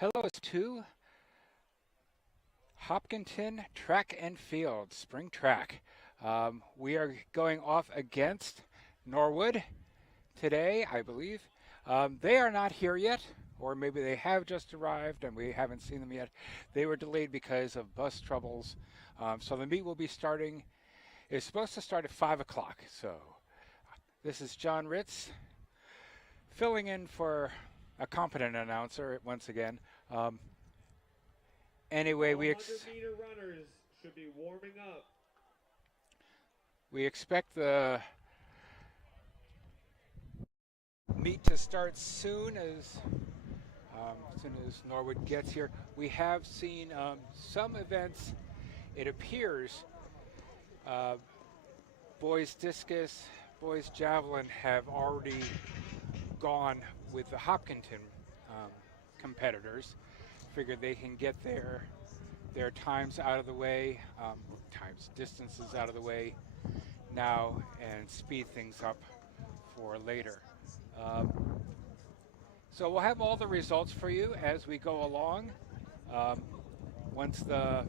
Hello, it's to Hopkinton Track and Field Spring Track. We are going off against Norwood today, I believe. They are not here yet, or maybe they have just arrived and we haven't seen them yet. They were delayed because of bus troubles. So the meet will be starting, it's supposed to start at 5 o'clock. So this is John Ritz filling in for a competent announcer once again. Anyway, All 100-meter runners should be warming up. We expect the meet to start soon as Norwood gets here. We have seen some events. It appears boys discus, boys javelin have already gone with the Hopkinton competitors. Figured they can get their times out of the way, distances out of the way now and speed things up for later. So we'll have all the results for you as we go along once the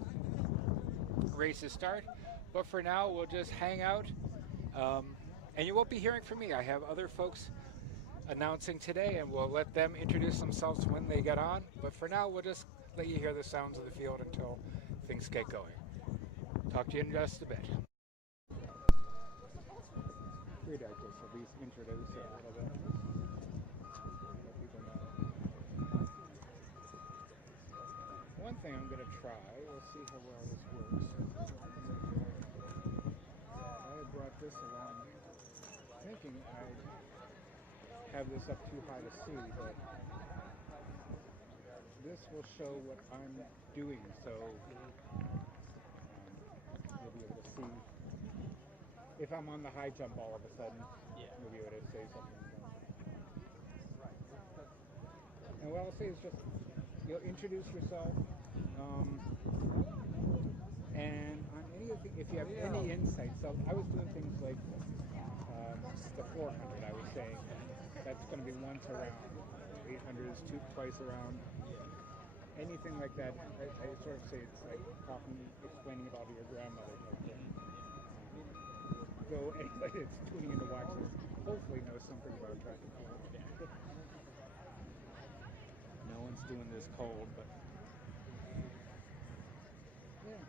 races start. But for now, we'll just hang out. And you won't be hearing from me. I have other folks announcing today, and we'll let them introduce themselves when they get on. But for now, we'll just let you hear the sounds of the field until things get going. Talk to you in just a bit. We'd like to at least introduce a little bit. Let people know. One thing I'm going to try, we'll see how well this works. I brought this along thinking I'd have this up too high to see, but this will show what I'm doing, so you'll be able to see if I'm on the high jump all of a sudden. You'll be able to say something. And what I'll say is just you'll introduce yourself, and on any of the, if you have any insights. So I was doing things like the 400. I was saying that's going to be once around. 800 is twice around. Anything like that, I sort of say it's like explaining about your grandmother type thing. So anybody that's tuning in to watch this hopefully knows something about track and field. No one's doing this cold, but yeah.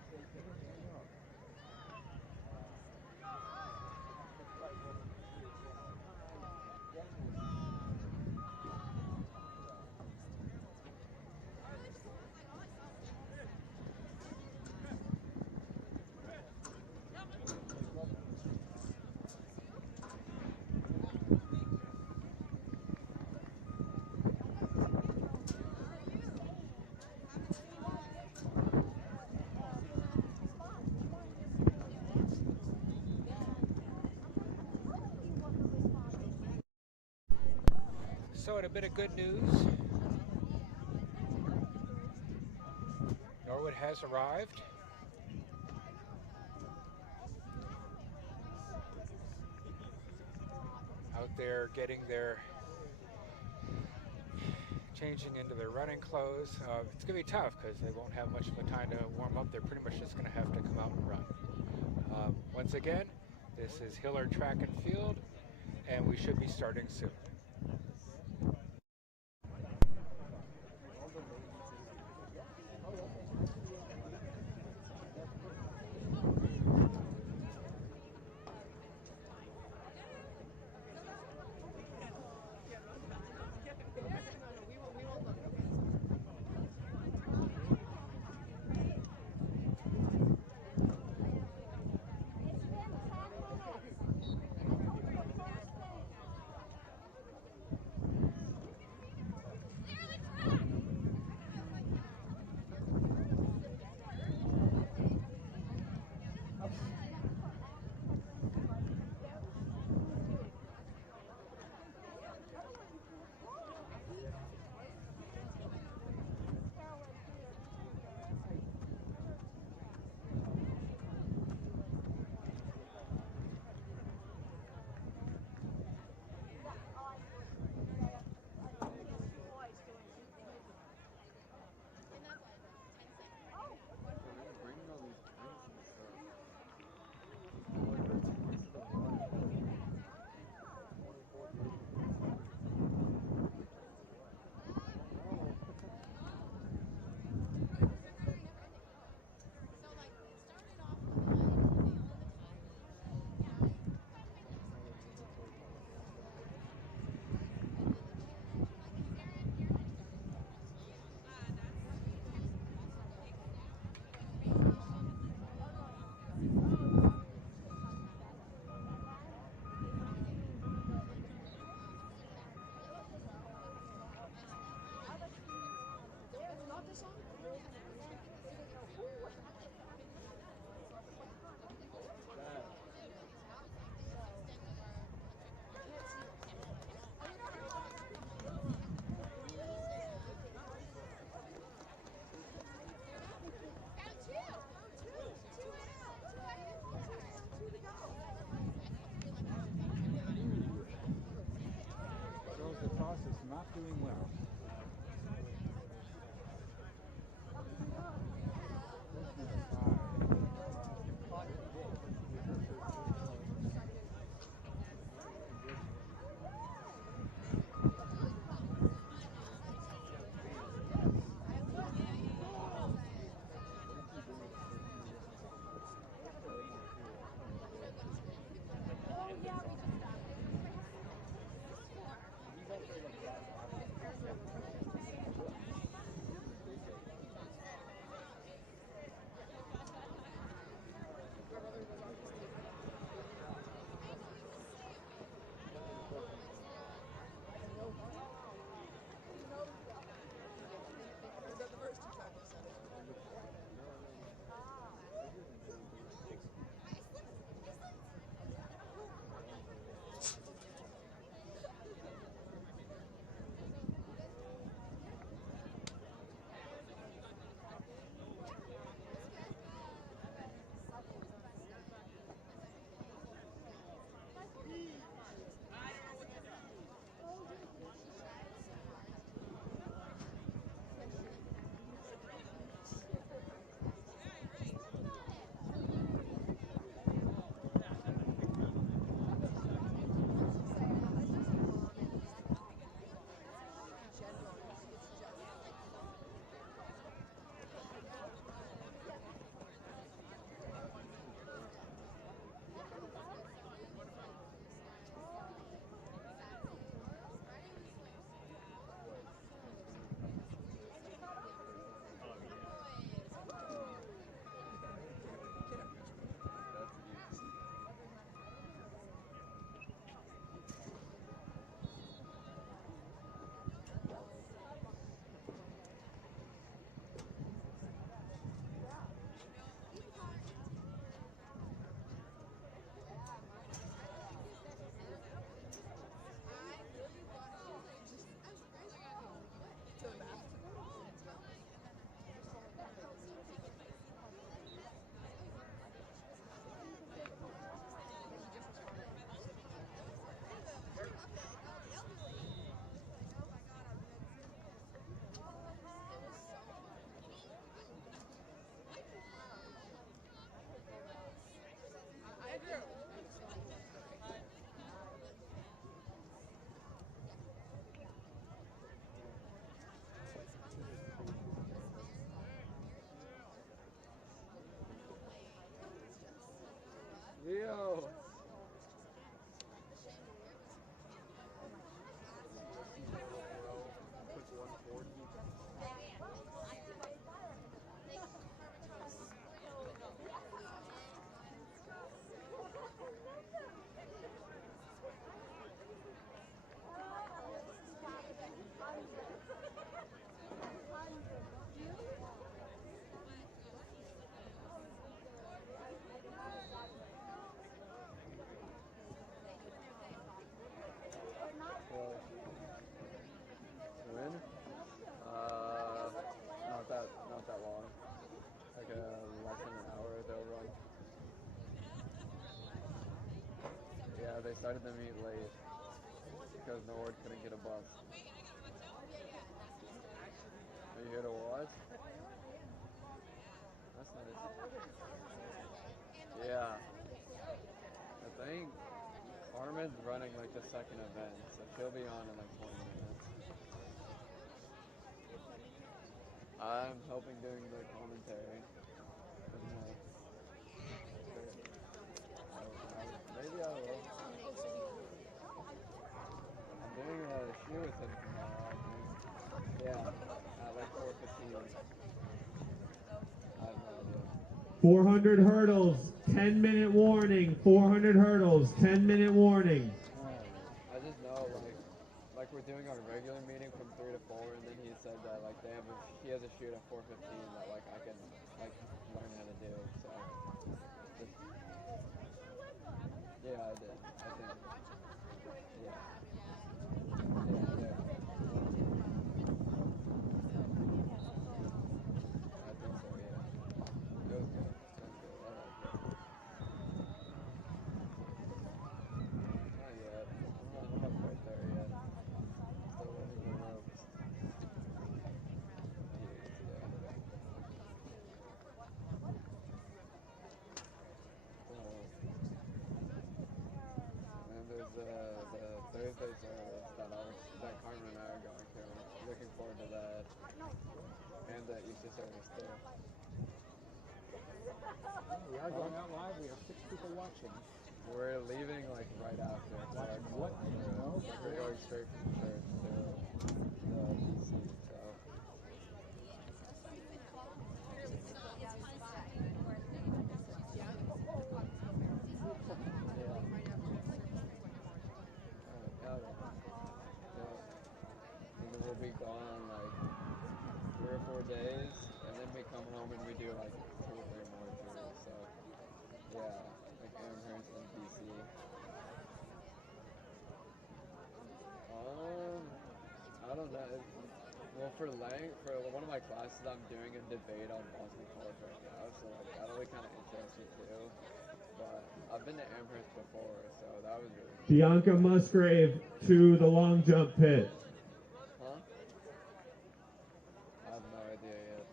So, in a bit of good news, Norwood has arrived. Out there getting changing into their running clothes. It's going to be tough because they won't have much of a time to warm up. They're pretty much just going to have to come out and run. Once again, this is Hillard Track and Field, and we should be starting soon. go. Quick 140. Win? Not that long. Like less than an hour they'll run. Yeah, they started the meet late because Norwood couldn't get a bus. Are you here to watch? That's nice. Yeah. I think Armin's running like the second event, so she'll be on in like 20 minutes. I'm helping doing the commentary. Maybe I will. I'm doing a shoe with him tomorrow, I think. Yeah, at like 4:15. I have no idea. 400 hurdles, 10-minute warning. 400 hurdles, 10-minute warning. I just know like we're doing our regular meeting from 3 to 4, and then he said that like he has a shoot at 4:15 that like I can like learn how to do. So just, yeah, I did. I think. Yeah. Yeah, I did. I think so. Yeah. It was good. It was good. I liked it. Not yet. I'm not quite there yet. Still learning the ropes. And there's the Thursday service that Carmen and I are going to. Looking forward to that. And the Easter service too. We are going out live. We have 6 people watching. We're leaving like right after. So like, What? we're going straight from church to the DC. So. And then we'll be gone like 3 or 4 days, and then we come home and we do like 2 or 3 more tours. So yeah, like Amherst and DC. I don't know. Well, for one of my classes, I'm doing a debate on Boston College right now, so like that really kind of interests me too. But I've been to Amherst before, so that was really cool. Bianca Musgrave to the long jump pit. Huh? I have no idea yet.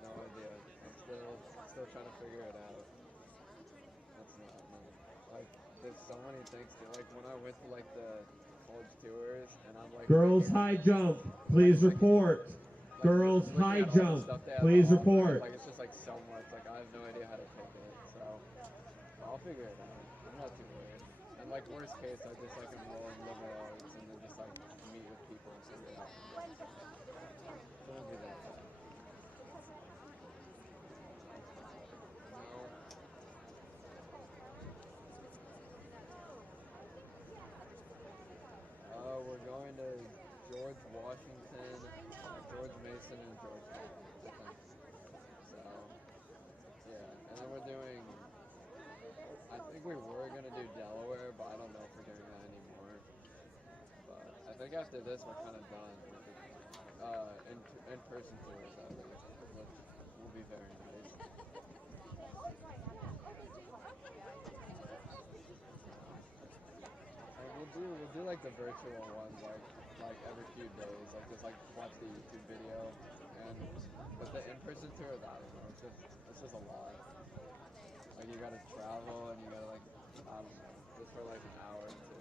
No idea. I'm still trying to figure it out. That's not like there's so many things to like when I went to like the college tours and I'm like Girls high jump, please report. Girls high jump, please report. Like it's just like so much. Like I have no idea how to pick it. So I'll figure it out. I'm not too worried. And like worst case, I just like enroll in liberal arts and then just like meet with people and figure it out. So we'll do that. We're going to George Washington, George Mason, and Georgetown, I think. So, yeah. And then we're doing, I think we were going to do Delaware, but I don't know if we're doing that anymore. But I think after this, we're kind of done with the in-person tours, at least, which will be very nice. We'll do like the virtual ones like every few days, like just like watch the YouTube video, and with the in-person tour, I don't know, it's just a lot. Like you gotta travel and you gotta like I don't know, just for like an hour or two.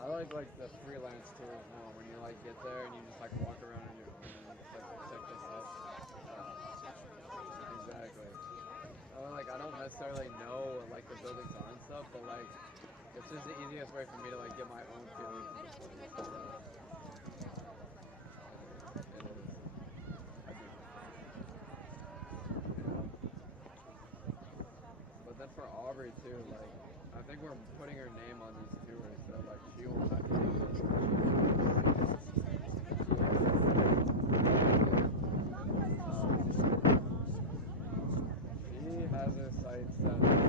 I like the freelance tours more when you like get there and you just like walk around on your own and you just like check this out. Exactly. Like I don't necessarily know buildings are and stuff, but like it's just the easiest way for me to like get my own feelings. It is. I do. But then for Aubrey too, like I think we're putting her name on these tours, so like she will have to take those. She has her sights set a little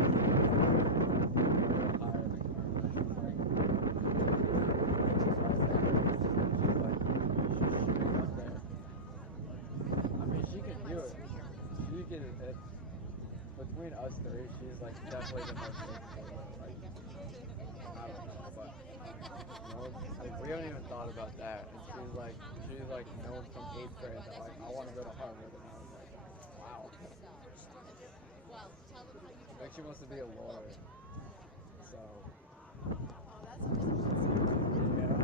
higher than Karma. She's like, shooting up there. I mean, she can do it. She can. It's between us three. She's like definitely the most capable. Like, I don't know, but like, we haven't even thought about that. And she's like known from 8th grade that like I want to go to Harvard, and I was like, wow. Like she wants to be a lawyer. So. Yeah.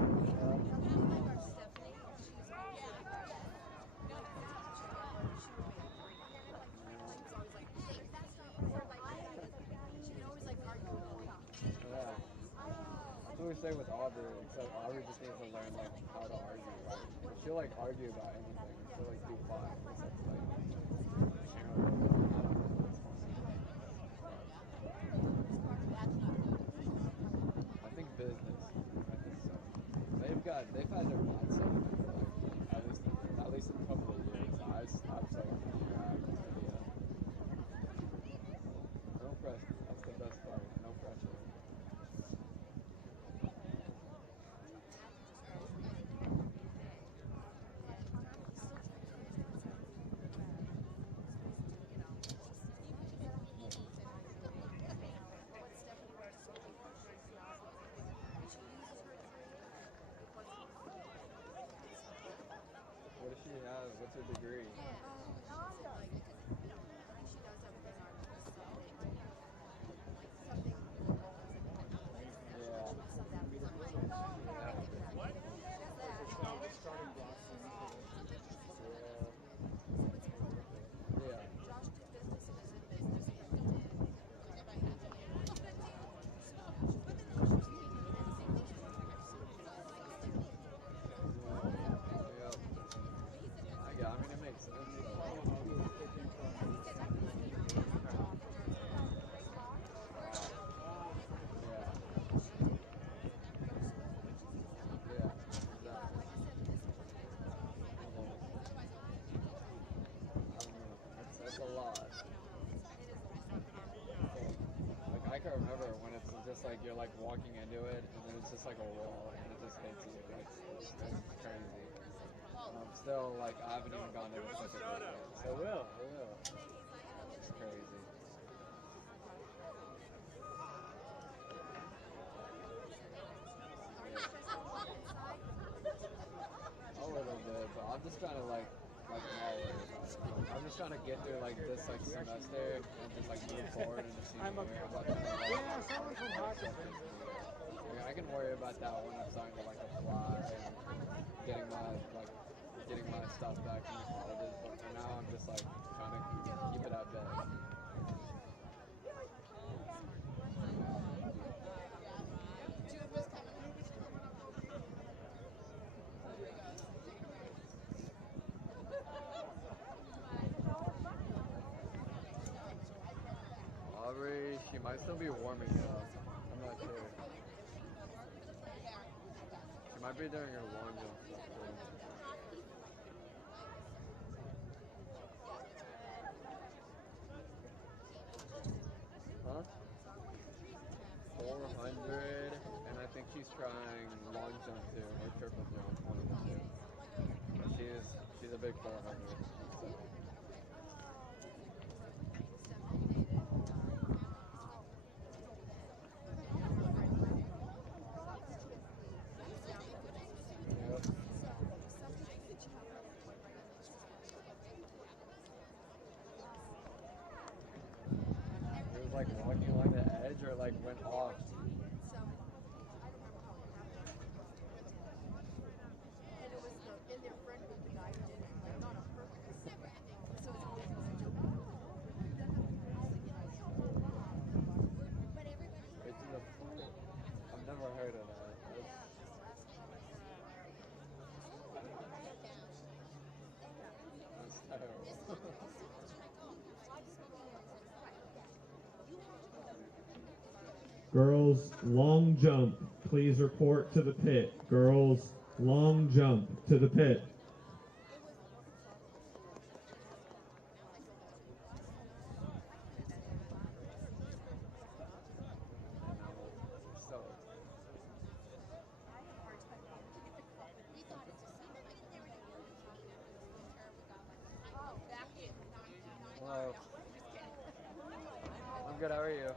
That's what we say with Aubrey, except Aubrey just needs to learn like how to argue. Right? She'll like argue about anything. She'll like do fine. Except like, I don't know. I think business. I think so. They've had their mindset for like at least a couple of years. I'm so no pressure. That's the best part. No pressure. What does she have? What's her degree? I mean, it makes sense. That's a lot. Like I can remember when it's just like you're like walking into it and then it's just like a wall and it just hits you. That's crazy. Still like I haven't even gone there with such a good yet. So I will. It's crazy. A little bit, but I'm just trying to like not worry about it. I'm just trying to get through like this like semester and just like move forward into senior year. I'm not trying to like, I can worry about that when I'm starting to like apply and getting my stuff back from the colleges. But for now, I'm just like trying to keep it at bay. Aubrey, she might still be warming up. I'm not sure. She might be doing her long jump stuff too. Huh? 400, and I think she's trying long jump too, or triple jump, one of the two. But she's a big 400. So. It was like walking along the edge or like went off. Girls long jump, please report to the pit. Girls long jump to the pit. Hello. I'm good, how are you?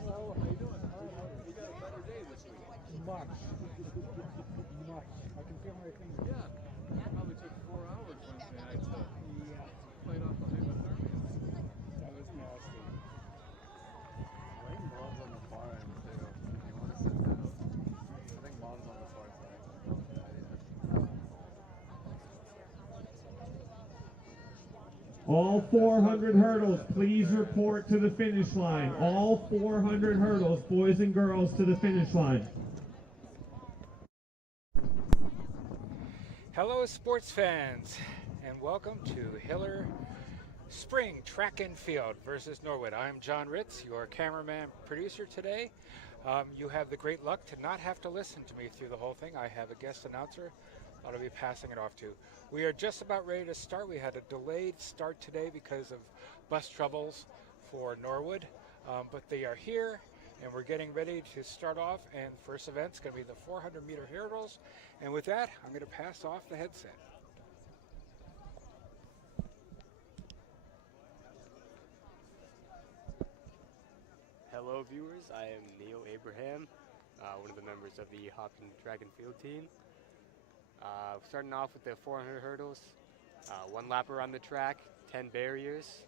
Hello, how you doing? You got a better day this week. Much. Much. I can feel my fingers. Yeah. Probably took 4 hours Wednesday night to Yeah, fight off the hypothermia. that was nasty. I think mom's on the far end too. You want to sit down? I think mom's on the far side. All 400 hurdles, please report to the finish line. All 400 hurdles, boys and girls, to the finish line. Hello, sports fans, and welcome to Hiller Spring Track and Field versus Norwood. I'm John Ritz, your cameraman producer today. You have the great luck to not have to listen to me through the whole thing. I have a guest announcer I'll be passing it off to. We are just about ready to start. We had a delayed start today because of bus troubles for Norwood, but they are here and we're getting ready to start off, and the first event's going to be the 400-meter hurdles. And with that, I'm going to pass off the headset. Hello viewers, I am Neil Abraham, one of the members of the Hopkins Track and Field team. Starting off with the 400 hurdles, one lap around the track, 10 barriers.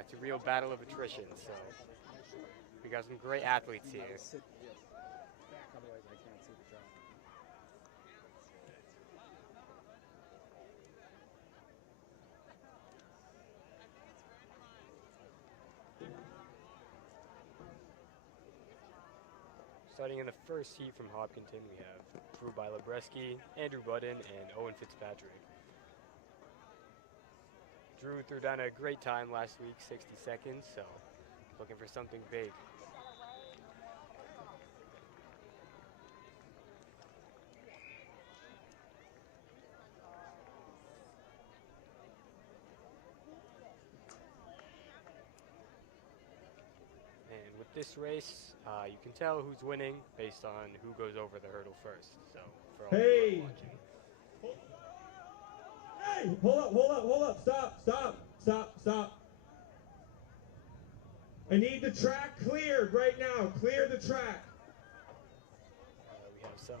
It's a real battle of attrition, so we got some great athletes here. Sit back, otherwise I can't see the track. Starting in the first heat from Hopkinton, we have Drew Bilebreski, Andrew Budden, and Owen Fitzpatrick. Drew threw down a great time last week, 60 seconds, so looking for something big. And with this race, you can tell who's winning based on who goes over the hurdle first. So for all who Hey! are watching. Hey, hold up, stop. I need the track cleared right now. Clear the track. We have some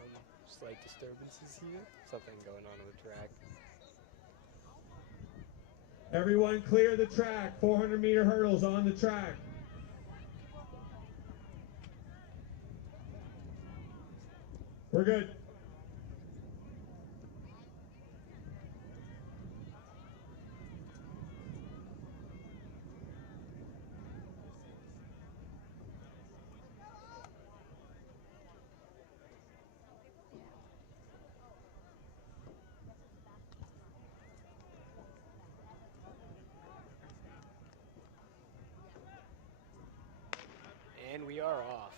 slight disturbances here. Something going on the track. Everyone clear the track. 400-meter hurdles on the track. We're good. And we are off.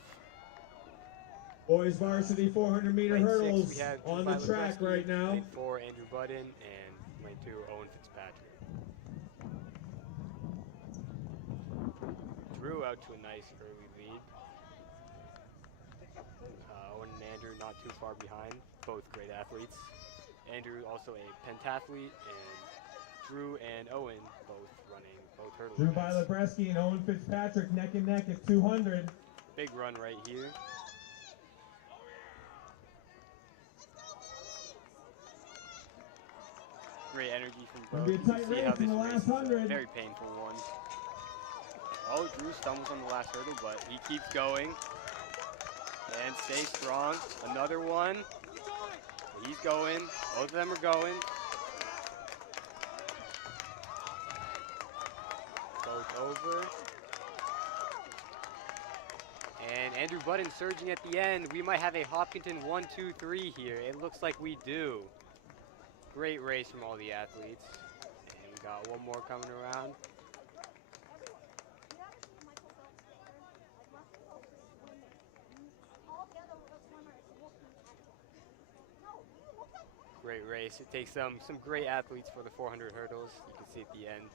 Boys varsity 400-meter Lane hurdles 6, we have on Drew the track Bilebreski, right now. Lane 4, Andrew Budden, and lane 2, Owen Fitzpatrick. Drew out to a nice early lead. Owen and Andrew not too far behind, both great athletes. Andrew also a pentathlete, and Drew and Owen both running both hurdle Drew events. Bilebreski and Owen Fitzpatrick neck and neck at 200. Big run right here. Great energy from It'll both. be a You can tight see race how in this the race last is a 100. very painful one. Oh, Drew stumbles on the last hurdle, but he keeps going and stays strong. Another one. He's going. Both of them are going. Both over. And Andrew Budden surging at the end. We might have a Hopkinton 1-2-3 here. It looks like we do. Great race from all the athletes. And we got one more coming around. Great race. It takes some great athletes for the 400 hurdles. You can see at the end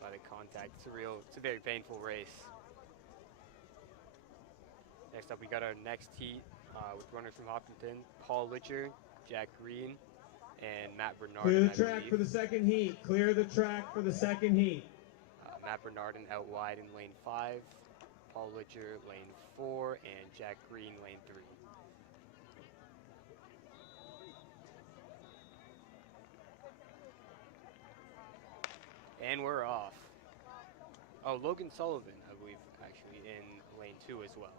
by the contact. It's a very painful race. Next up, we got our next heat with runners from Hopkinton, Paul Litcher, Jack Green, and Matt Bernard. Clear the track for the second heat. Clear the track for the second heat. Matt Bernardin out wide in lane 5, Paul Litcher lane 4, and Jack Green lane 3. And we're off. Oh, Logan Sullivan, I believe, actually, in lane 2 as well.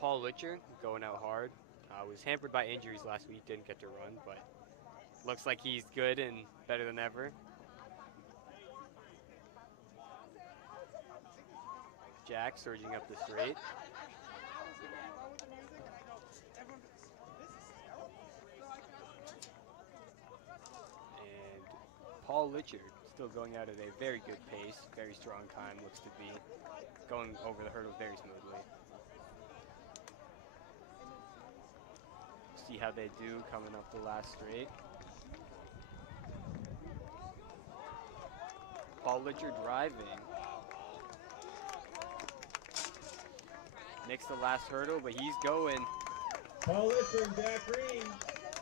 Paul Litcher going out hard. Was hampered by injuries last week, didn't get to run, but looks like he's good and better than ever. Jack surging up the straight. And Paul Litcher still going out at a very good pace, very strong time, looks to be going over the hurdles very smoothly. See how they do coming up the last straight. Paul Litcher driving. Makes the last hurdle, but he's going. Paul Litcher and Jack Green.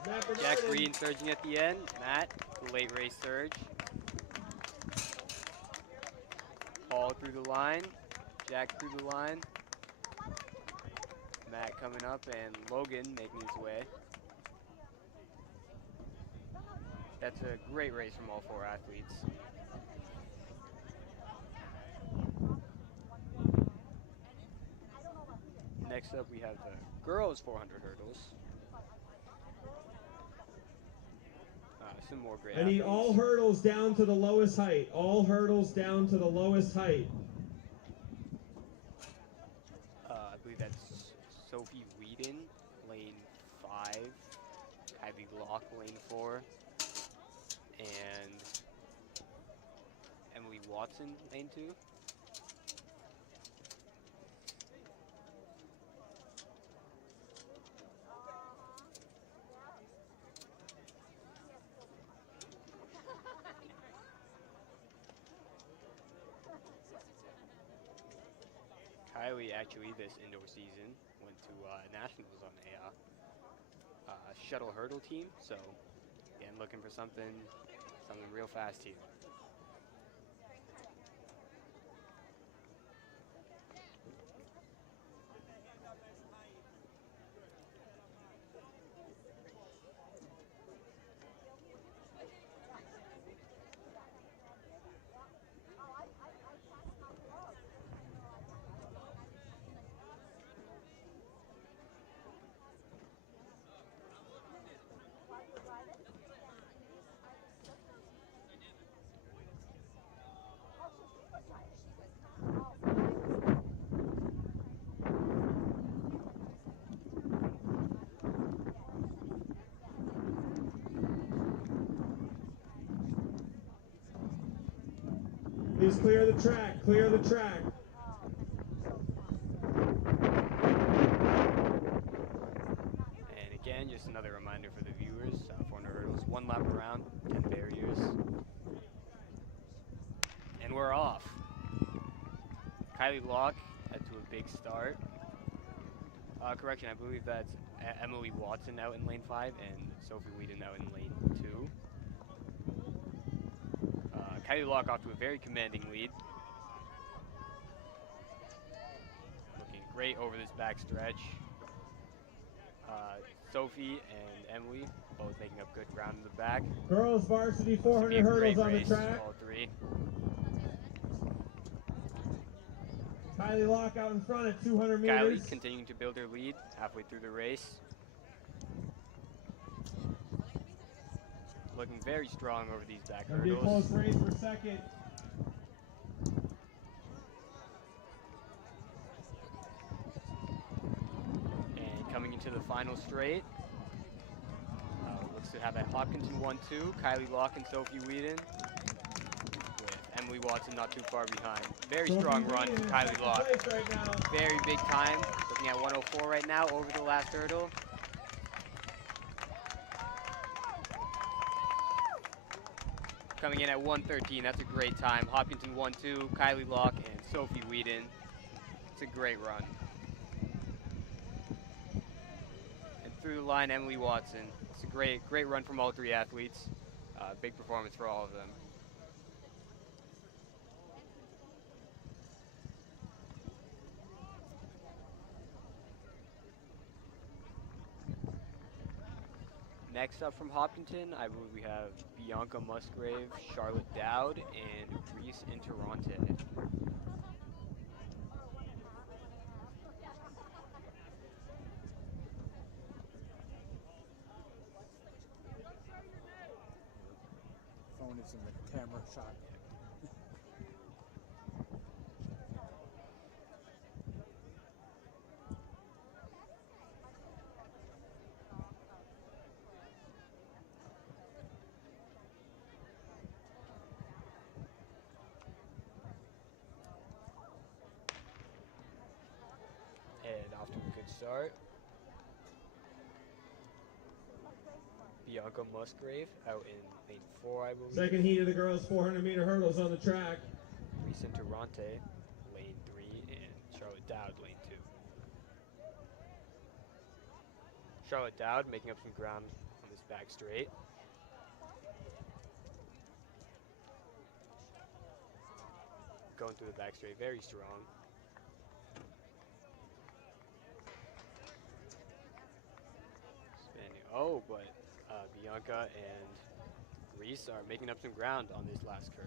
Matt Bernardin. Jack Green surging at the end. Matt, the late race surge. Paul through the line. Jack through the line. Matt coming up and Logan making his way. That's a great race from all 4 athletes. Next up we have the girls 400 hurdles. Some more great I need athletes. all hurdles down to the lowest height. All hurdles down to the lowest height. I believe that's Sophie Whedon, lane 5, Ivy Glock, lane 4, and Emily Watson, lane 2. Kylie actually this indoor season went to nationals on a shuttle hurdle team, so again looking for something real fast here. Please clear the track. Clear the track. And again, just another reminder for the viewers, 400 hurdles, 1 lap around, 10 barriers. And we're off. Kylie Locke had to a big start. Correction, I believe that's Emily Watson out in lane 5 and Sophie Whedon out in lane 2. Kylie Locke off to a very commanding lead. Looking great over this back stretch. Sophie and Emily both making up good ground in the back. Girls varsity Be 400 a hurdles great on the race, track. all 3. Kylie Locke out in front at 200 Kylie meters. continuing to build her lead halfway through the race. Looking very strong over these back Gonna be a hurdles. close race for second. the final straight. Looks to have a Hopkinton 1-2, Kylie Locke and Sophie Whedon, with Emily Watson not too far behind. Very strong run from Kylie Locke. Very big time, looking at 104 right now over the last hurdle. Coming in at 113, that's a great time. Hopkinton 1-2, Kylie Locke and Sophie Whedon. It's a great run. And through the line, Emily Watson. It's a great run from all three athletes. Big performance for all of them. Next up from Hopkinton, I believe we have Bianca Musgrave, Charlotte Dowd, and Reese Interronte. Phone is in the camera shot. And off to a good start. Bianca Musgrave out in lane 4, I believe. Second heat of the girls 400-meter hurdles on the track. Reese Interronte, lane 3, and Charlotte Dowd, lane 2. Charlotte Dowd making up some ground on this back straight. Going through the back straight, very strong. Spinning. Oh, but Bianca and Reese are making up some ground on this last curve.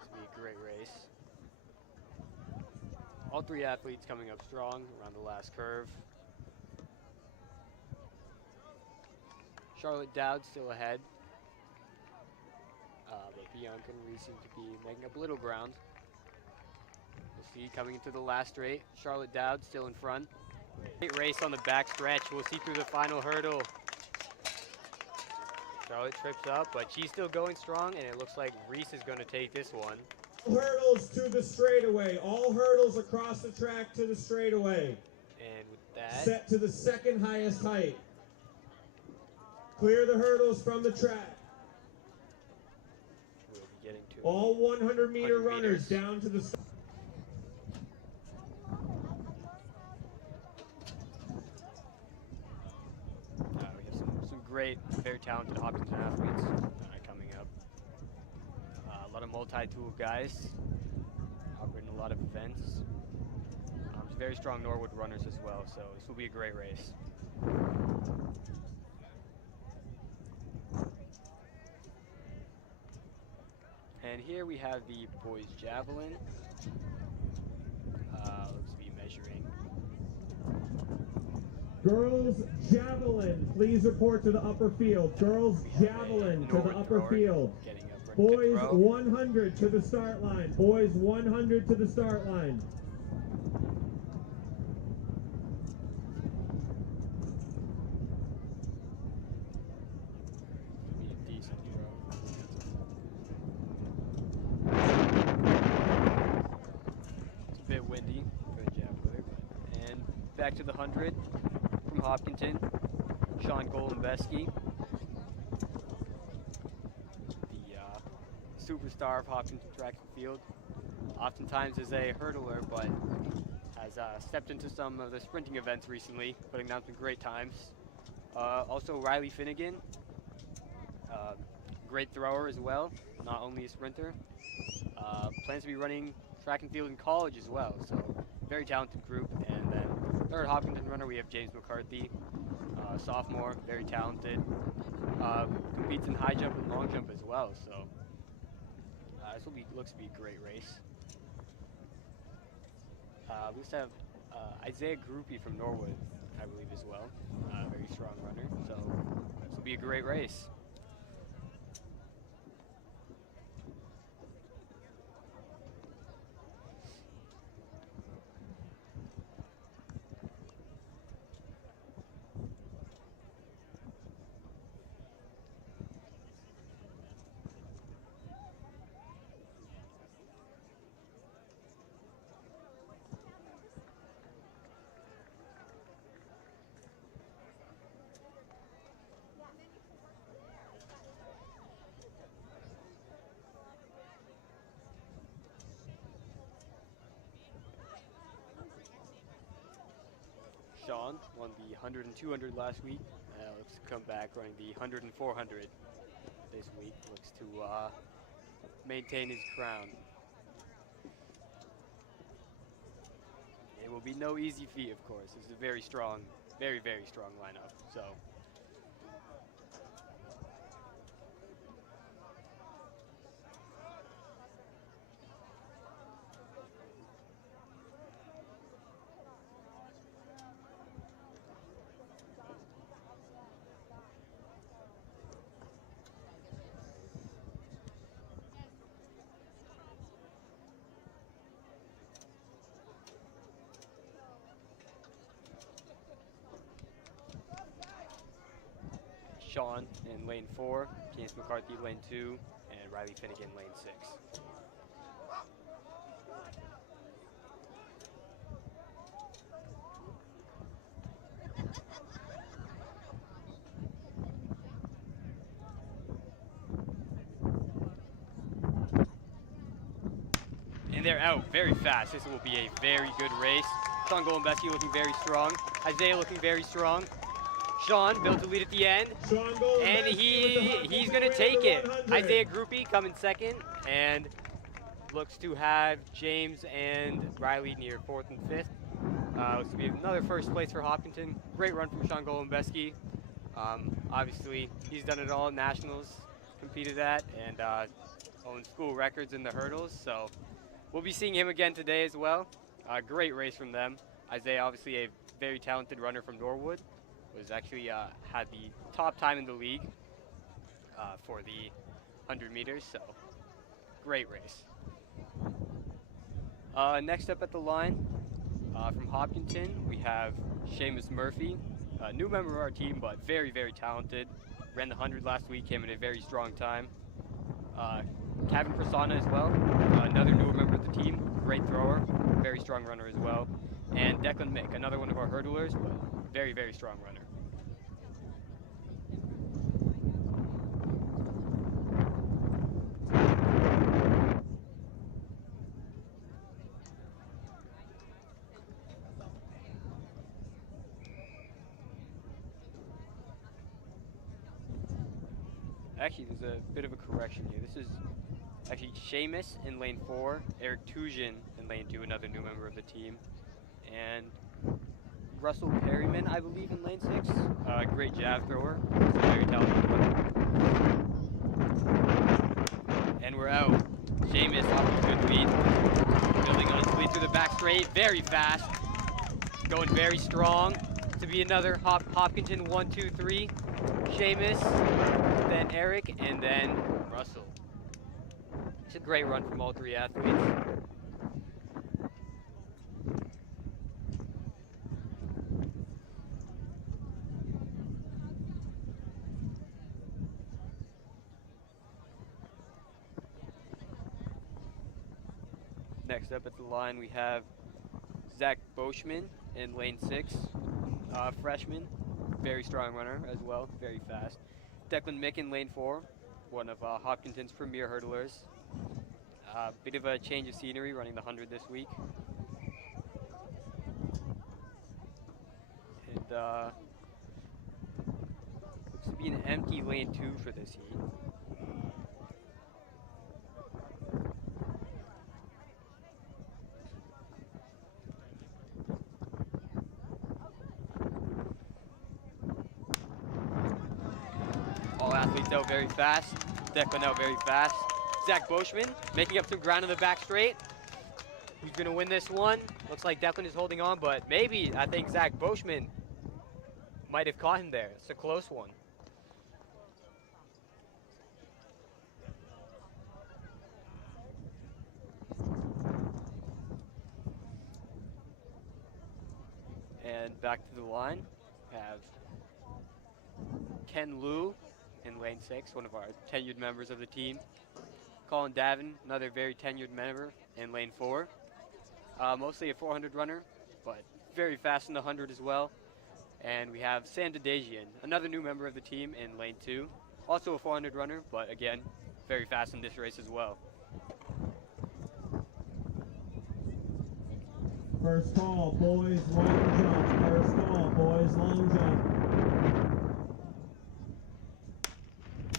This will be a great race. All three athletes coming up strong around the last curve. Charlotte Dowd still ahead. But Bianca and Reese seem to be making up a little ground. We'll see coming into the last straight. Charlotte Dowd still in front. Great race on the back stretch. We'll see through the final hurdle. Charlotte trips up, but she's still going strong, and it looks like Reese is going to take this one. Hurdles to the straightaway. All hurdles across the track to the straightaway. And with that, Set to the second highest height. Clear the hurdles from the track. we'll be getting to All 100-meter 100 runners meters. down to the We have some great, very talented Hopkinton athletes coming up. A lot of multi-tool guys operating a lot of events. Some very strong Norwood runners as well, so this will be a great race. And here we have the boys javelin. Looks to be measuring. girls javelin. Please report to the upper field. Girls javelin to the Norwood upper thrower field. getting up ready to Boys throw. 100 to the start line. Boys 100 to the start line. Be a decent throw. It's a bit windy for the javelin, and back to the 100 from Hopkinton, Sean Golembeski, the superstar of Hopkinton track and field. Oftentimes is a hurdler, but has stepped into some of the sprinting events recently, putting down some great times. Also Riley Finnegan, great thrower as well, not only a sprinter. Plans to be running track and field in college as well, so very talented group. And then third Hopkinton runner, we have James McCarthy, sophomore, very talented. Competes in high jump and long jump as well, so this looks to be a great race. We also have Isaiah Groupie from Norwood, I believe, as well. Very strong runner, so this will be a great race. Sean, won the 100 and 200 last week. Looks to come back running the 100 and 400 this week. Looks to maintain his crown. It will be no easy feat, of course. This is a very strong, very, very strong lineup. So. Sean in lane 4, James McCarthy lane 2, and Riley Finnegan lane 6. And they're out very fast. This will be a very good race. Sean Golombeski looking very strong. Isaiah looking very strong. Sean builds a lead at the end, and he's going to take it. Isaiah Groupie coming second, and looks to have James and Riley near 4th and 5th. Looks to be another first place for Hopkinton. Great run from Sean Golombeski. Obviously, he's done it all at Nationals, competed at, and owns school records in the hurdles, so we'll be seeing him again today as well. Great race from them. Isaiah, obviously a very talented runner from Norwood. Was actually had the top time in the league for the 100 meters, so great race. Next up at the line from Hopkinton, we have Seamus Murphy, a new member of our team, but very, very talented. Ran the 100 last week, came in a very strong time. Kevin Prasanna as well, another newer member of the team, great thrower, very strong runner as well. And Declan Mick, another one of our hurdlers, but very, very strong runner. Actually, there's a bit of a correction here. This is actually Seamus in lane 4, Eric Tujan in lane 2, another new member of the team, and Russell Perryman, I believe, in lane 6. Great jab thrower. Very talented runner. And we're out. Seamus off to a good lead. Building on his lead through the back straight. Very fast. Going very strong. To be another Hopkinton 1, 2, 3. Seamus, then Eric, and then Russell. It's a great run from all three athletes. Next up at the line, we have Zach Boschman in lane 6, freshman, very strong runner as well, very fast. Declan Mick in lane 4, one of Hopkinton's premier hurdlers. Bit of a change of scenery running the 100 this week. And looks to be an empty lane 2 for this heat. All athletes out very fast. Declan out very fast. Zach Boschman making up some ground in the back straight. Who's going to win this one? Looks like Declan is holding on, but maybe I think Zach Boschman might have caught him there. It's a close one. And back to the line, have Ken Liu in lane 6, one of our tenured members of the team. Colin Davin, another very tenured member in lane 4. Mostly a 400 runner, but very fast in the 100 as well. And we have Sam Dadajian, another new member of the team in lane 2. Also a 400 runner, but again, very fast in this race as well. First call, boys, long jump. First call, boys, long jump.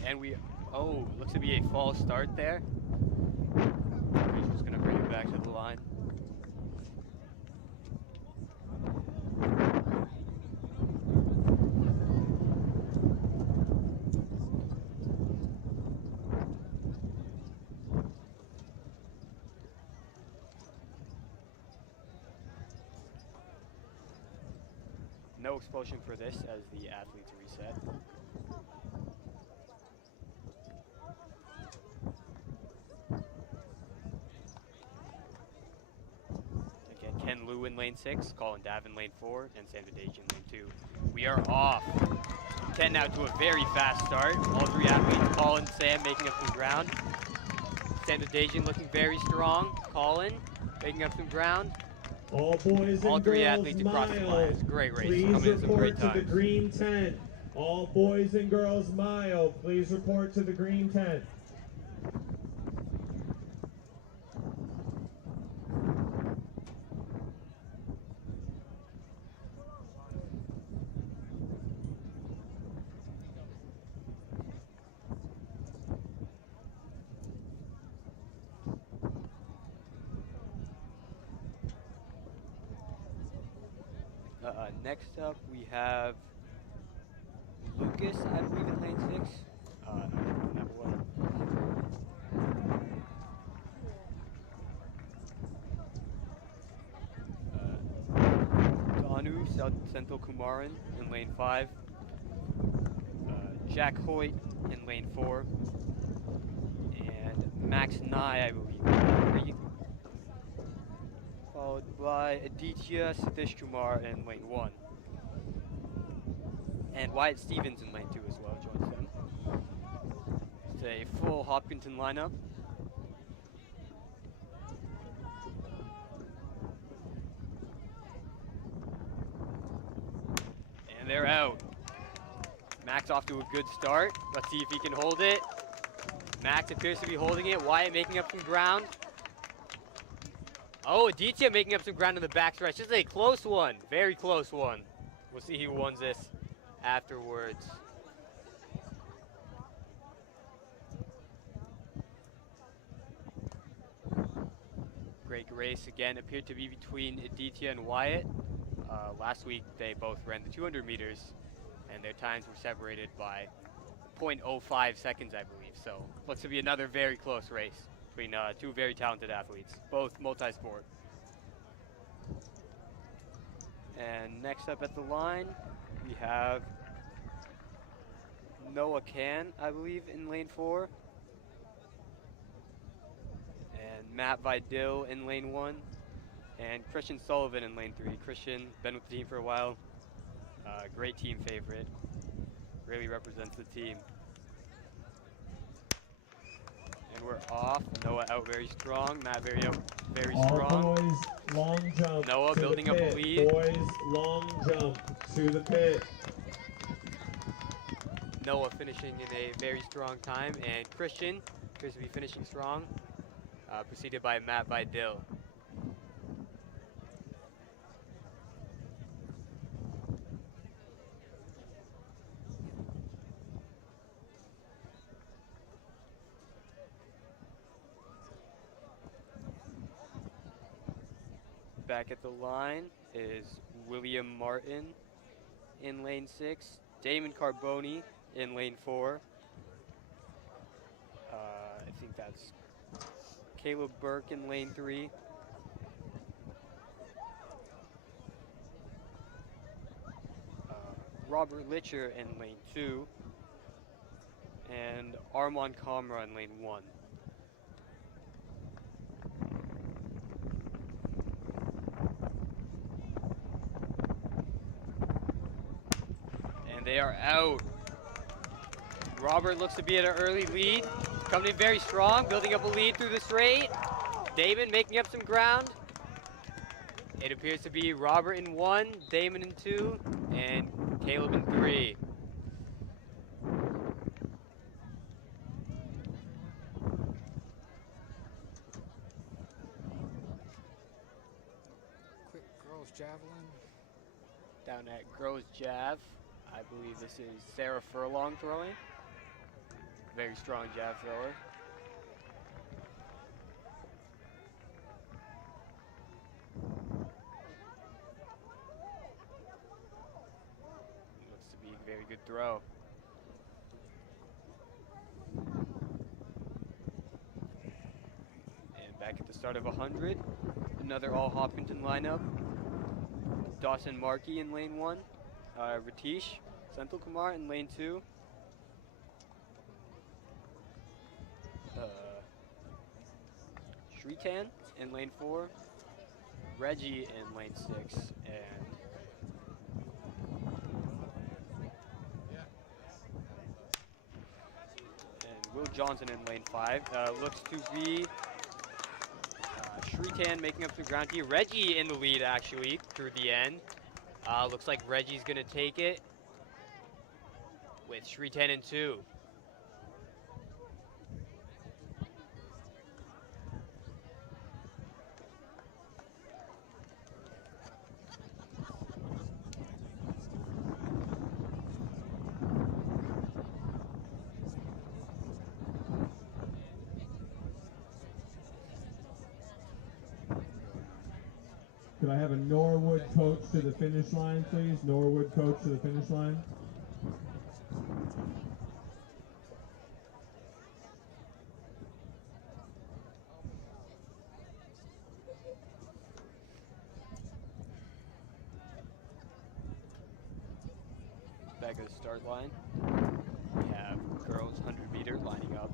And looks to be a false start there. He's just gonna bring it back to the line. No expulsion for this as the athletes reset. Again, Ken Liu in lane 6, Colin Dav in lane 4, and Sandra Dage in lane 2. We are off. Ken now to a very fast start. All three athletes, Colin, Sam, making up some ground. Sandra Dage looking very strong. Colin making up some ground. All boys and All three girls athletes across the line. mile. It's a great race. Please Coming in some great report to the times. green tent. All boys and girls mile. Please report to the green tent. Next up, we have Lucas, I believe, in lane 6. Number 1. Danu Senthil Kumaran in lane 5. Jack Hoyt in lane 4. And Max Nye, I believe, in lane 3. Followed by Aditya Satish Kumar in lane 1. And Wyatt Stevens in lane 2 as well joins them. It's a full Hopkinton lineup. And they're out. Max off to a good start. Let's see if he can hold it. Max appears to be holding it. Wyatt making up some ground. Oh, Aditya making up some ground in the backstretch. This is a close one. Very close one. We'll see who wins this afterwards. Great race again. Appeared to be between Aditya and Wyatt. Last week they both ran the 200 meters and their times were separated by 0.05 seconds, I believe. So looks to be another very close race between two very talented athletes, both multi-sport. And next up at the line, we have Noah Can, I believe, in lane 4. And Matt Vidal in lane 1. And Christian Sullivan in lane 3. Christian, been with the team for a while. Great team favorite. Really represents the team. And we're off. Noah out very strong. Matt very strong. All boys, long jump. Noah to building the up a pit. lead. Boys, long jump to the pit. Noah finishing in a very strong time, and Christian appears to be finishing strong, preceded by Matt Vidal. Back at the line is William Martin in lane 6, Damon Carboni in lane 4. I think that's Caleb Burke in lane 3. Robert Litcher in lane 2. And Armand Kamra in lane 1. And they are out. Robert looks to be at an early lead. Coming in very strong, building up a lead through the straight. Damon making up some ground. It appears to be Robert in 1, Damon in 2, and Caleb in 3. Quick girls javelin. Down at girls jav, I believe this is Sarah Furlong throwing. Very strong jav thrower. Looks to be a very good throw. And back at the start of 100, another all Hopkinton lineup. Dawson Markey in lane 1, Ratish Senthil Kumar in lane 2, Shritan in lane 4, Reggie in lane 6, and Will Johnson in lane 5. Looks to be Shritan making up the ground here. Reggie in the lead actually through the end. Looks like Reggie's gonna take it with Shritan in 2. Could I have a Norwood coach to the finish line, please? Norwood coach to the finish line. Back at the start line, we have girls 100 meter lining up.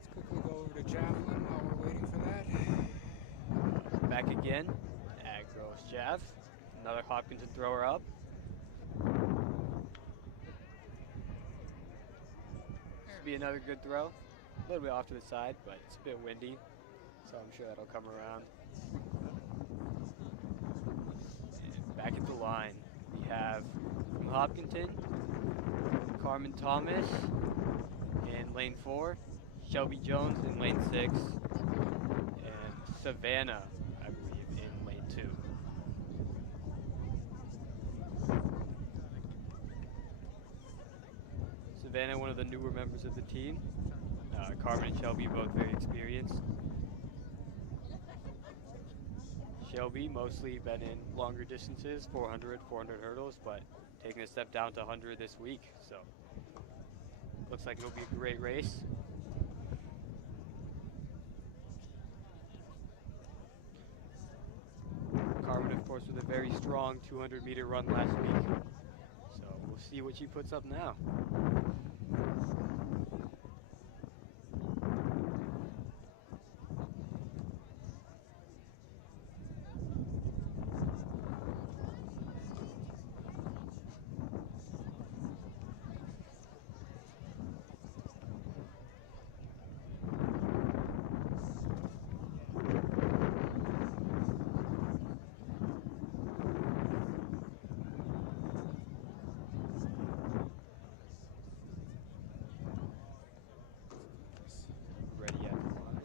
Let's quickly go over to javelin while we're waiting for that. Back again at girls jav. Another Hopkinton thrower up. This will be another good throw. A little bit off to the side, but it's a bit windy, so I'm sure that'll come around. And back at the line, we have from Hopkinton, Carmen Thomas in lane 4, Shelby Jones in lane 6, and Savannah, I believe, in lane 2. Savannah, one of the newer members of the team. Carmen and Shelby, both very experienced. Shelby mostly been in longer distances, 400 hurdles, but taking a step down to 100 this week. So looks like it'll be a great race. Carmen, of course, with a very strong 200 meter run last week. So we'll see what she puts up now. Ready at the line.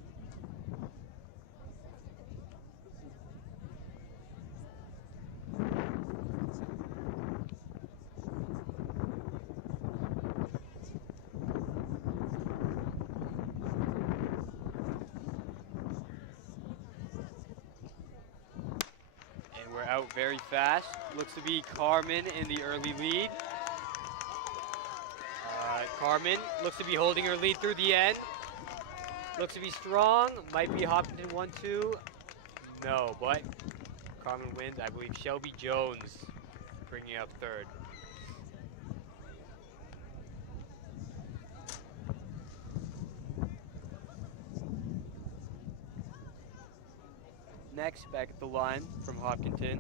And we're out very fast. Looks to be Carmen in the early lead. Carmen looks to be holding her lead through the end. Looks to be strong. Might be Hopkinton 1-2. No, but Carmen wins. I believe Shelby Jones bringing up third. Next, back at the line from Hopkinton,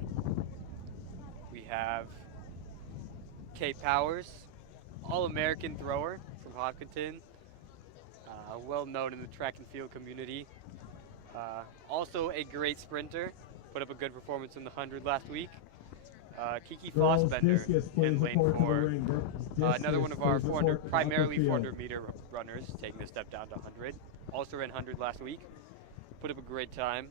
we have Kay Powers, All-American thrower from Hopkinton, well known in the track and field community. Also a great sprinter, put up a good performance in the 100 last week. Kiki Girls Fossbender discus, please in lane report to the 4. ring. Another one of our Discus, please 400, report to the upper primarily field. 400 meter runners, taking a step down to 100. Also ran 100 last week. Put up a great time.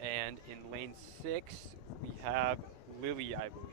And in lane 6, we have Lily, I believe.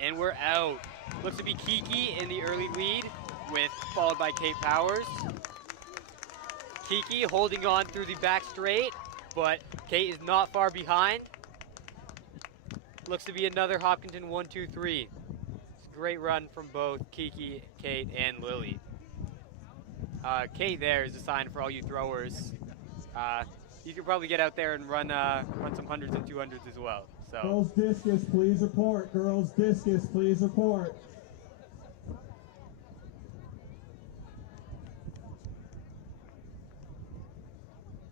And we're out. Looks to be Kiki in the early lead, followed by Kate Powers. Kiki holding on through the back straight, but Kate is not far behind. Looks to be another Hopkinton 1-2-3. It's a great run from both Kiki, Kate, and Lily. Kate there is a sign for all you throwers. You could probably get out there and run some hundreds and 200s as well. So. Girls discus, please report. Girls discus, please report.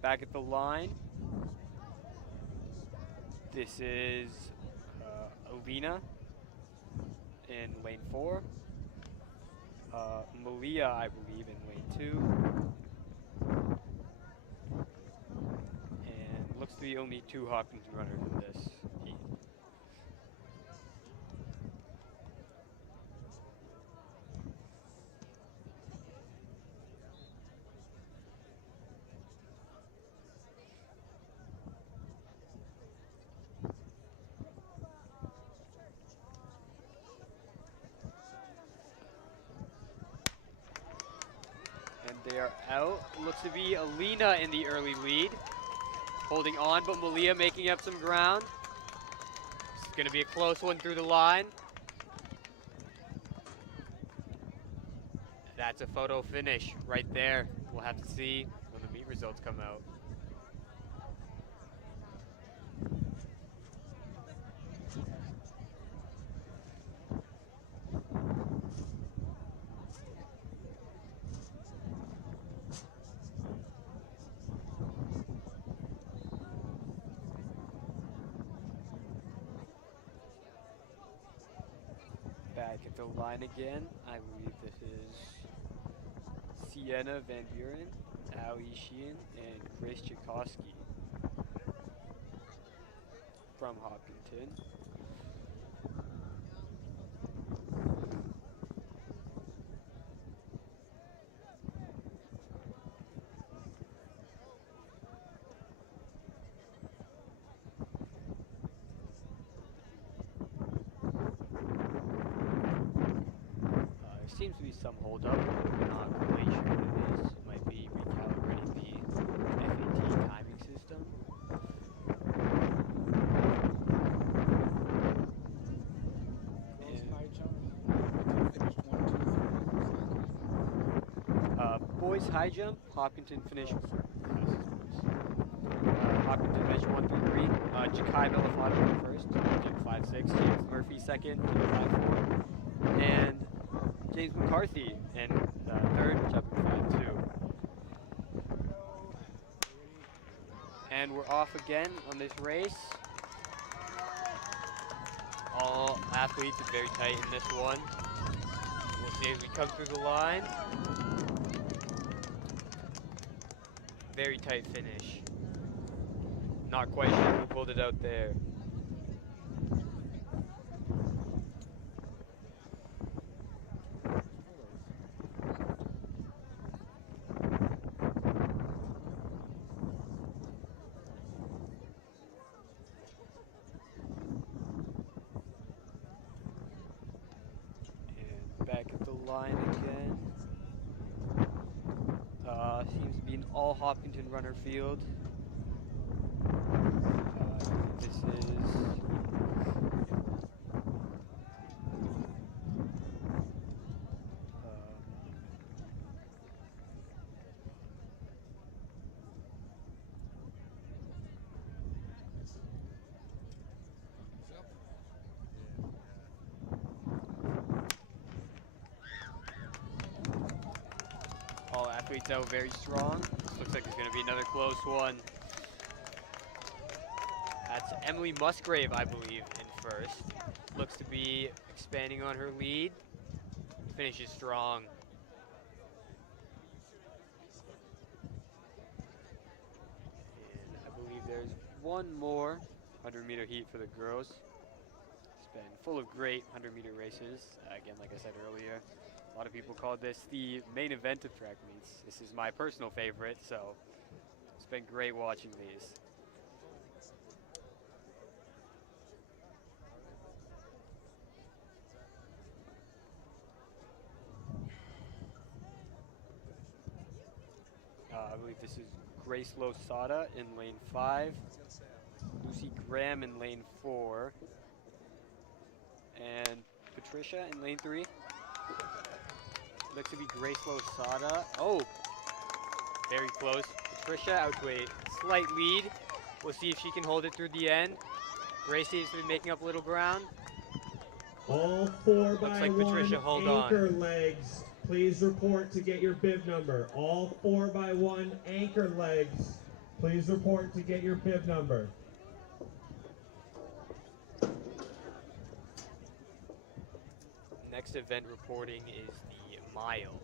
Back at the line. This is Alina in lane 4. Malia, I believe, in lane 2. And looks to be only 2 Hopkinton runners in this heat. They are out. Looks to be Alina in the early lead. Holding on, but Malia making up some ground. It's going to be a close one through the line. That's a photo finish right there. We'll have to see when the meet results come out. Back at the line again. I believe this is Sienna Van Buren, Ali Sheehan, and Grace Tchaikovsky from Hopkinton. Seems to be some holdup. Not quite sure what it is. It might be recalibrating the FAT timing system. Boys high jump, Hopkinton finished. Hopkinton finished 1 through 3. Jakai Belafonte first, jumped 5.6. James Murphy second, 5.4. And James McCarthy in third, jumping 5.2. And we're off again on this race. All athletes are very tight in this one. We'll see as we come through the line. Very tight finish. Not quite sure who pulled it out there. Back at the line again. Seems to be an all Hopkinton runner field. This is athletes out very strong. This looks like it's going to be another close one. That's Emily Musgrave, I believe, in first. Looks to be expanding on her lead. Finishes strong. And I believe there's one more 100-meter heat for the girls. It's been full of great 100-meter races. Again, like I said earlier, a lot of people call this the main event of track meets. This is my personal favorite, so it's been great watching these. I believe this is Grace Losada in lane 5, Lucy Graham in lane 4, and Patricia in lane 3. Looks to be Grace Losada. Oh, very close. Patricia out to a slight lead. We'll see if she can hold it through the end. Grace seems to be making up a little ground. All 4 Looks by like 1 Patricia, hold on. anchor legs. Please report to get your bib number. All 4 by 1 anchor legs. Please report to get your bib number. Next event reporting is the mile.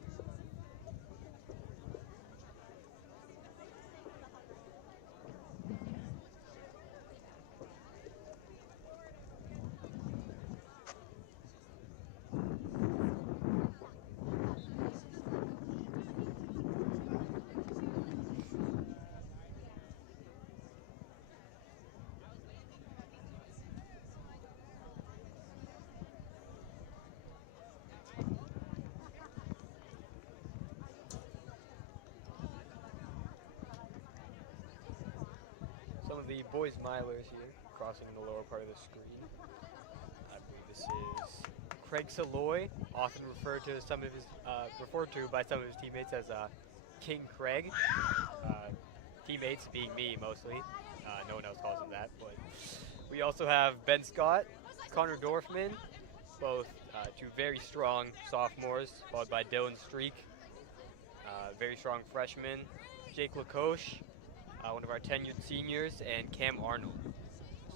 Some of the boys milers here, crossing in the lower part of the screen. I believe this is Craig Saloy, often referred to by some of his teammates as King Craig. Teammates being me mostly. No one else calls him that. But we also have Ben Scott, Connor Dorfman, both two very strong sophomores, followed by Dylan Streak, very strong freshman, Jake Lacoche, one of our tenured seniors, and Cam Arnold.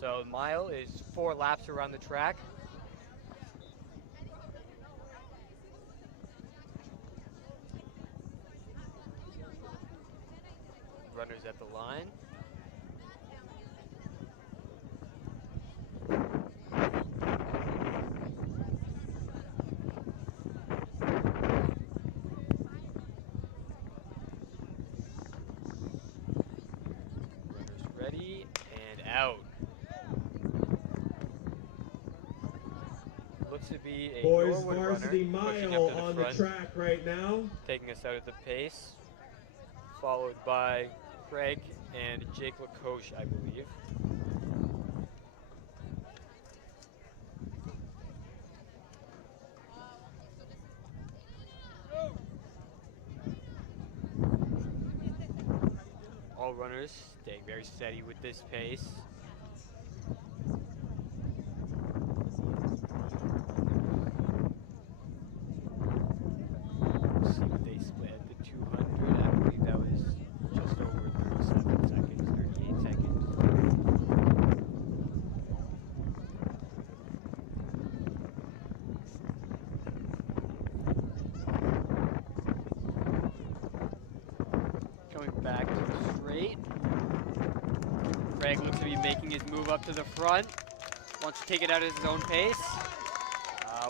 So the mile is 4 laps around the track. Runners at the line. Ready and out. Looks to be a Boys Norwood varsity runner pushing mile up to the on front, the track right now. taking us out at the pace, followed by Craig and Jake Lacoche, I believe. All runners staying very steady with this pace. See what they split at the 200. I believe that was just over 37 seconds, 38 seconds. Coming back to the straight. Craig looks to be making his move up to the front. Wants to take it out at his own pace.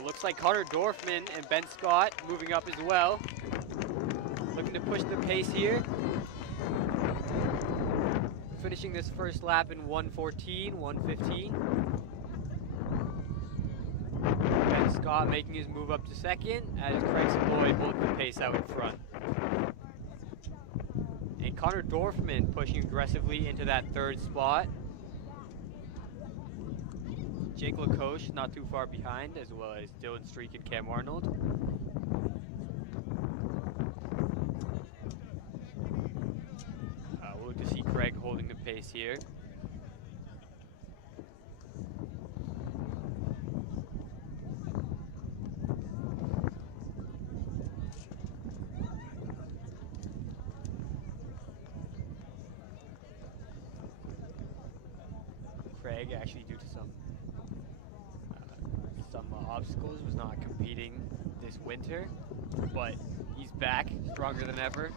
Looks like Connor Dorfman and Ben Scott moving up as well. Looking to push the pace here. Finishing this first lap in 1:14, 1:15. Ben Scott making his move up to second as Craig Saloy holding the pace out in front. And Connor Dorfman pushing aggressively into that third spot. Jake Lacoche not too far behind, as well as Dylan Streak and Cam Arnold. We'll look to see Craig holding the pace here. Craig, actually due to some obstacles, was not competing this winter, but he's back, stronger than ever,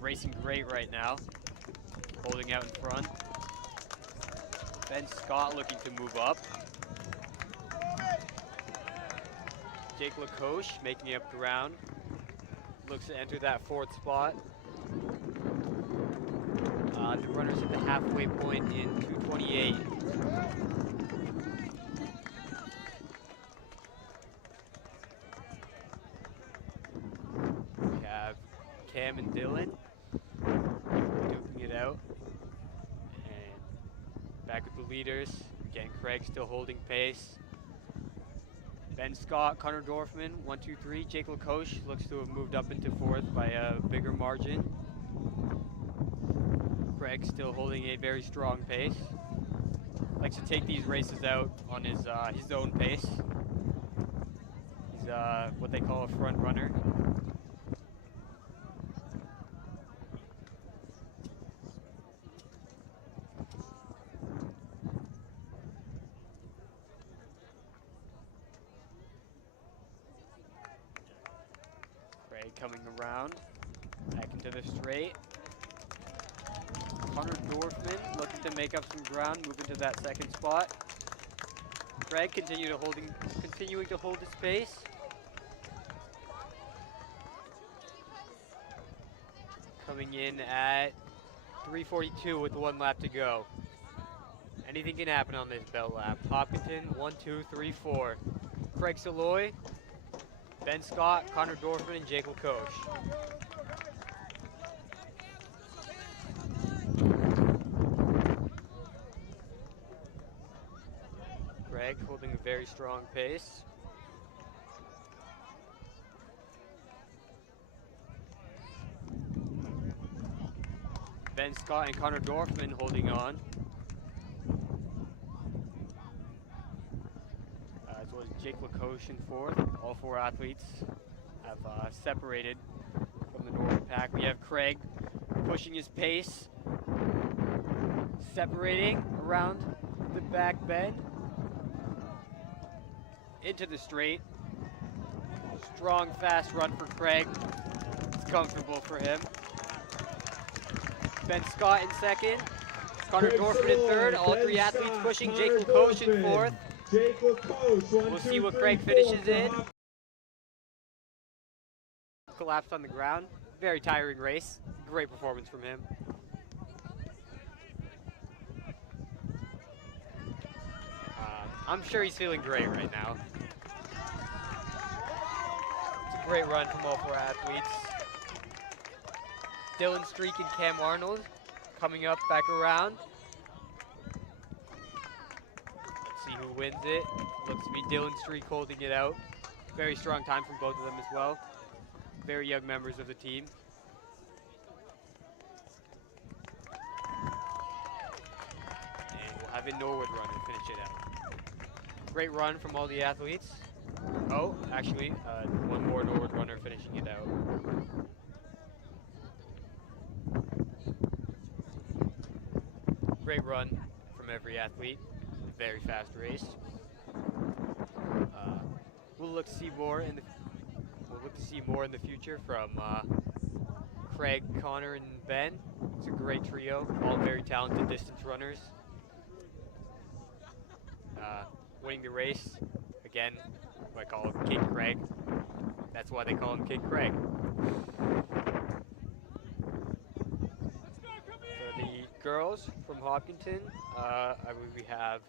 racing great right now, holding out in front. Ben Scott looking to move up. Jake Lacoche making up ground, looks to enter that 4th spot. The runner's at the halfway point in 2:28. We have Cam and Dylan duking it out. And back with the leaders. Again, Craig still holding pace. Ben Scott, Connor Dorfman, 1, 2, 3. Jake Lacoche looks to have moved up into 4th by a bigger margin. Craig still holding a very strong pace. Likes to take these races out on his own pace. He's what they call a front runner. Craig coming around, back into the straight. Connor Dorfman looking to make up some ground, move into that 2nd spot. Craig continuing to hold his pace. Coming in at 3:42 with 1 lap to go. Anything can happen on this bell lap. Hopkinton, 1, 2, 3, 4. Craig Saloy, Ben Scott, Connor Dorfman, and Jake Lacoche. Craig holding a very strong pace. Ben Scott and Connor Dorfman holding on. As well as Jake Lacoche in 4th. All 4 athletes have separated from the Norwood pack. We have Craig pushing his pace, separating around the back bend. Into the straight. Strong, fast run for Craig. It's comfortable for him. Ben Scott in 2nd. Connor Dorfman in 3rd. All 3 athletes pushing. Jake Lacoche in 4th. Jake Lacoche, We'll see what Craig finishes in. Collapsed on the ground. Very tiring race. Great performance from him. I'm sure he's feeling great right now. It's a great run from all 4 athletes. Dylan Streak and Cam Arnold coming up back around. Let's see who wins it. Looks to be Dylan Streak holding it out. Very strong time from both of them as well. Very young members of the team. And we'll have a Norwood runner finish it out. Great run from all the athletes. Oh, actually, one more Norwood runner finishing it out. Great run from every athlete. Very fast race. We'll look to see more in the future from Craig, Connor, and Ben. It's a great trio, all very talented distance runners. Winning the race, again, I call him King Craig. That's why they call him King Craig. For the girls from Hopkinton, I believe we have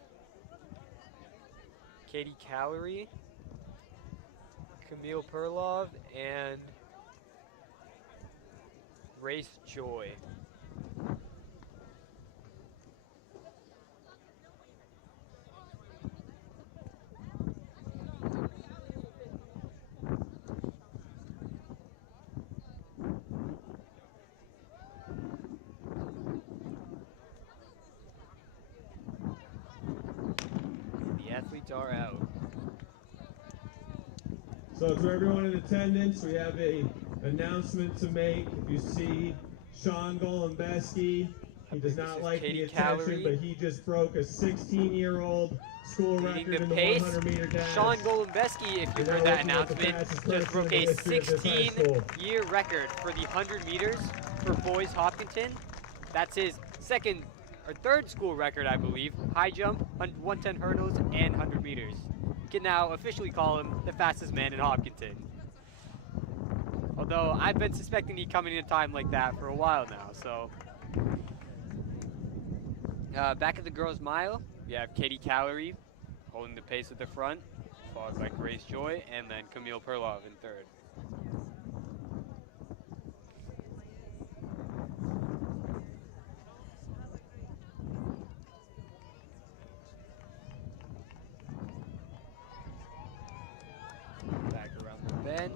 Katie Calorie, Camille Perlov, and Race Joy. Athletes are out. So to everyone in attendance, we have a announcement to make. If you see Sean Golombeski He does This not is like Katie the attention, Calorie. but he just broke a 16-year-old school Leading record the in the pace, 100-meter dash. Sean Golombeski, if you And now heard that looking at the announcement, fastest just person broke in the a history of this high school. 16-year record for the 100 meters for boys Hopkinton. That's his second or third school record, I believe. High jump, 110 hurdles, and 100 meters. You can now officially call him the fastest man in Hopkinton. Although I've been suspecting he coming in a time like that for a while now, so. Back at the girls' mile, we have Katie Calorie holding the pace at the front, followed by Grace Joy, and then Camille Perlov in third. Back around the bend.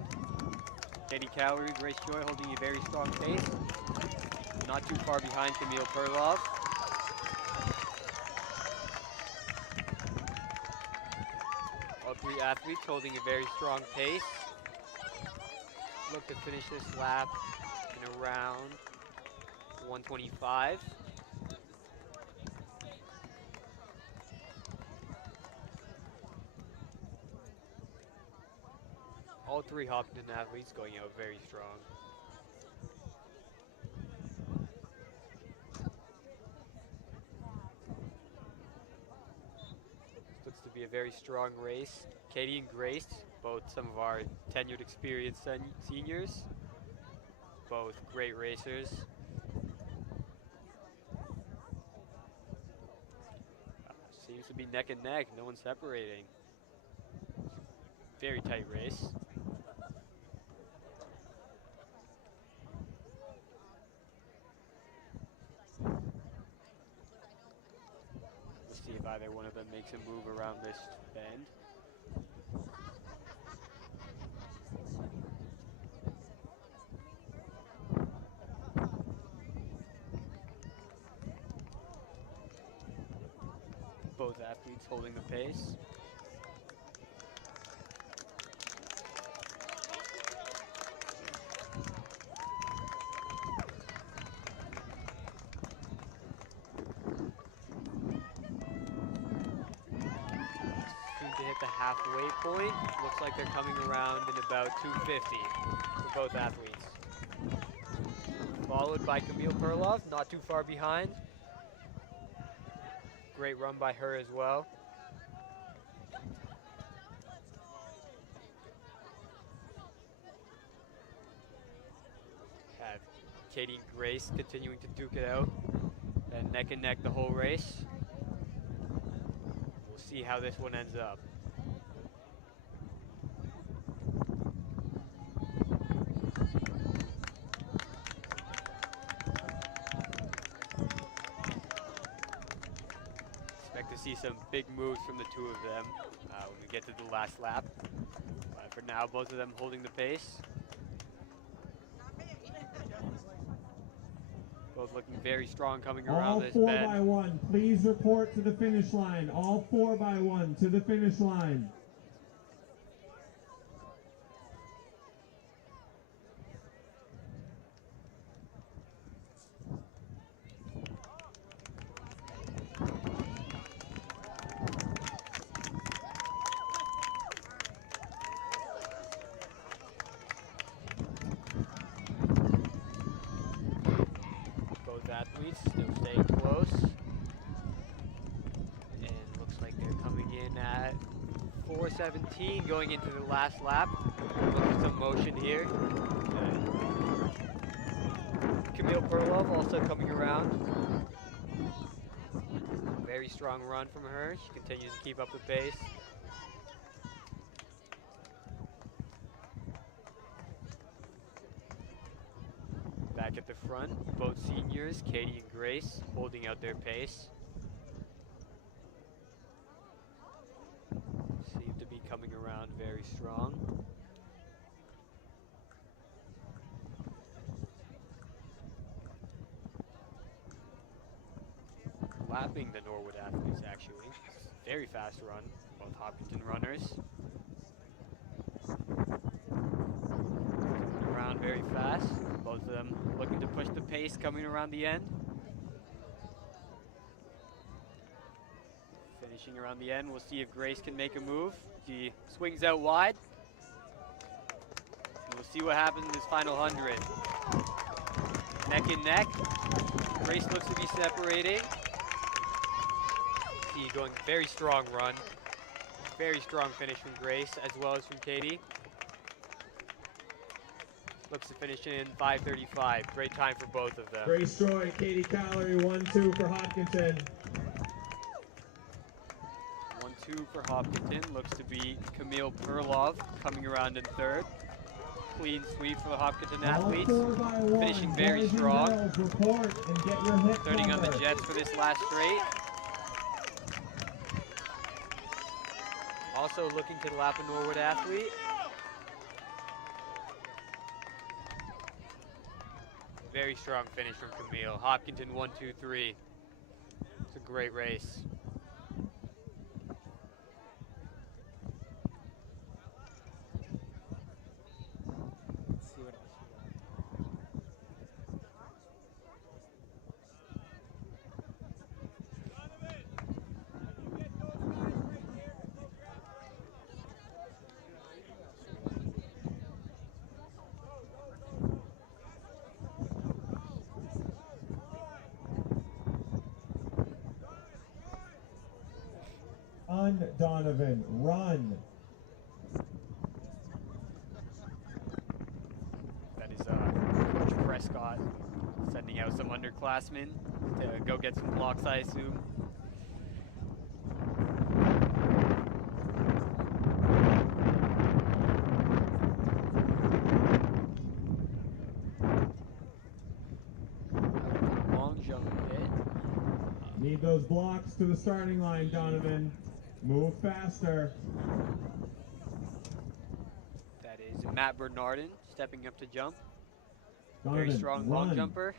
Katie Calorie, Grace Joy holding a very strong pace. Not too far behind Camille Perlov. All three athletes holding a very strong pace. Look to finish this lap in around 125. All three Hopkinton athletes going out very strong. This looks to be a very strong race. Katie and Grace, both some of our tenured experienced seniors, both great racers. Seems to be neck and neck, no one's separating. Very tight race. Let's see if either one of them makes a move around this bend. Both athletes holding the pace. The halfway point. Looks like they're coming around in about 250 for both athletes. Followed by Camille Perlov, not too far behind. Great run by her as well. Have Katie and Grace continuing to duke it out and neck the whole race. We'll see how this one ends up. Expect to see some big moves from the two of them when we get to the last lap. But for now, both of them holding the pace. Both looking very strong coming around All this 4 bend. by 1, please report to the finish line. All 4 by 1 to the finish line. Athletes still staying close, and looks like they're coming in at 4:17 going into the last lap. Look at some motion here. Camille Perlov also coming around. Very strong run from her. She continues to keep up the pace. Back at the front, both seniors, Katie and Grace, holding out their pace. Seem to be coming around very strong. Lapping the Norwood athletes, actually. Very fast run, both Hopkinton runners. Coming around very fast. Both of them looking to push the pace coming around the end. Finishing around the end, we'll see if Grace can make a move. She swings out wide. And we'll see what happens in this final 100. Neck and neck. Grace looks to be separating. See, going very strong run. Very strong finish from Grace, as well as from Katie. Looks to finish in 5:35. Great time for both of them. Grace Troy, Katie Callery, 1-2 for Hopkinton. 1-2 for Hopkinton. Looks to be Camille Perlov coming around in third. Clean sweep for the Hopkinton athletes. Finishing very strong. Turning on the jets for this last straight. Also looking to the lap of Norwood athlete. Very strong finish from Camille. Hopkinton 1-2-3. It's a great race. Let's see what else we Donovan, run. That is Coach Prescott sending out some underclassmen to go get some blocks, I assume. Long jump hit. Need those blocks to the starting line, Donovan. Move faster. That is Matt Bernardin stepping up to jump. Donovan, Very strong run. long jumper.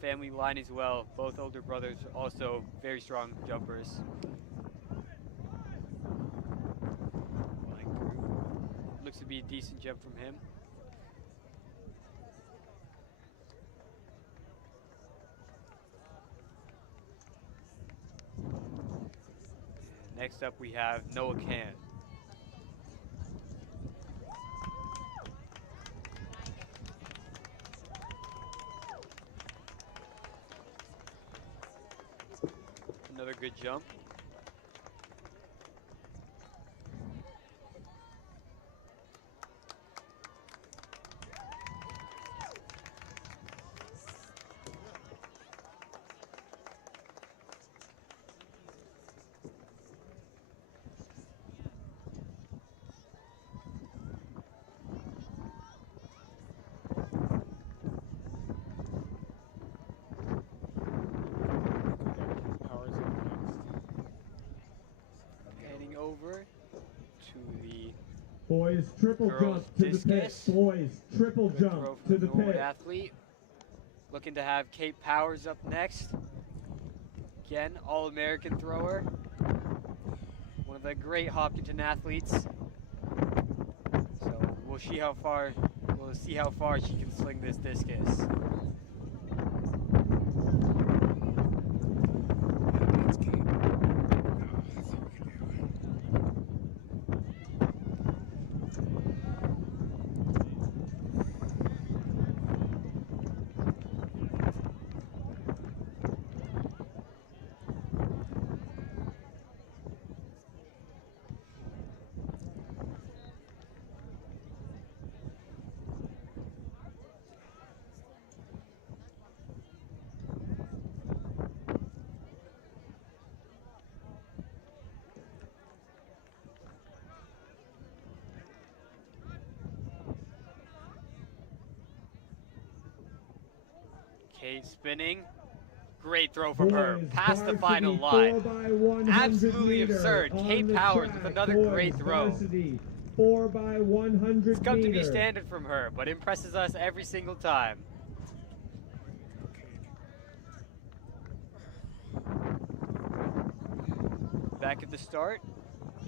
Family line as well. Both older brothers also very strong jumpers. Line through. Looks to be a decent jump from him. Next up we have Noah Can. Another good jump. Powers up next. Heading over to the Boys, triple girls jump to the pit. discus. Boys, triple Good throw jump from to the Norwood pit. athlete. Looking to have Kate Powers up next. Again, All-American thrower. One of the great Hopkinton athletes. So we'll see how far she can sling this discus. That's Kate. Oh, let's see what we can do. Kate spinning. Great throw from her. Boys, Past the varsity final line. 4x100 Absolutely meter absurd. on Kate the Powers track. with another Boys, great throw. varsity 4x100 It's come to be meter. standard from her, but impresses us every single time. Back at the start,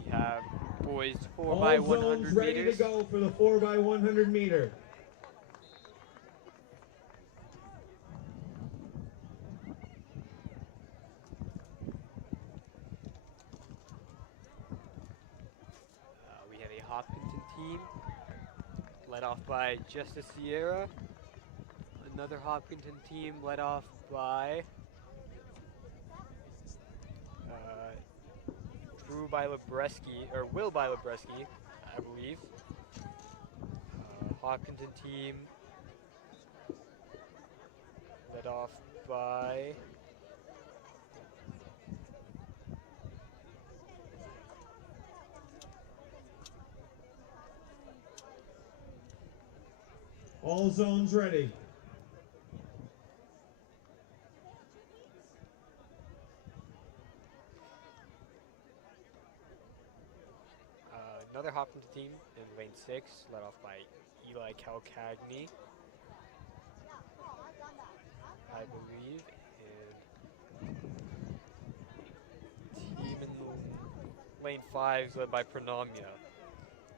we have boys All 4x100 zones ready meters. to go for the 4x100 meter. team, led off by Justice Sierra. Another Hopkinton team led off by Drew by Lebreski, or Will by Lebreski, I believe. Hopkinton team led off by All zones ready. another Hopkinton team in lane 6, led off by Eli Calcagney, I believe, and team in lane 5 is led by Pranamya,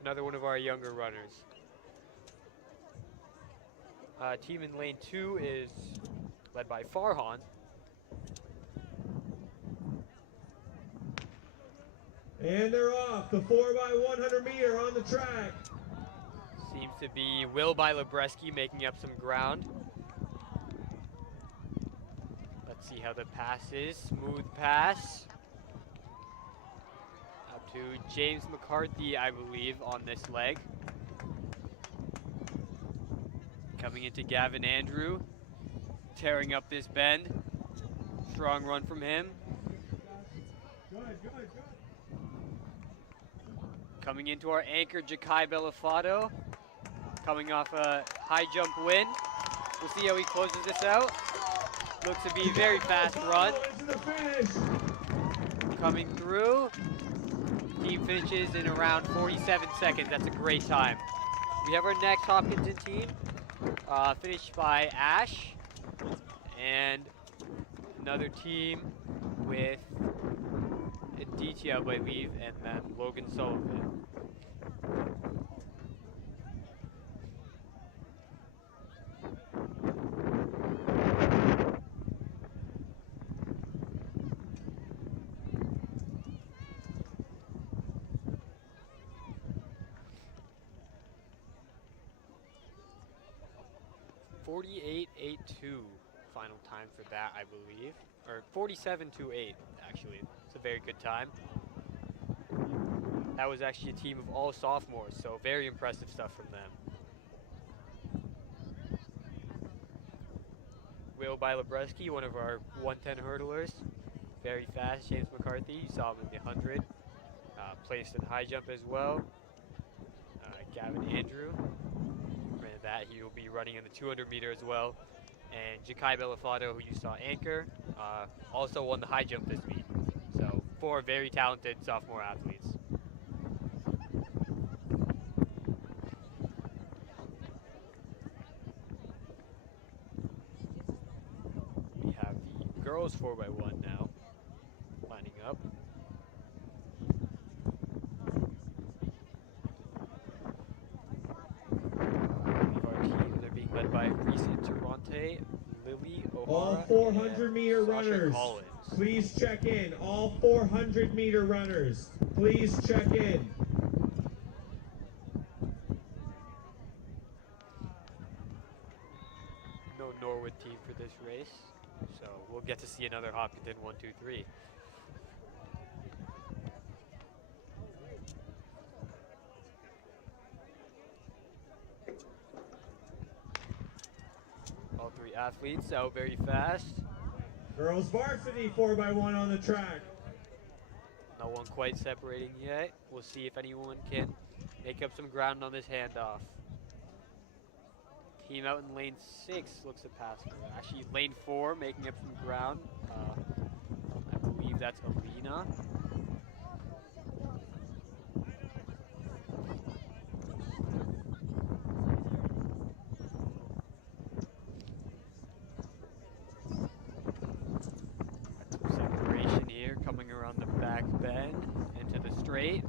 another one of our younger runners. Team in lane 2 is led by Farhan. And they're off. The 4x100 meter on the track. Seems to be Will by Lebreski making up some ground. Let's see how the pass is. Smooth pass. Up to James McCarthy, I believe, on this leg. Coming into Gavin Andrew. Tearing up this bend. Strong run from him. Good. Coming into our anchor, Ja'Kai Bellafato. Coming off a high jump win. We'll see how he closes this out. Looks to be a very fast run. Coming through. Team finishes in around 47 seconds. That's a great time. We have our next Hopkinton team, finished by Ash. And another team with Aditya, I believe, and then Logan Sullivan. .48.82 final time for that, I believe, or 47.28 actually. It's a very good time. That was actually a team of all sophomores, so very impressive stuff from them. Will by Lebreski, one of our 110 hurdlers. Very fast, James McCarthy. You saw him in the 100. Placed in high jump as well. Gavin Andrew. Granted that he will be running in the 200 meter as well. And Ja'Kai Bellafato, who you saw anchor, also won the high jump this meet. So 4 very talented sophomore athletes. We have the girls 4x1 now lining up. Our teams are being led by Reese Interronte, Lily O'Hara, All 400 meter Sasha runners, Collins. please check in. All 400 meter runners, please check in. No Norwood team for this race, so we'll get to see another Hopkinton 1, 2, 3. All 3 athletes out very fast. Girls varsity 4x1 on the track. No one quite separating yet. We'll see if anyone can make up some ground on this handoff. Team out in lane 6 looks to pass. Actually, lane 4 making up some ground. I believe that's Alina. Separation here, coming around the back bend into the straight.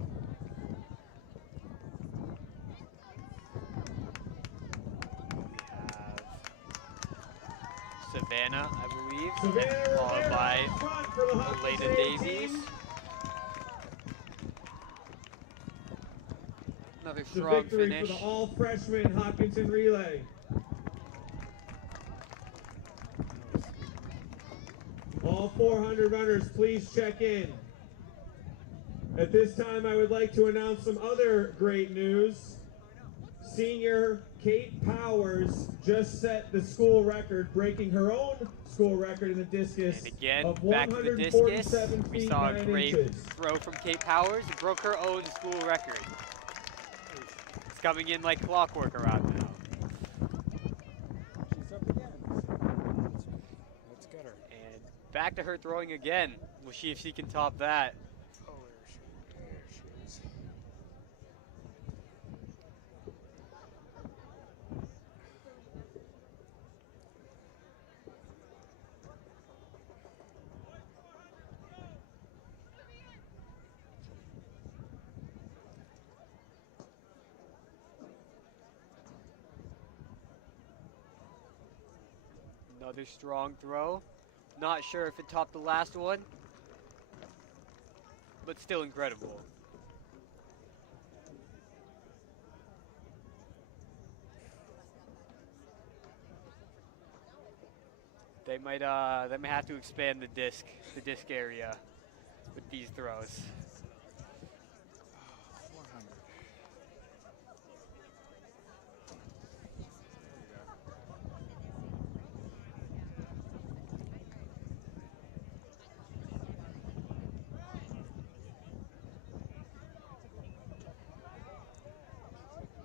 Savannah, I believe, Savannah followed by front for the Hopkinton Elena team. Davies. Another the strong victory finish. for the all-freshman Hopkinton relay. All 400 runners, please check in. At this time, I would like to announce some other great news. Senior Kate Powers just set the school record, breaking her own school record in the discus And again, of back to the discus. 147 We feet saw a 9 great inches. throw from Kate Powers and broke her own school record. It's coming in like clockwork around now. She's up again. Let's get her. And back to her throwing again. We'll see if she can top that. Oh, there she is. Another strong throw. Not sure if it topped the last one, but still incredible. They might have to expand the disc area with these throws. 400.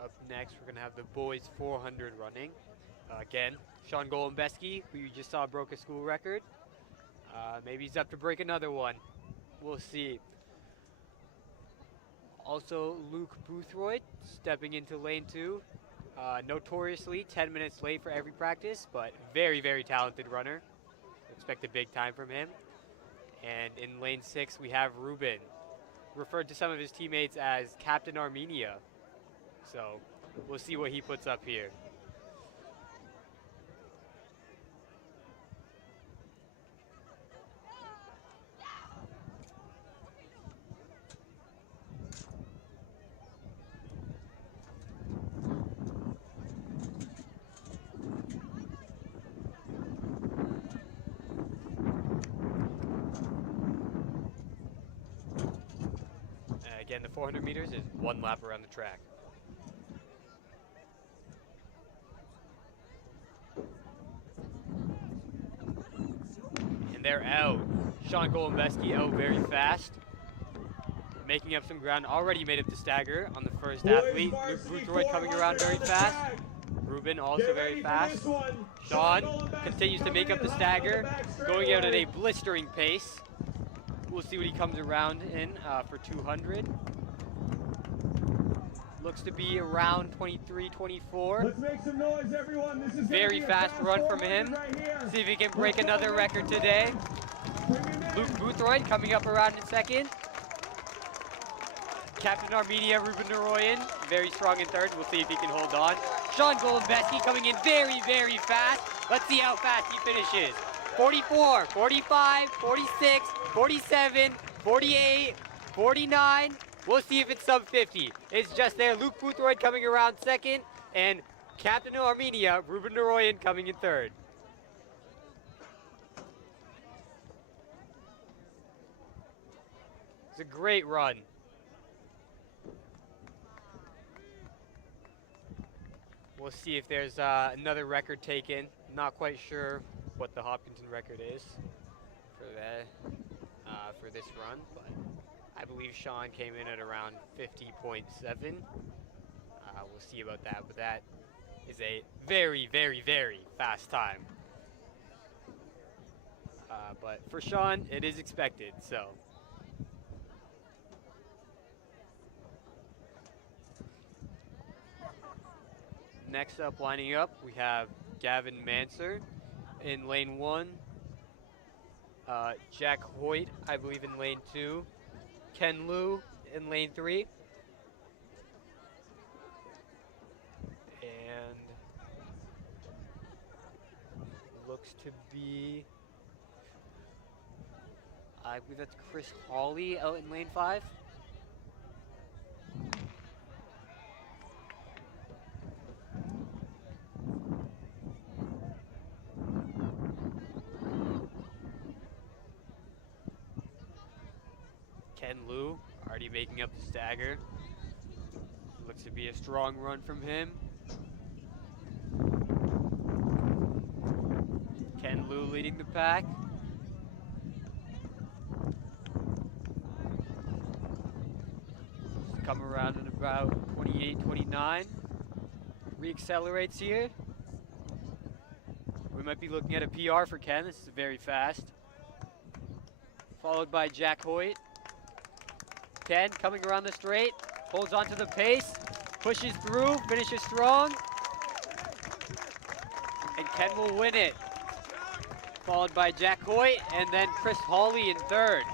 Up next, we're gonna have the boys 400 running. Again, Sean Golombeski, who you just saw broke a school record. Maybe he's up to break another one. We'll see. Also, Luke Boothroyd stepping into lane 2. Notoriously 10 minutes late for every practice, but very, very talented runner. Expect a big time from him. And in lane 6, we have Ruben, referred to some of his teammates as Captain Armenia. So we'll see what he puts up here. Again, the 400 meters is one lap around the track. And they're out. Sean Golombeski out very fast. Making up some ground, already made up the stagger on the first athlete. Luke Boothroyd coming around very fast. Ruben also very fast. Sean continues to make up the stagger, going out at a blistering pace. We'll see what he comes around in for 200. Looks to be around 23, 24. Let's make some noise, everyone. This is Very fast run from him. Right here. See if he can break another record today. Luke Boothroyd coming up around in second. Captain Armenia, Ruben Naroyan, very strong in third. We'll see if he can hold on. Sean Golombeski coming in very, very fast. Let's see how fast he finishes. 44, 45, 46, 47, 48, 49. We'll see if it's sub 50. It's just there. Luke Boothroyd coming around second, and Captain Armenia, Ruben Naroyan, coming in third. It's a great run. We'll see if there's another record taken. Not quite sure what the Hopkinton record is for this run, but I believe Sean came in at around 50.7. We'll see about that, but that is a very, very, very fast time. But for Sean, it is expected, so. Next up, lining up, we have Gavin Manser in lane 1. Jack Hoyt, I believe, in lane 2. Ken Liu in lane 3. And looks to be, I believe that's Chris Hawley out in lane 5. Ken Liu already making up the stagger. Looks to be a strong run from him. Ken Liu leading the pack. Come around in about 28, 29. Reaccelerates here. We might be looking at a PR for Ken. This is very fast. Followed by Jack Hoyt. Ken coming around the straight, holds onto the pace, pushes through, finishes strong. And Ken will win it. Followed by Jack Hoyt and then Chris Hawley in third.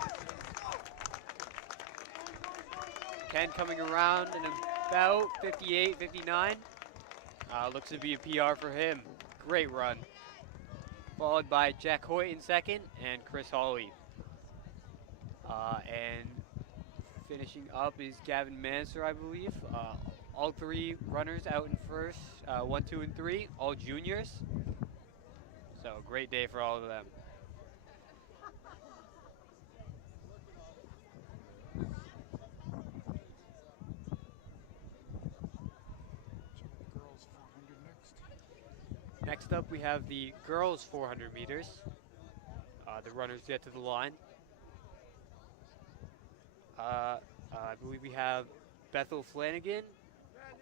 Ken coming around in about 58, 59. Looks to be a PR for him. Great run. Followed by Jack Hoyt in second and Chris Hawley. And finishing up is Gavin Manser, I believe. All three runners out in first, 1, 2, and 3, all juniors. So great day for all of them. Girls 400 next. Next up, we have the girls 400 meters. The runners get to the line. I believe we have Bethel Flanagan,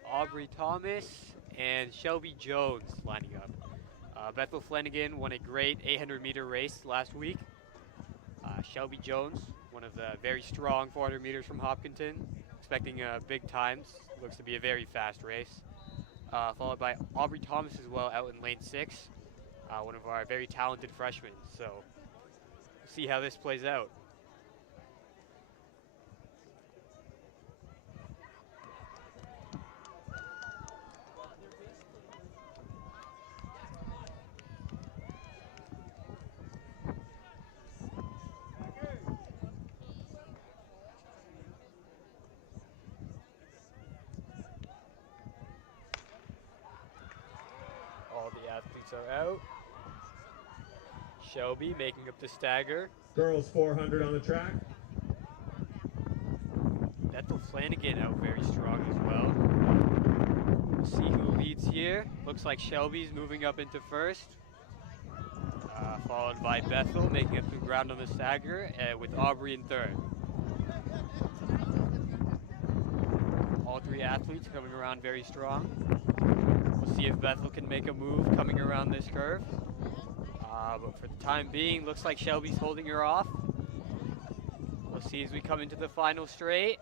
Aubrey Thomas, and Shelby Jones lining up. Bethel Flanagan won a great 800-meter race last week. Shelby Jones, one of the very strong 400 meters from Hopkinton, expecting big times. Looks to be a very fast race. Followed by Aubrey Thomas as well out in lane 6, one of our very talented freshmen. So we'll see how this plays out. All the athletes are out. Shelby making up the stagger. Girls 400 on the track. Bethel Flanagan out very strong as well. We'll see who leads here. Looks like Shelby's moving up into first. Followed by Bethel making up some ground on the stagger with Aubrey in third. All three athletes coming around very strong. We'll see if Bethel can make a move coming around this curve. But for the time being, looks like Shelby's holding her off. We'll see as we come into the final straight.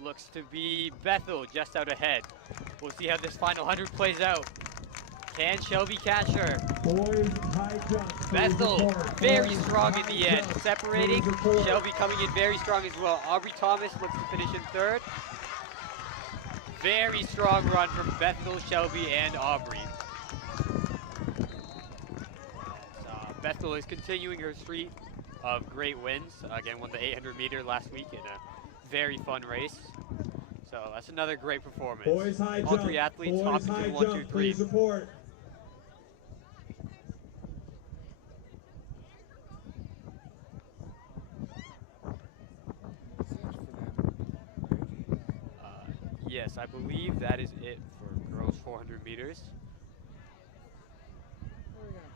Looks to be Bethel just out ahead. We'll see how this final 100 plays out. Can Shelby catch her? Boys high jump. Bethel very strong in the end. Separating, Shelby coming in very strong as well. Aubrey Thomas looks to finish in third. Very strong run from Bethel, Shelby, and Aubrey. Bethel is continuing her streak of great wins. Again, won the 800 meter last week in a very fun race. So that's another great performance. Boys high All jump. three athletes, Boys Hopkinton high 1, 2, jump. 3. Please report. Yes, I believe that is it for girls 400 meters. Where are we going?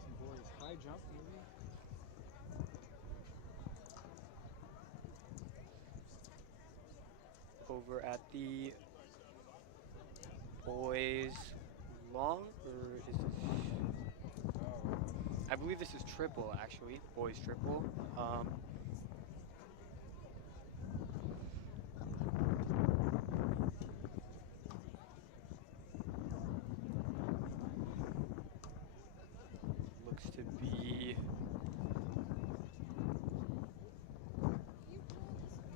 Some boys high jump, maybe? Over at the boys long, or is this? I believe this is triple actually, boys triple. Looks to be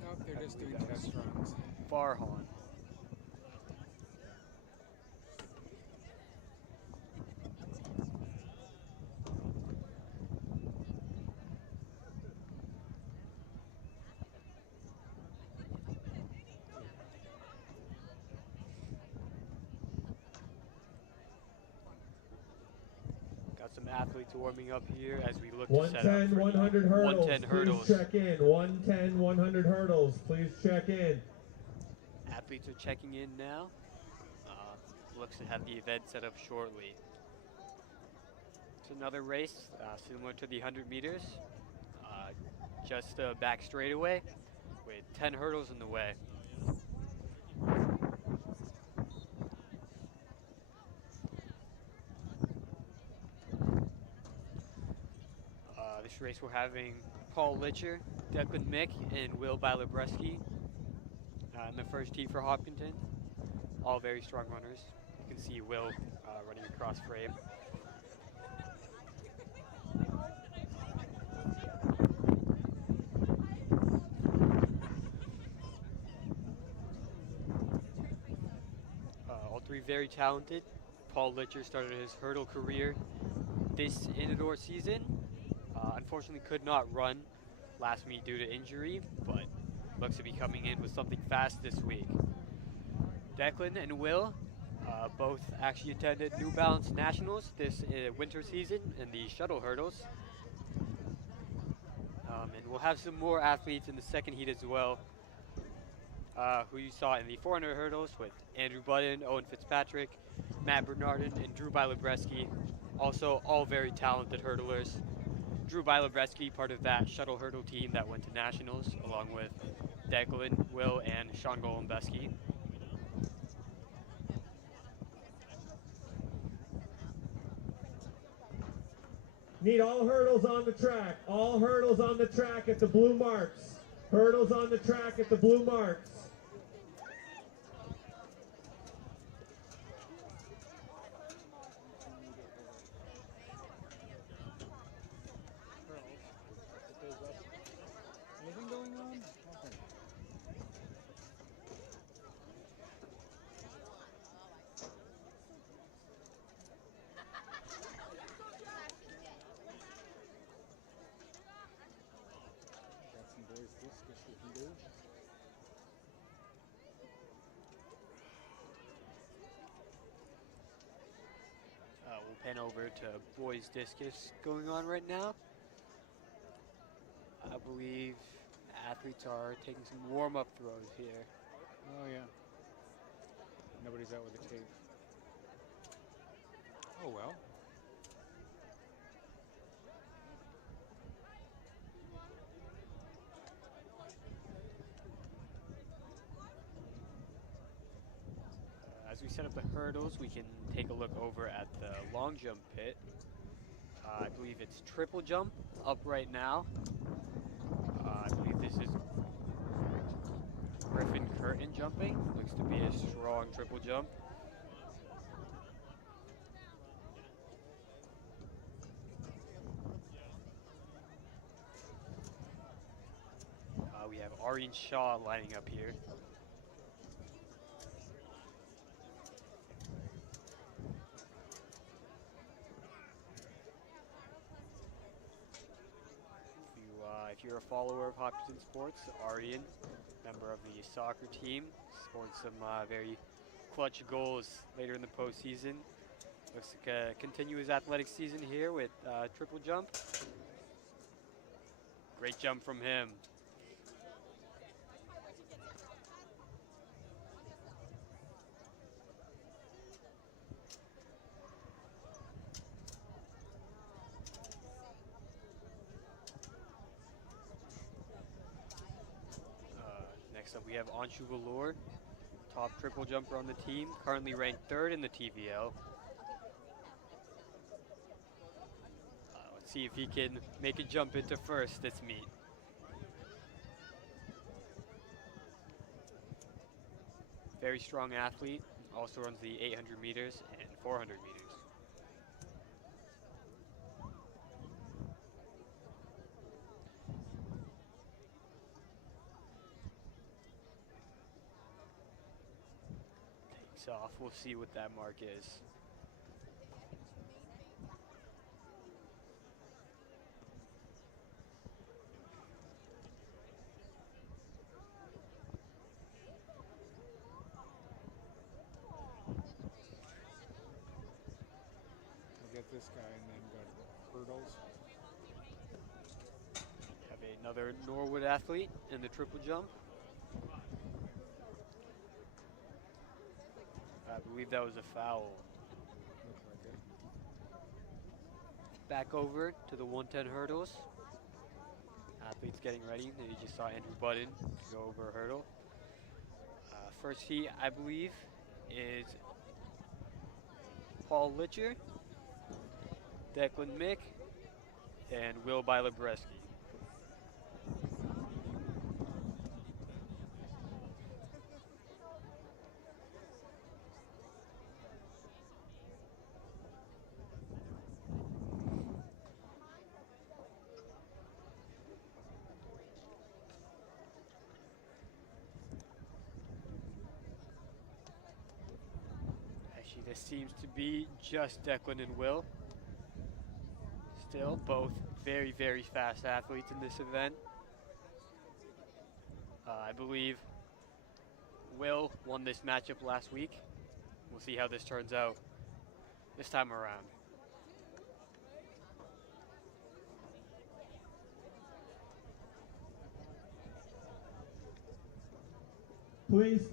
Nope, they're just doing test runs. Farhan. Some athletes warming up here as we look to set up 110, for 100 hurdles. 110 hurdles. Please check in. 110, 100 hurdles. Please check in. Athletes are checking in now. Looks to have the event set up shortly. It's another race similar to the 100 meters, just back straightaway with 10 hurdles in the way. This race we're having Paul Litcher, Declan Mick, and Will Balabreski in the first tee for Hopkinton. All very strong runners. You can see Will running across frame. All three very talented. Paul Litcher started his hurdle career this indoor season. Unfortunately could not run last meet due to injury, but looks to be coming in with something fast this week. Declan and Will both actually attended New Balance Nationals this winter season in the shuttle hurdles. And we'll have some more athletes in the second heat as well, who you saw in the 400 hurdles with Andrew Budden, Owen Fitzpatrick, Matt Bernardin, and Drew Bilebreski. Also all very talented hurdlers. Drew Bilebreski, part of that shuttle hurdle team that went to nationals, along with Declan, Will, and Sean Golembeski. Need all hurdles on the track. All hurdles on the track at the blue marks. Hurdles on the track at the blue marks. Anything going on? Nothing. Got some boys discus we can do. We'll pan over to boys discus going on right now. I believe athletes are taking some warm-up throws here. Oh, yeah. Nobody's out with a tape. Oh, well. As we set up the hurdles, we can take a look over at the long jump pit. I believe it's triple jump up right now. I believe this is Griffin Curtin jumping. Looks to be a strong triple jump. We have Aryan Shaw lining up here. If you're a follower of Hopkinton sports, Aryan, member of the soccer team, scored some very clutch goals later in the postseason. Looks like continue his athletic season here with triple jump. Great jump from him. Next up we have Anshu Valor, top triple jumper on the team, currently ranked third in the TVL. Let's see if he can make a jump into first this meet. Very strong athlete, also runs the 800 meters and 400 meters. Off. We'll see what that mark is. We'll get this guy and then go to the hurdles. Have another Norwood athlete in the triple jump. I believe that was a foul. Looks like it. Back over to the 110 hurdles. Athletes getting ready. You just saw Andrew Budden go over a hurdle. First heat, I believe, is Paul Litcher, Declan Mick, and Will Bilebreski. Actually, this seems to be just Declan and Will. Still, both very, very fast athletes in this event. I believe Will won this matchup last week. We'll see how this turns out this time around. Please.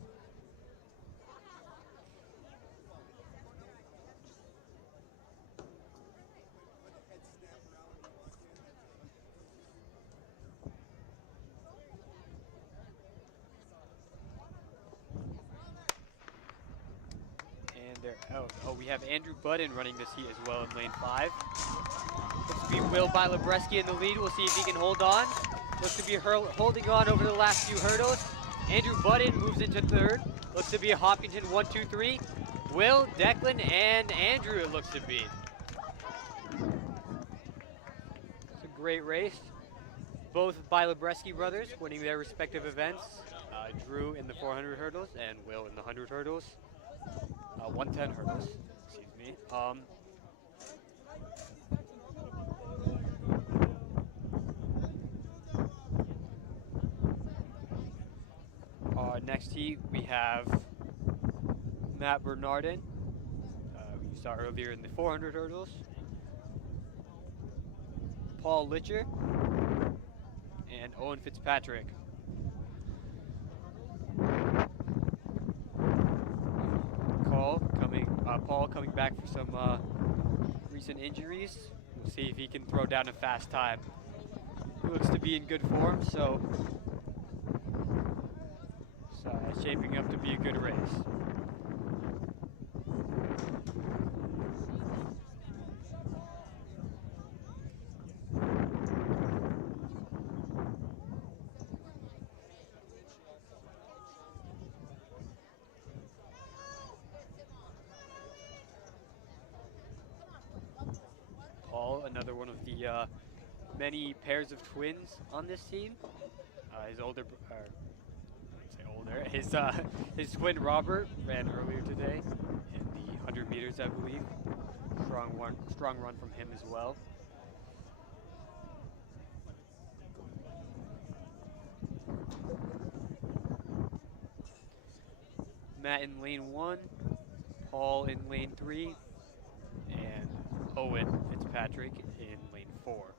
And they're out. Oh, we have Andrew Budden running this heat as well in lane 5. Looks to be Will Bilebreski in the lead. We'll see if he can hold on. Looks to be holding on over the last few hurdles. Andrew Budden moves into third. Looks to be a Hopkinton 1-2-3. Will, Declan, and Andrew it looks to be. It's a great race. Both Bilebreski brothers winning their respective events. Drew in the 400 hurdles and Will in the 100 hurdles. 110 hurdles, excuse me. Next heat, we have Matt Bernardin, who you saw earlier in the 400 hurdles. Paul Litcher, and Owen Fitzpatrick. Paul coming back for some recent injuries. We'll see if he can throw down a fast time. He looks to be in good form, so it's shaping up to be a good race. Another one of the many pairs of twins on this team. His his twin Robert ran earlier today in the 100 meters, I believe. Strong run from him as well. Matt in lane 1, Paul in lane 3, and Owen Fitzpatrick in lane 4.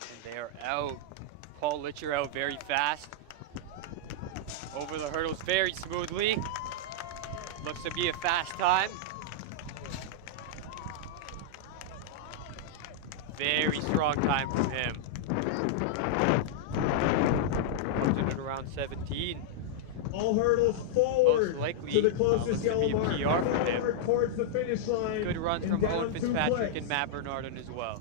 And they are out. Paul Litcher out very fast. Over the hurdles very smoothly. Looks to be a fast time. Very strong time from him. Comes in at around 17. All hurdles forward. Most likely, to the closest looks to be yellow a mark. PR for him. Forward towards the finish line. Good run and from down Owen 2 Fitzpatrick clicks. and Matt Bernardin as well.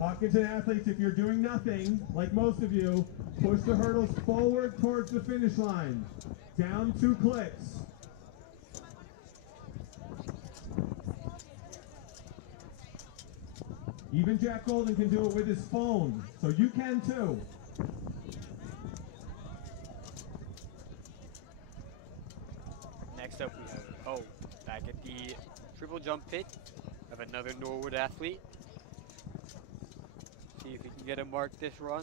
Hopkinton athletes, if you're doing nothing, like most of you, push the hurdles forward towards the finish line. Down 2 clicks. Even Jack Golden can do it with his phone, so you can too. Next up we have, back at the triple jump pit of another Norwood athlete. See if he can get a mark this run.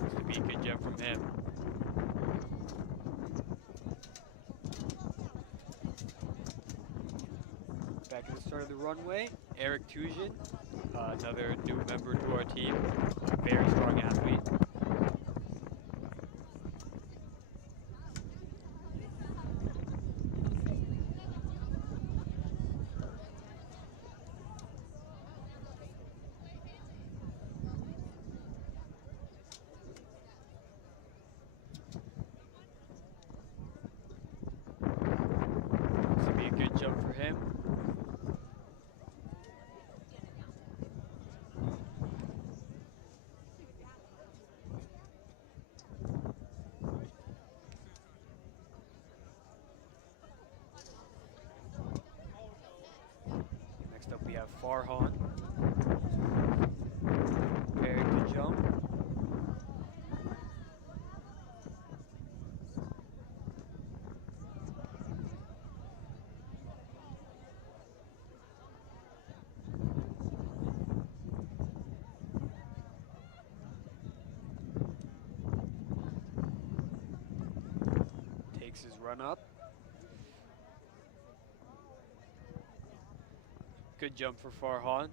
This could be a good jump from him. Back at the start of the runway, Eric Tujin, another new member to our team, a very strong athlete. This would be a good jump for him. Next up we have Farhan. Very good jump. Takes his run up. Good jump for Farhan.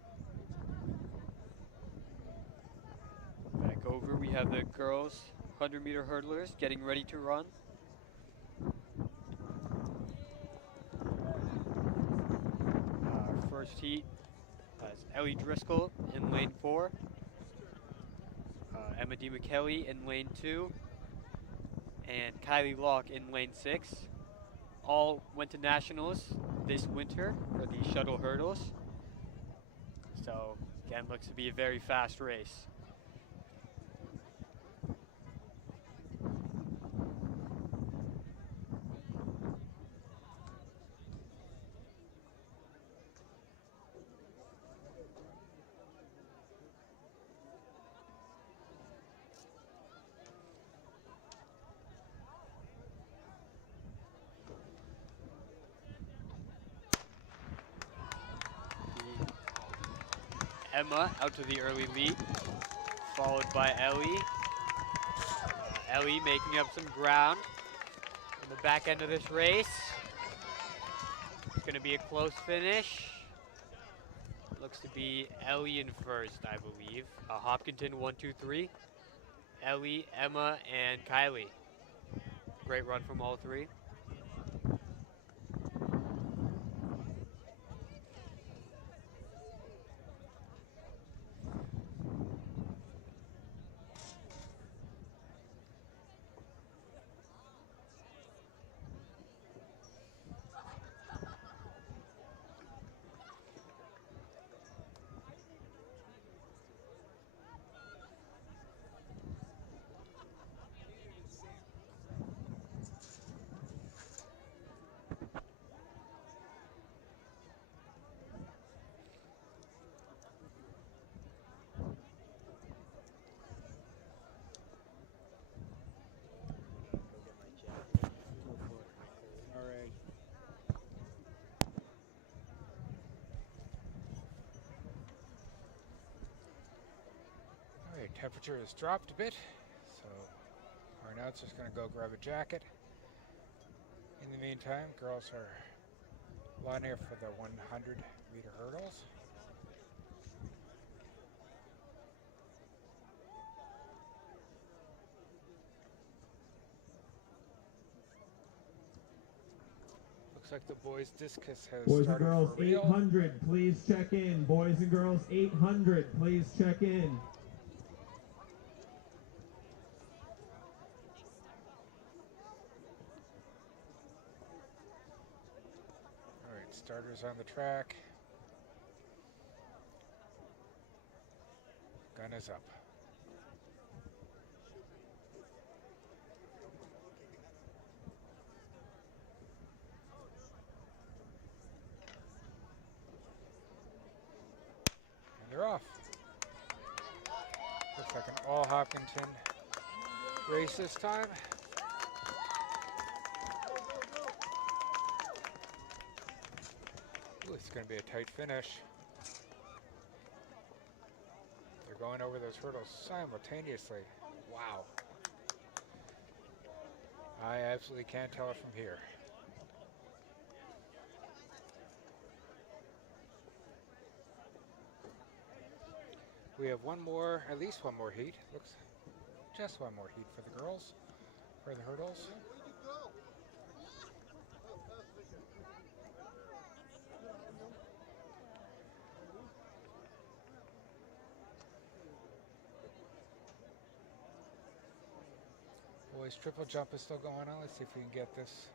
Back over, we have the girls 100-meter hurdlers getting ready to run. Our first heat has Ellie Driscoll in lane 4, Emma D. McKelly in lane 2, and Kylie Locke in lane 6. All went to nationals this winter for the shuttle hurdles. So again, looks to be a very fast race. Emma out to the early lead, followed by Ellie. Ellie making up some ground on the back end of this race. It's going to be a close finish. Looks to be Ellie in first, I believe. Hopkinton 1, 2, 3. Ellie, Emma, and Kylie. Great run from all three. Temperature has dropped a bit, so our announcer's going to go grab a jacket. In the meantime, girls are lining up for the 100-meter hurdles. Looks like the boys' discus has Boys and started girls, for real. 800, please check in. Boys and girls, 800, please check in. All right, starters on the track. Gun is up. And they're off. Looks like an all Hopkinton race this time. Ooh, it's going to be a tight finish. going over those hurdles simultaneously. Wow. I absolutely can't tell it from here. We have one more, at least one more heat. Looks just one more heat for the girls, for the hurdles. Boys triple jump is still going on. Let's see if we can get this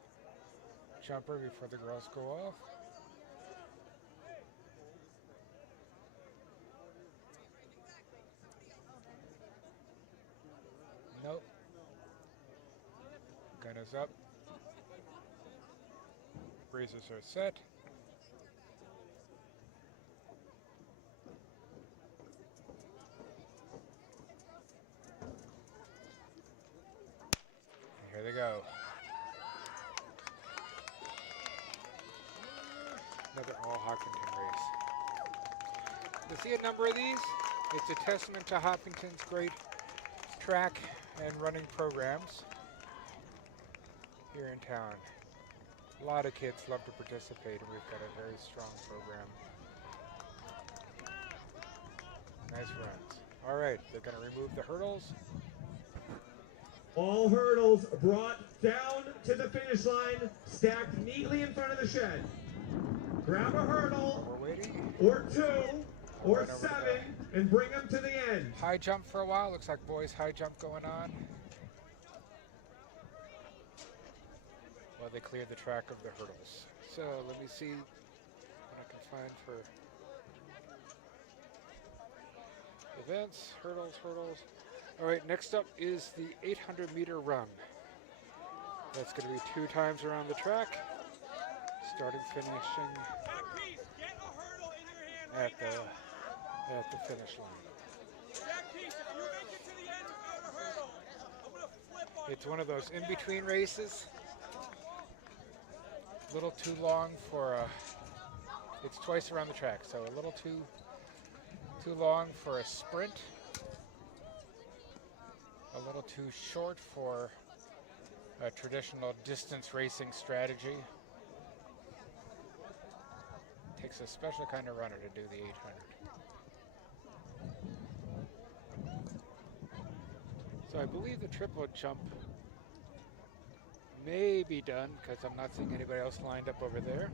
jumper before the girls go off. Nope. Gun is up. Breezers are set. And here they go. Another all Hopkinton race. To see a number of these, it's a testament to Hopkinton's great track and running programs here in town. A lot of kids love to participate, and we've got a very strong program. Nice runs. All right, they're going to remove the hurdles. All hurdles brought down to the finish line, stacked neatly in front of the shed. Grab a hurdle, We're waiting. or two, or Right over to 7, and bring them to the end. High jump for a while. Looks like boys high jump going on. While they clear the track of the hurdles. So let me see what I can find for events, hurdles. All right, next up is the 800-meter run. That's going to be 2 times around the track, starting, finishing at the finish line. It's one of those in-between races. A little too long for it's twice around the track, so a little too long for a sprint. A little too short for a traditional distance racing strategy. Takes a special kind of runner to do the 800. So I believe the triple jump may be done because I'm not seeing anybody else lined up over there.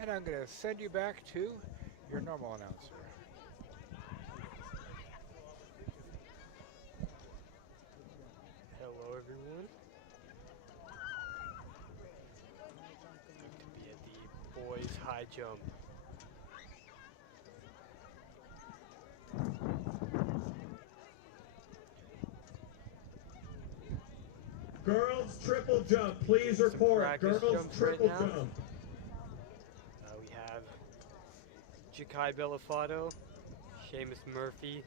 And I'm going to send you back to your normal announcer. Hello, everyone. To be at the boys' high jump. Girls triple jump, please report. practice Girls jumps right triple now. jump. We have Ja'Kai Bellafato, Seamus Murphy,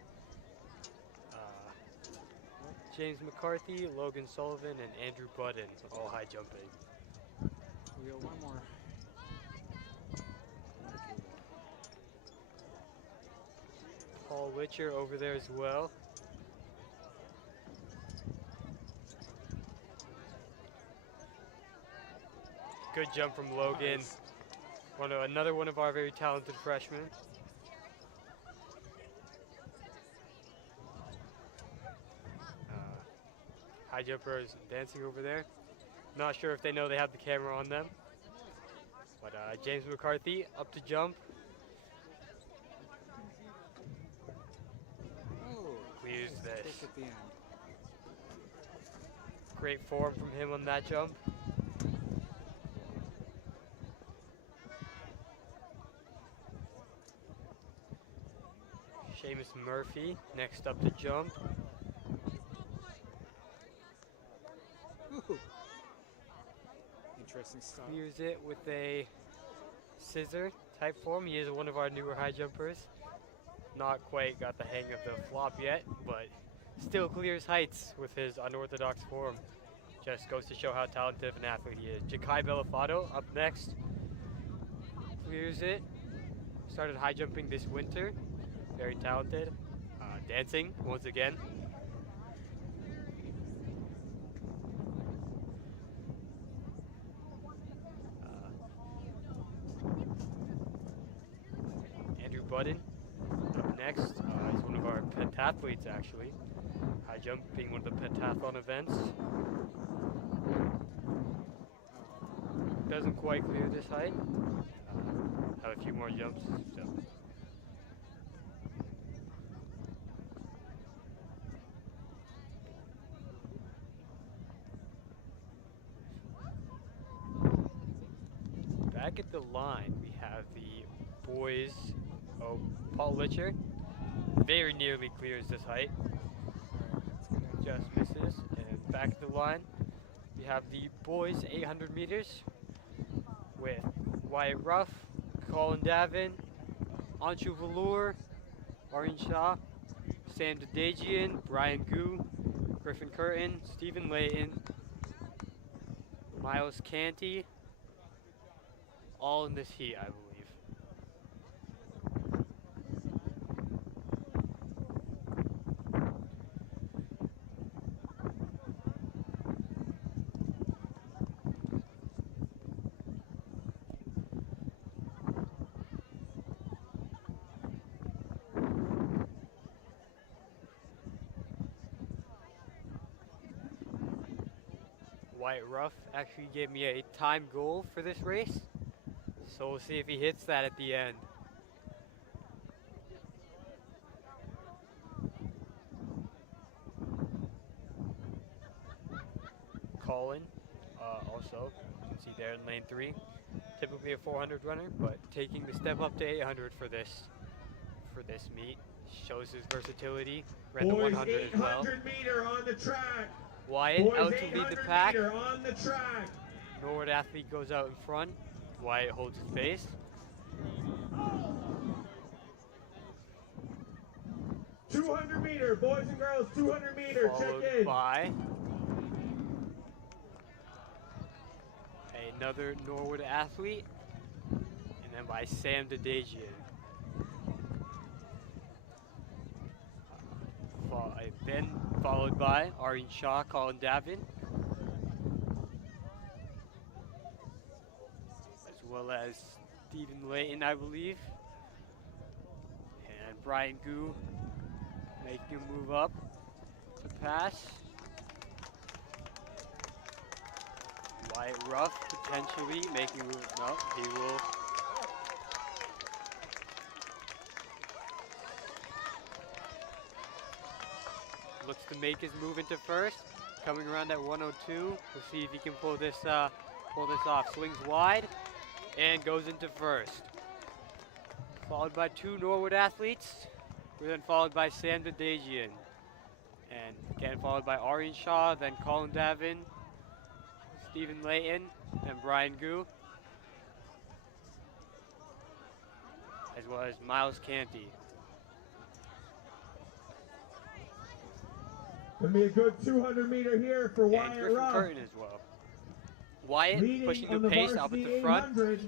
James McCarthy, Logan Sullivan, and Andrew Budden, all high jumping. We got one more. Paul Witcher over there as well. Good jump from Logan. Nice. Another one of our very talented freshmen. High jumpers dancing over there. Not sure if they know they have the camera on them. But James McCarthy up to jump. Oh, Clears nice this. kick at the end. Great form from him on that jump. Seamus Murphy next up to jump. Ooh. Interesting stuff. Clears it with a scissor type form. He is one of our newer high jumpers. Not quite got the hang of the flop yet, but still clears heights with his unorthodox form. Just goes to show how talented of an athlete he is. Ja'Kai Bellafato up next. Clears it. started high jumping this winter. Very talented. Dancing once again. Andrew Budden up next. He's one of our pentathletes actually. High jump being one of the pentathlon events. Doesn't quite clear this height. Have a few more jumps. So. Back at the line, we have the boys. Oh, Paul Litcher very nearly clears this height. Just misses. And back at the line, we have the boys 800 meters with Wyatt Ruff, Colin Davin, Anshu Velour, Aryan Shah, Sam Dadagian, Brian Gu, Griffin Curtin, Stephen Layton, Miles Canty, all in this heat, I believe. Wyatt Ruff actually gave me a time goal for this race, so we'll see if he hits that at the end. Colin, also, you can see there in lane 3, typically a 400 runner, but taking the step up to 800 for this meet shows his versatility. Ran the 100 as well. 800 meter on the track. Wyatt Boys, out to lead the pack. on the track. Norwood athlete goes out in front. Wyatt holds his pace. – 200 meter, boys and girls, 200 meter, Followed check in. by another Norwood athlete, and then by Sam Dadagian. Then followed by Aryan Shah, Colin Davin, as well as Stephen Layton, I believe, and Brian Gu making a move up to pass. Wyatt Ruff potentially making a move. No, he will. Looks to make his move into first. Coming around at 102. We'll see if he can pull this off. Swings wide and goes into first. Followed by 2 Norwood athletes. We're then followed by Sam Dadagian. And again followed by Aryan Shah, then Colin Davin, Stephen Layton, and Brian Gu. As well as Miles Canty. Gonna be a good 200 meter here for And Wyatt Griffin Ruff. Curtin as well. Wyatt Leading pushing on the pace up at varsity the front. 800.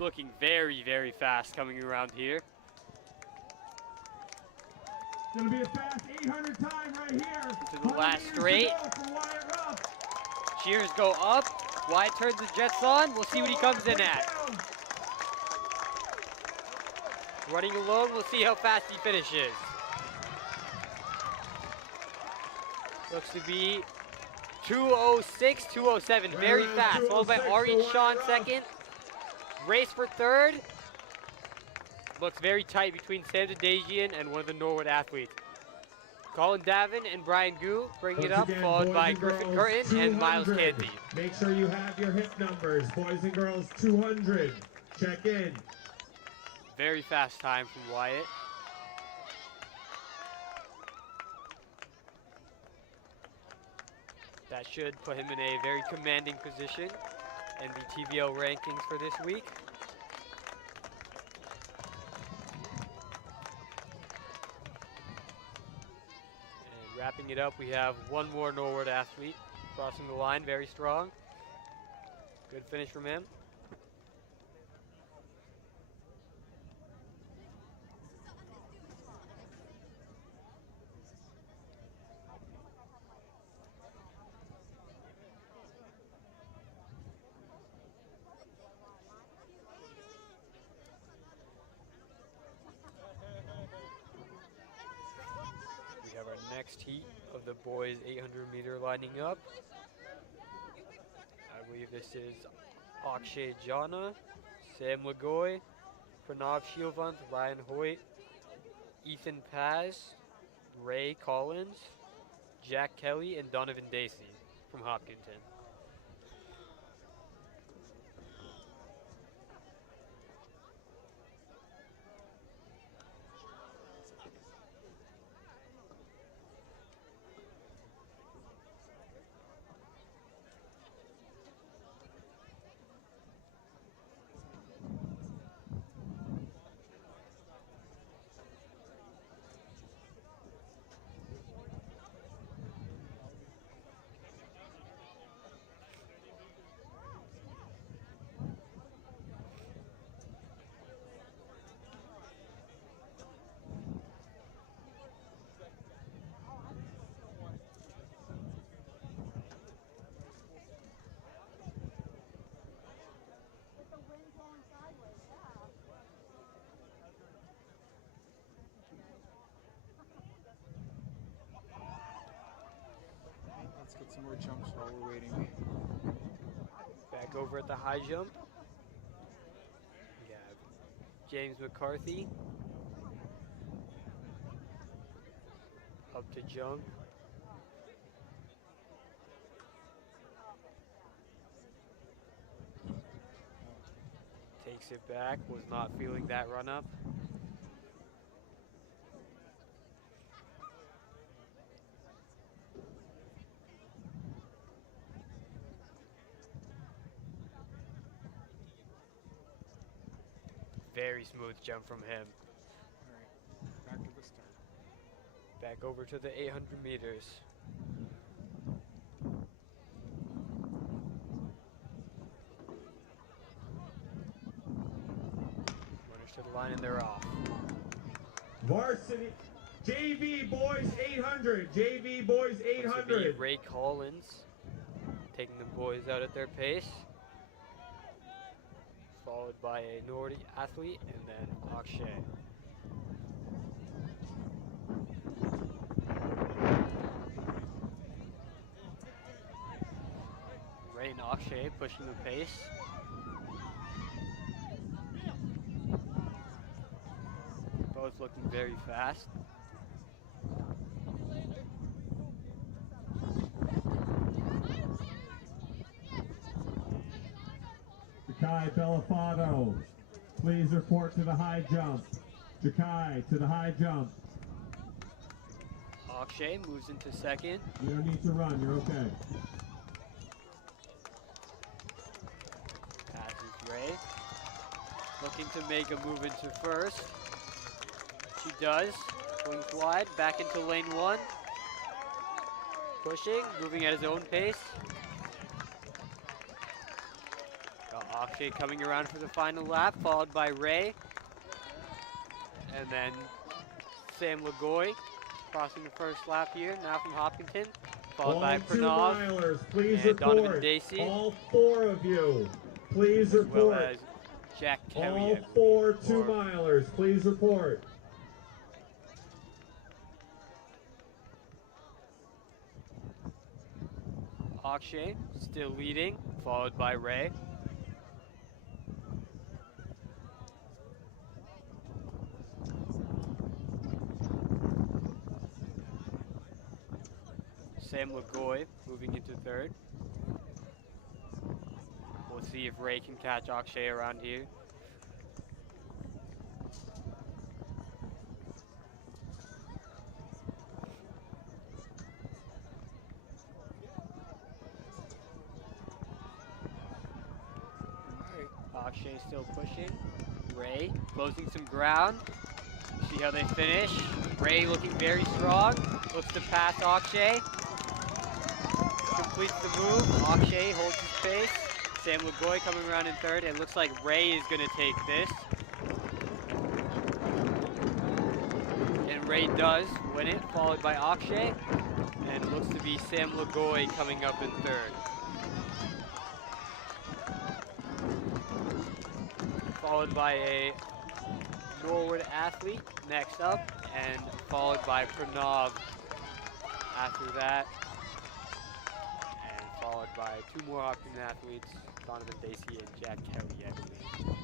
Looking very, very fast coming around here. Gonna be a fast 800 time right here. To the 100 last meters to straight. go for Wyatt Ruff. Cheers go up. Wyatt turns the jets on. We'll see what he comes in at. Running alone, we'll see how fast he finishes. Looks to be 2:06, 2:07, very fast. Followed by 2:06 Aryan for Shaw in Wyatt Ruff. second. Race for third. Looks very tight between Sam Dadagian and one of the Norwood athletes. Colin Davin and Brian Gu bring it Once up, again, followed boys by and Griffin girls, Curtin and Miles 200. Canty. Make sure you have your hip numbers. Boys and girls, 200. Check in. Very fast time from Wyatt. That should put him in a very commanding position in the TVL rankings for this week. And wrapping it up, we have one more Norwood athlete crossing the line, very strong. Good finish from him. of the boys 800-meter lining up. I believe this is Akshay Jana, Sam Lagoy, Pranav Shilvant, Ryan Hoyt, Ethan Paz, Ray Collins, Jack Kelly, and Donovan Dacey from Hopkinton. Let's get some more jumps while we're waiting. Back over at the high jump, we have James McCarthy up to jump. Takes it back, was not feeling that run up. Very smooth jump from him. All right, back to the start. Back over to the 800 meters. Runners to the line and they're off. Varsity JV boys 800. JV boys Looks to be 800. Ray Collins taking the boys out at their pace. Followed by a Norwood athlete and then Akshay. Ray and Akshay pushing the pace. Both looking very fast. Jakai Belafato, please report to the high jump. Jakai to the high jump. Akshay moves into second. You don't need to run, you're okay. Passes Ray. Looking to make a move into first. She does. Swings wide, back into lane one. Pushing, moving at his own pace. Got Akshay coming around for the final lap, followed by Ray. And then Sam Lagoy crossing the first lap here, now from Hopkinton. Followed by All 2 Pranav milers, please and report. Donovan Dacey. All 4 of you, please as well report. as Jack Kelly. All I 4 believe, 2 or- milers, please report. Akshay still leading, followed by Ray. Sam Lagoy moving into third. We'll see if Ray can catch Akshay around here. Akshay still pushing. Ray closing some ground. See how they finish. Ray looking very strong. Looks to pass Akshay. Completes the move. Akshay holds his pace. Sam Lagoy coming around in third. It looks like Ray is going to take this. And Ray does win it, followed by Akshay. And it looks to be Sam Lagoy coming up in third. Followed by a Norwood athlete next up, and followed by Pranav after that. And followed by 2 more Hopkins athletes, Donovan Dacey and Jack Kelly, I believe.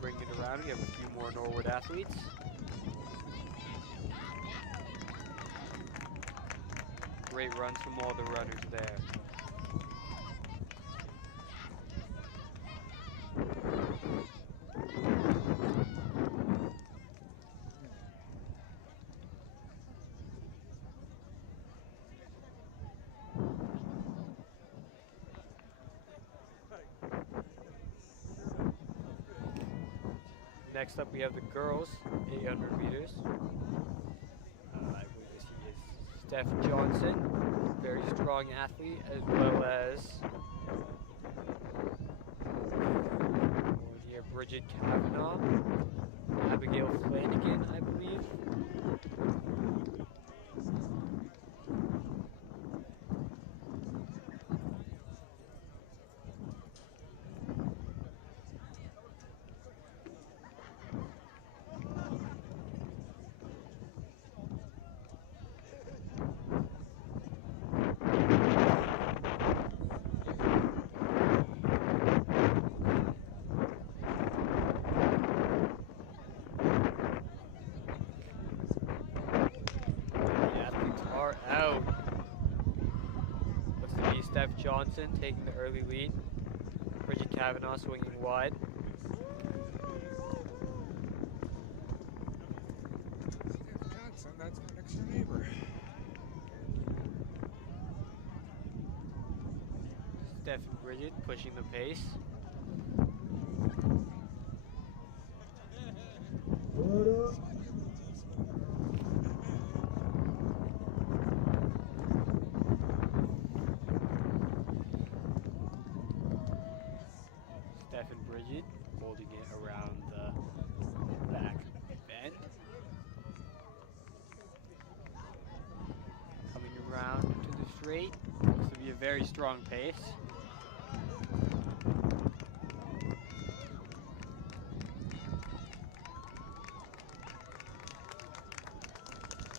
Bring it around, we have a few more Norwood athletes. Great runs from all the runners there. Next up we have the girls, 800 meters. I believe this is Steph Johnson, very strong athlete, as well as here Bridget Kavanaugh, Abigail Flanagan, I believe. Out. Looks to be Steph Johnson taking the early lead. Bridget Kavanaugh swinging wide. Johnson, that's my next door neighbor. Steph and Bridget pushing the pace. Steph and Bridget holding it around the back bend. Coming around to the straight. Looks to be a very strong pace.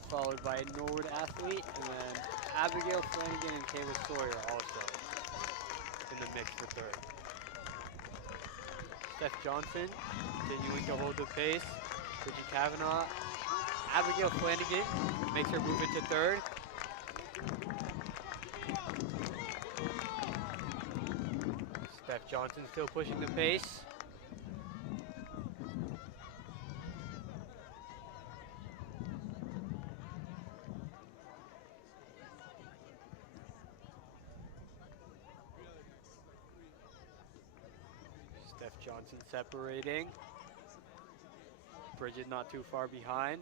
Followed by a Norwood athlete, and then Abigail Flanagan and Kayla Sawyer also in the mix for third. Steph Johnson continuing to hold the pace. Bridget Kavanaugh. Abigail Flanagan makes her move into third. Steph Johnson still pushing the pace. Steph Johnson separating. Bridget not too far behind.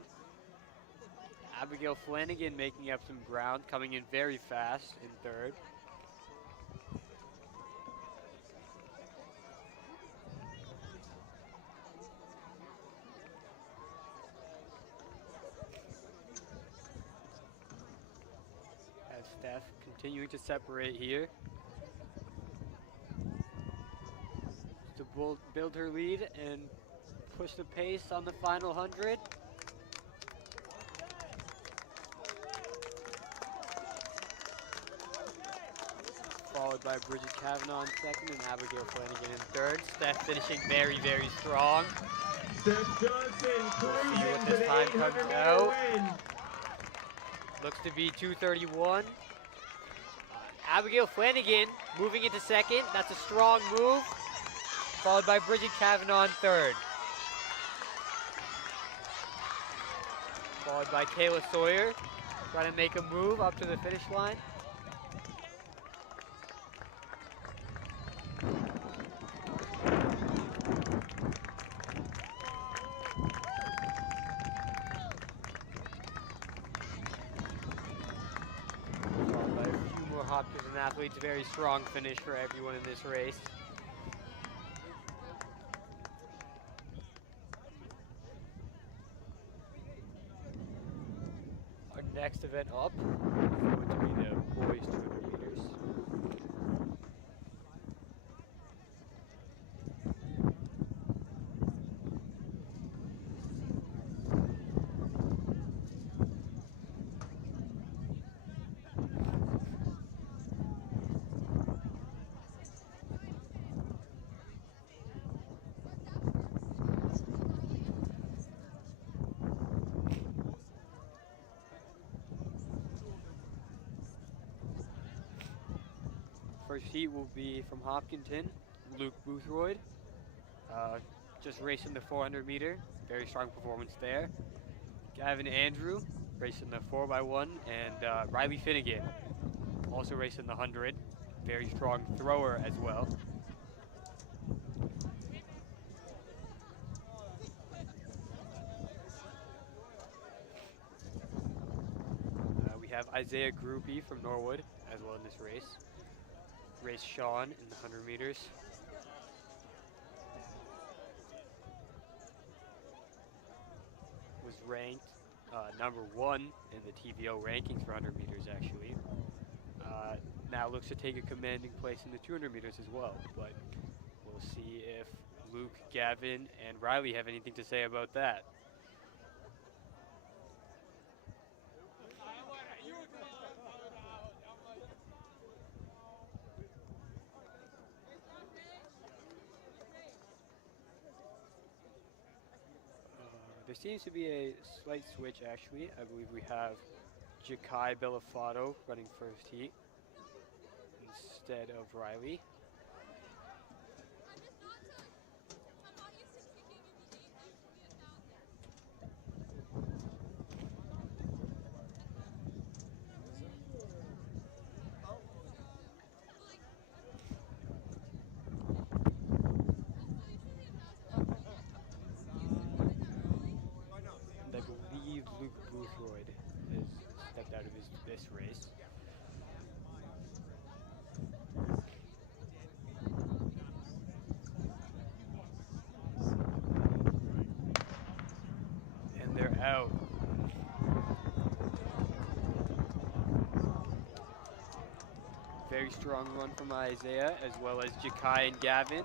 Abigail Flanagan making up some ground, coming in very fast in third. As Steph continuing to separate here. To build her lead and push the pace on the final 100. Followed by Bridget Kavanaugh in second and Abigail Flanagan in third. Steph finishing very, very strong. Steph Johnson We'll see cruising what to this the time 800 comes meter out. win. Looks to be 2:31. Abigail Flanagan moving into second. That's a strong move. Followed by Bridget Kavanaugh in third. Followed by Kayla Sawyer, trying to make a move up to the finish line. Followed by a few more Hopkins and athletes. Very strong finish for everyone in this race. Our next event up is going to be the boys 200 meters. First heat will be from Hopkinton, Luke Boothroyd. Just racing the 400 meter, very strong performance there. Gavin Andrew racing the 4x1, and Riley Finnegan also racing the 100, very strong thrower as well. We have Isaiah Groupie from Norwood as well in this race. Race Sean in the 100 meters. Was ranked number 1 in the TVO rankings for 100 meters actually. Now looks to take a commanding place in the 200 meters as well, but we'll see if Luke, Gavin, and Riley have anything to say about that. There seems to be a slight switch actually. I believe we have Jakai Bellafato running first heat instead of Riley. And I believe Luke Boothroyd has stepped out of this race. And they're out. Very strong run from Isaiah as well as Jakai and Gavin.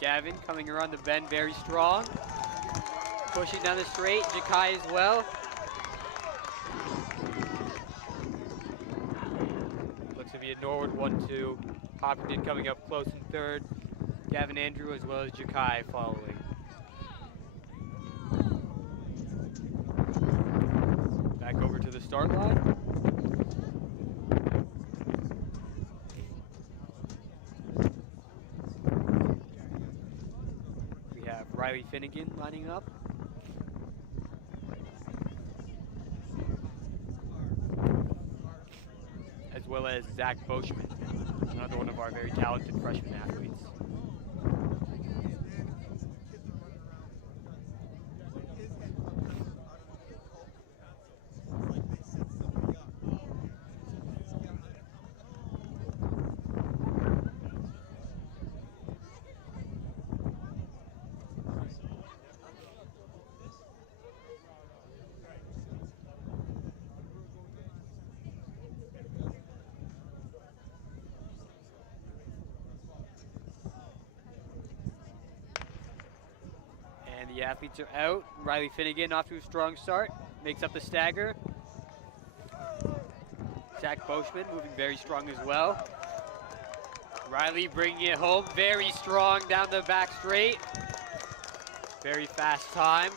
Gavin coming around the bend very strong. Pushing down the straight, Jakai as well. Looks to be a Norwood 1-2. Hopkinton coming up close in third. Gavin Andrew as well as Jakai following. Back over to the start line. We have Riley Finnegan lining up. As well as Zach Boschman, another one of our very talented freshman athletes. And the athletes are out. Riley Finnegan off to a strong start, makes up the stagger. Zach Boschman moving very strong as well. Riley bringing it home, very strong down the back straight. Very fast time.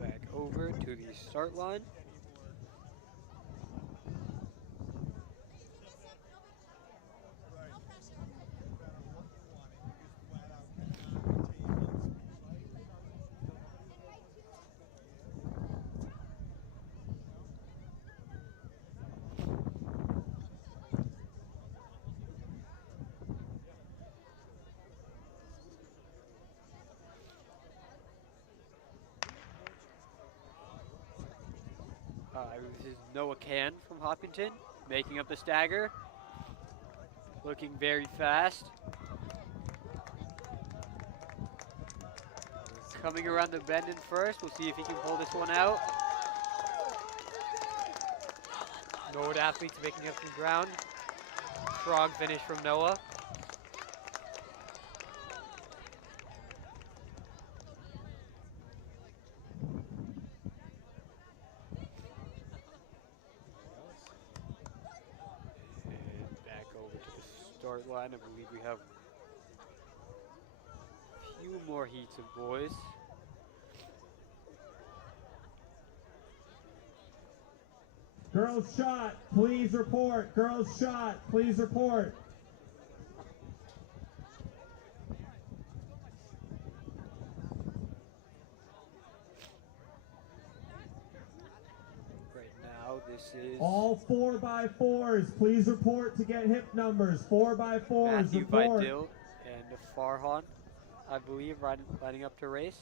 Back over to the start line. This is Noah Can from Hopkinton, making up the stagger. Looking very fast. Coming around the bend in first. We'll see if he can pull this one out. Norwood athletes making up some ground. Strong finish from Noah. Start line. I believe we have a few more heats of boys. Girls shot, please report. Girls shot, please report. Right now, this is All 4x4s, please report to get hip numbers. 4x4s, Matthew report. Vidil and Farhan, I believe, lining up to race.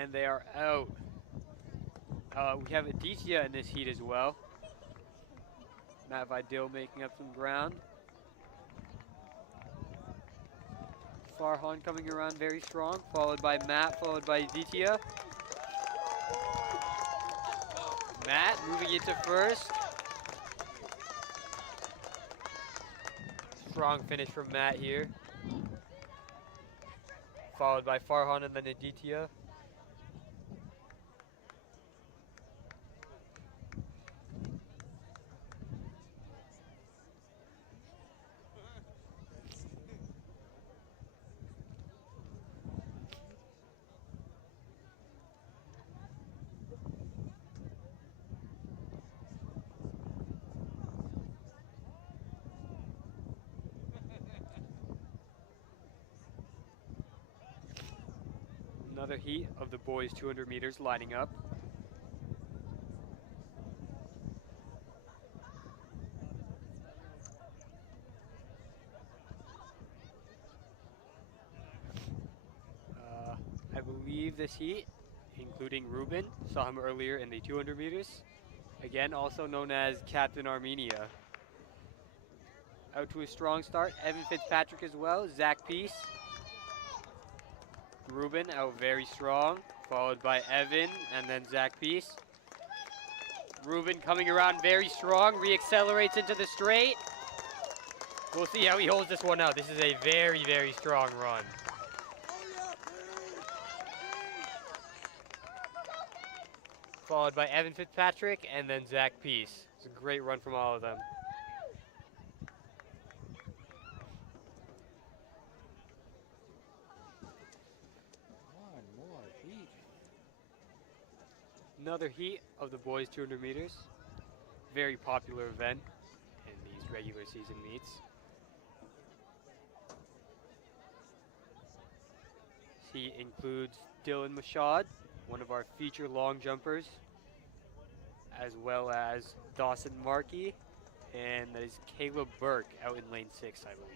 And they are out. We have Aditya in this heat as well. Matt Vidil making up some ground. Farhan coming around very strong, followed by Matt, followed by Aditya. Matt moving into first. Strong finish from Matt here. Followed by Farhan and then Aditya. Another heat of the boys 200 meters lining up. I believe this heat, including Ruben, saw him earlier in the 200 meters. Again, also known as Captain Armenia. Out to a strong start, Evan Fitzpatrick as well, Zach Peace. Ruben out very strong, followed by Evan and then Zach Peace. Ruben coming around very strong, reaccelerates into the straight. We'll see how he holds this one out. This is a very, very strong run. Followed by Evan Fitzpatrick and then Zach Peace. It's a great run from all of them. One more heat. Another heat of the boys 200 meters. Very popular event in these regular season meets. He includes Dylan Mashad, one of our feature long jumpers, as well as Dawson Markey, and that is Caleb Burke out in lane 6, I believe.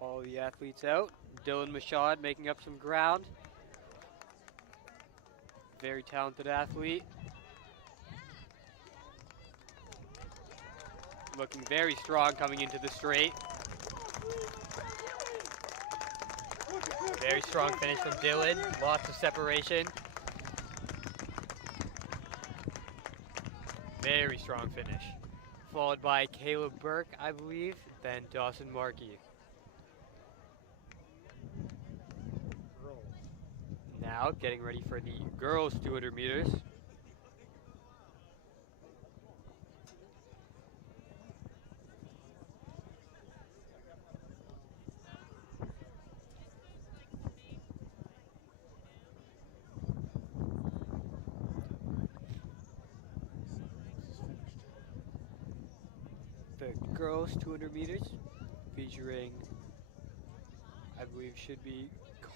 All the athletes out. Dylan Mashad making up some ground. Very talented athlete. Looking very strong coming into the straight. Very strong finish from Dylan. Lots of separation. Very strong finish. Followed by Caleb Burke, I believe, then Dawson Markey. Now getting ready for the girls 200 meters. The girls 200 meters featuring, I believe, should be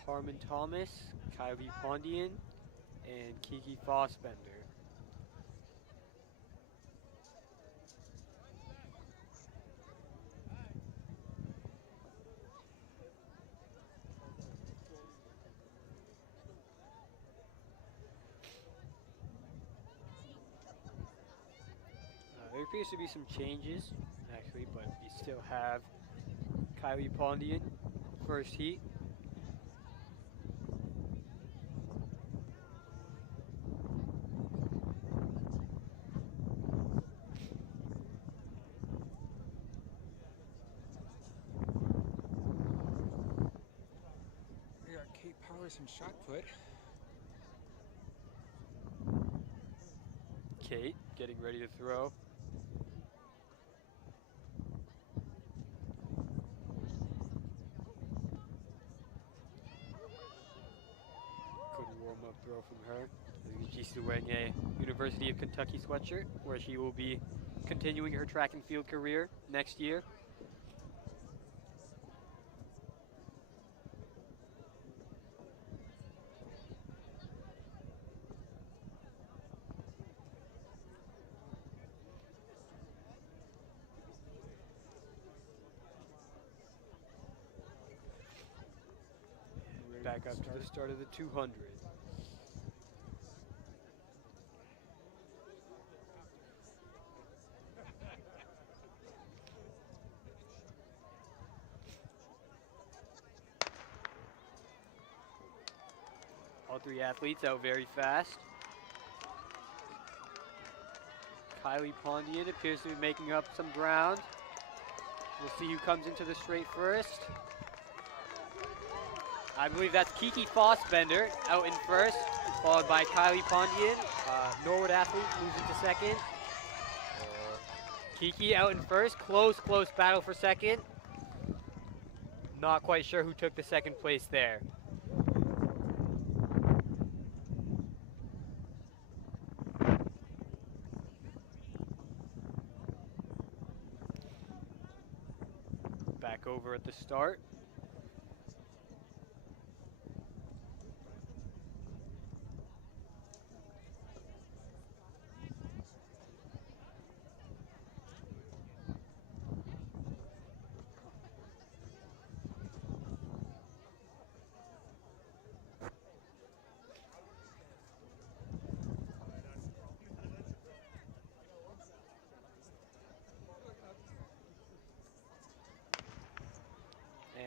Carmen Thomas, Kylie Pondian, and Kiki Fossbender. There appears to be some changes, actually, but we still have Kylie Pondian, first heat. We got Kate Powers and shot put. Kate getting ready to throw. Good warm-up throw from her. She's wearing a University of Kentucky sweatshirt where she will be continuing her track and field career next year. Back up to the start of the 200. All three athletes out very fast. Kylie Pondian appears to be making up some ground. We'll see who comes into the straight first. I believe that's Kiki Fossbender out in first, followed by Kylie Pondian. Norwood athlete moves into second. Kiki out in first. Close battle for second. Not quite sure who took the second place there. Back over at the start.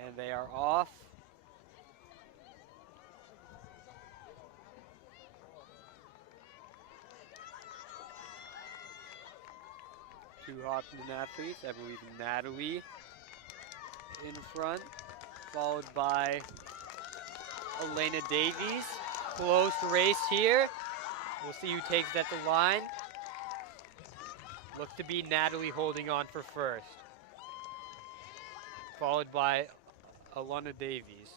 And they are off. Two Hopkins athletes, I believe Natalie in front, followed by Elena Davies. Close race here. We'll see who takes it at the line. Looks to be Natalie holding on for first, followed by Alana Davies.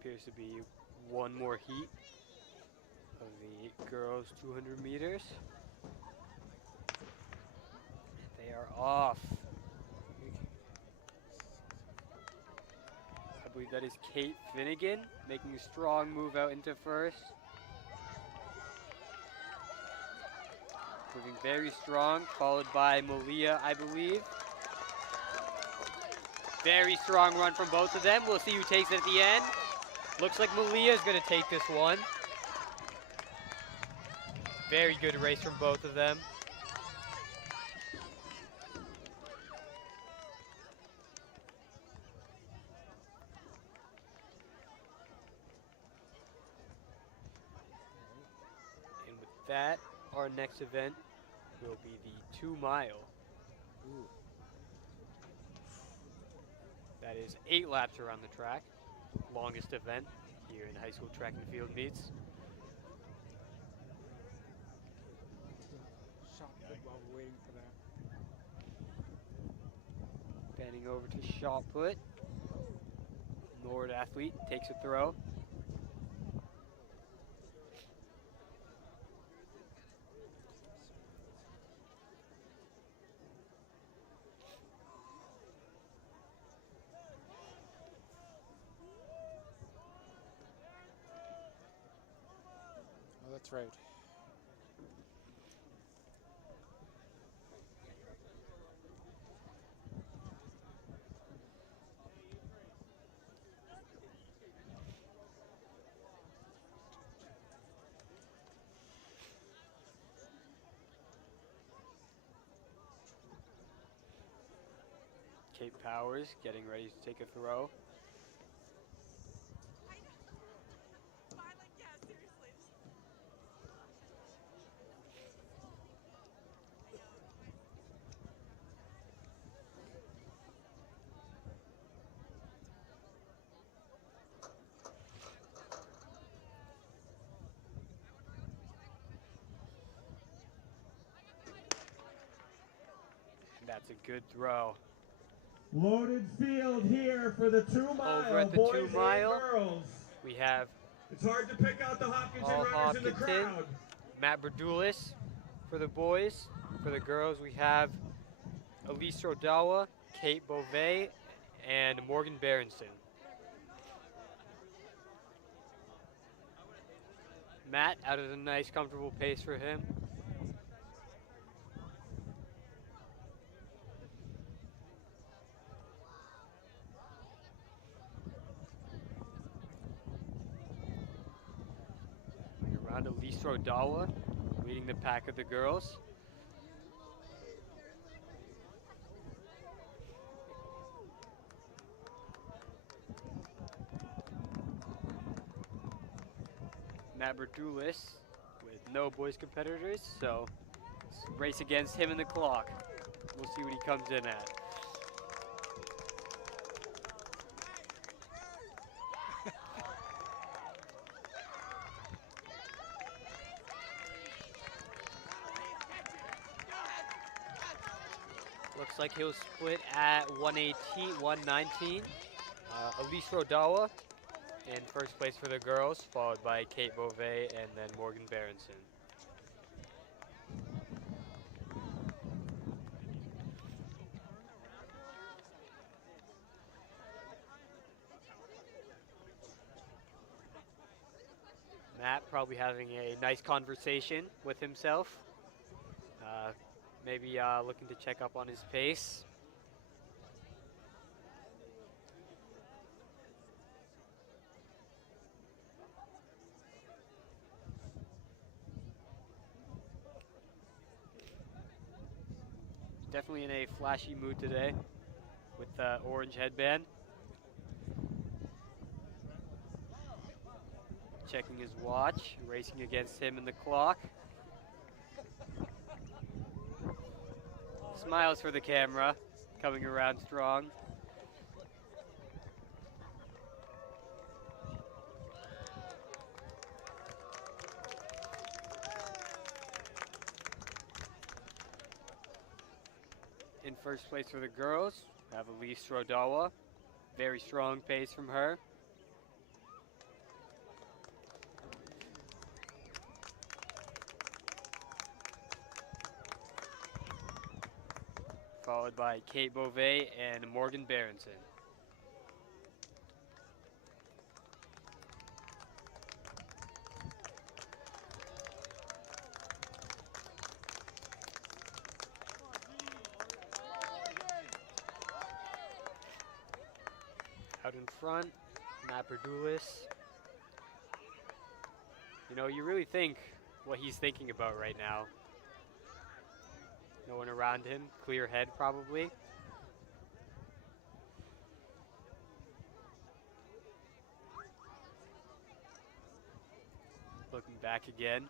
Appears to be one more heat of the girls 200 meters. They are off. I believe that is Kate Finnegan making a strong move out into first. Moving very strong, followed by Malia, I believe. Very strong run from both of them. We'll see who takes it at the end. Looks like Malia is going to take this one. Very good race from both of them. And with that, our next event will be the 2 mile. Ooh. That is 8 laps around the track. Longest event here in high school track and field meets. Shot put while we're waiting for that. Panning over to shot put. Norwood athlete takes a throw. Oh, that's right. Kate Powers getting ready to take a throw. That's a good throw. Loaded field here for the 2 mile. Over at the boys 2 mile, and girls. we have It's hard to pick out the Hopkinton all runners in the Hopkinton. crowd. Matt Berdulis for the boys. For the girls, we have Elise Rodawa, Kate Beauvais, and Morgan Berenson. Matt out at a nice, comfortable pace for him. Around Elise Rodawa, leading the pack of the girls. Matt Berdulis with no boys competitors, so race against him in the clock. We'll see what he comes in at. Looks like he'll split at 118, 119. Elise Rodawa in first place for the girls, followed by Kate Beauvais and then Morgan Berenson. Matt probably having a nice conversation with himself. Maybe looking to check up on his pace. Definitely in a flashy mood today with the orange headband. Checking his watch, racing against him in the clock. Smiles for the camera, coming around strong. In first place for the girls, we have Elise Rodawa. Very strong pace from her. Followed by Kate Beauvais and Morgan Berenson. Out in front, Matt Berdulis. You know, you really think what he's thinking about right now. No one around him, clear head probably. Looking back again.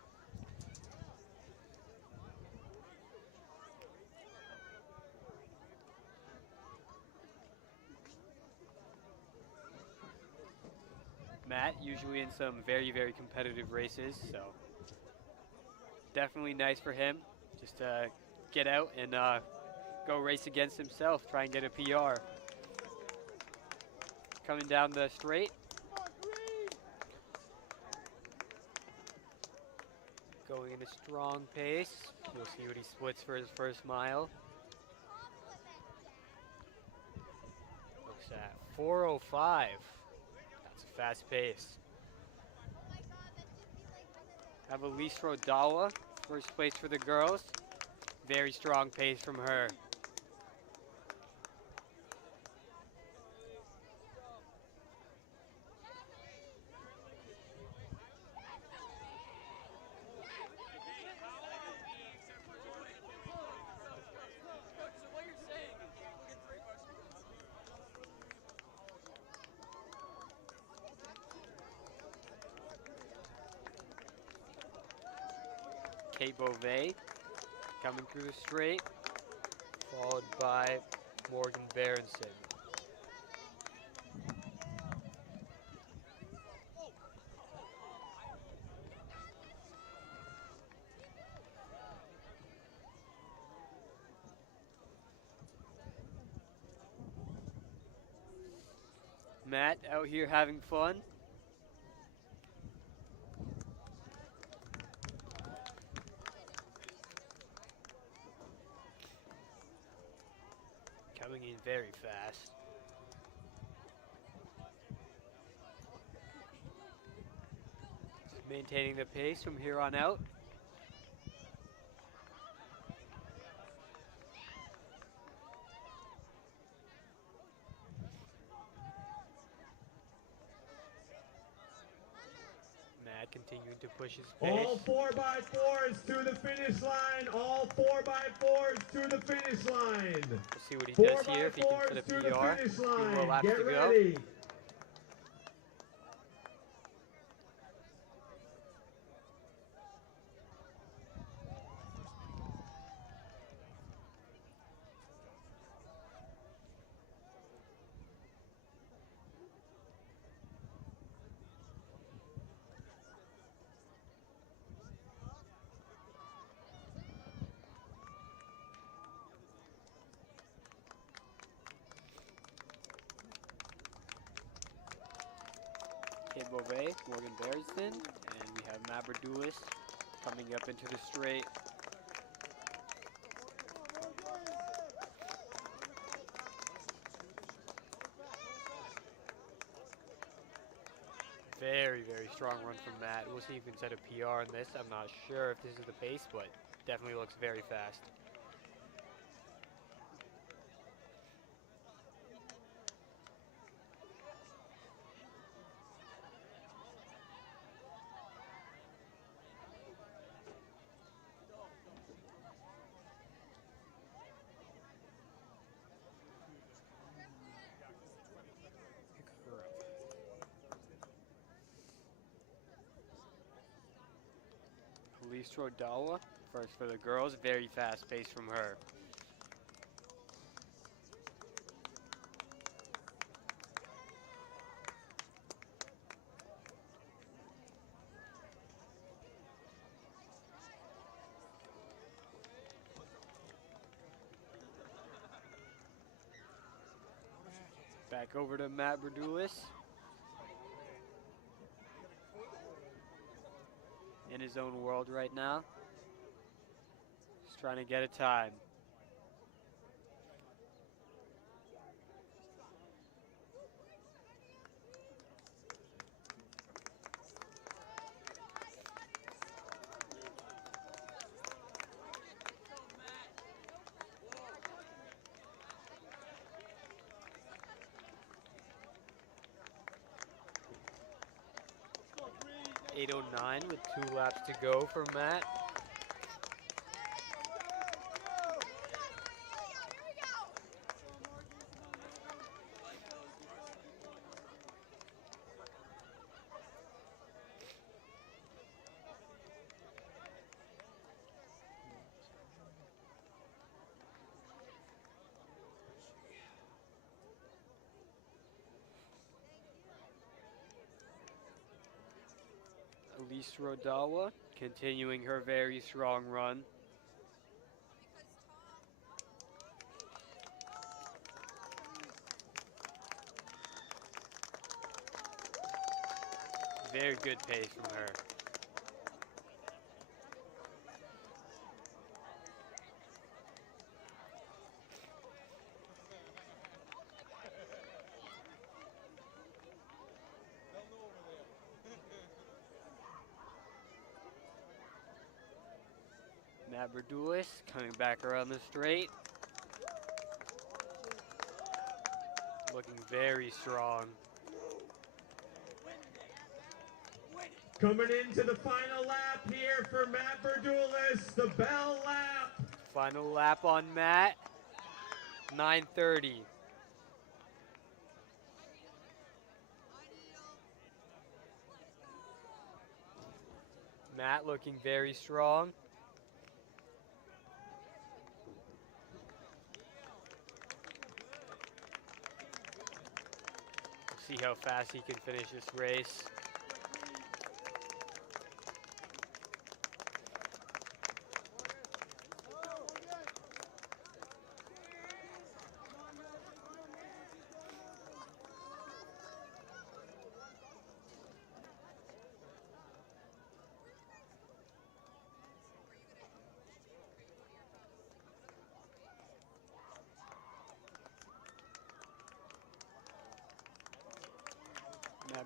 Matt, usually in some very, very competitive races, so definitely nice for him just to get out and go race against himself, try and get a PR. Coming down the straight. Going in a strong pace. We'll see what he splits for his first mile. Looks at 4:05. That's a fast pace. Have Elistro Dawa, first place for the girls. Very strong pace from her. Kate Beauvais coming through the straight, followed by Morgan Berenson. Matt out here having fun. Coming in very fast. Maintaining the pace from here on out. Matt continuing to push his pace. All 4x4s to the finish line. All 4x4s to the finish line. We'll see what he does here, if he can fit a 4x4s to the PR. finish Few more line. laps Get to go. ready. Kate Beauvais, Morgan Berenson, and we have Mabradulis coming up into the straight. Very, very strong run from Matt. We'll see if he can set a PR in this. I'm not sure if this is the pace, but definitely looks very fast. Elistro Dawa, first for the girls. Very fast pace from her. Back over to Matt Berdulis. In his own world right now. Just trying to get a time. .809 with 2 laps to go for Matt. Elise Rodawa continuing her very strong run. Very good pace from her. Matt Berdulis coming back around the straight. Looking very strong. Coming into the final lap here for Matt Verdulis, the bell lap. Final lap on Matt, 9:30. Matt looking very strong. See how fast he can finish this race.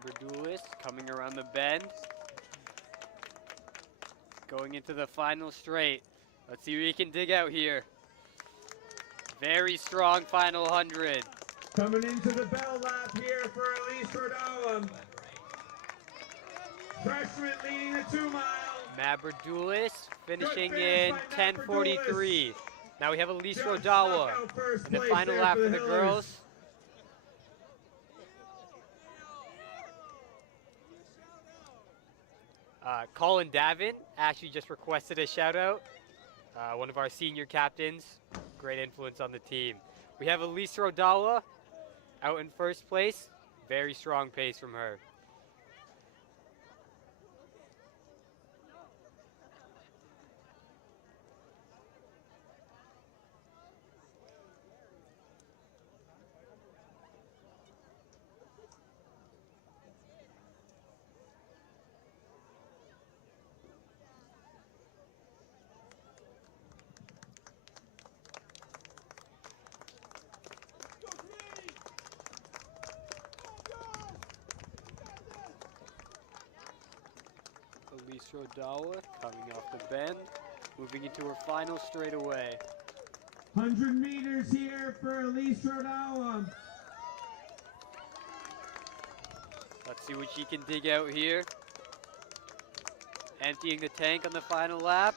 Berdulis coming around the bend. Going into the final straight. Let's see what he can dig out here. Very strong final 100. Coming into the bell lap here for Elise Rodawa. Freshman leading the 2 mile. Matt Berdulis finishing Good finish in by Matt 10:43. Now we have Elise Just Rodawa knockout first in the place final there lap for for the the Hillers. girls. Colin Davin actually just requested a shout out. One of our senior captains, great influence on the team. We have Elise Rodawa out in first place. Very strong pace from her. Elise Rodawa coming off the bend, moving into her final straightaway. 100 meters here for Elise Rodawa. Let's see what she can dig out here. Emptying the tank on the final lap.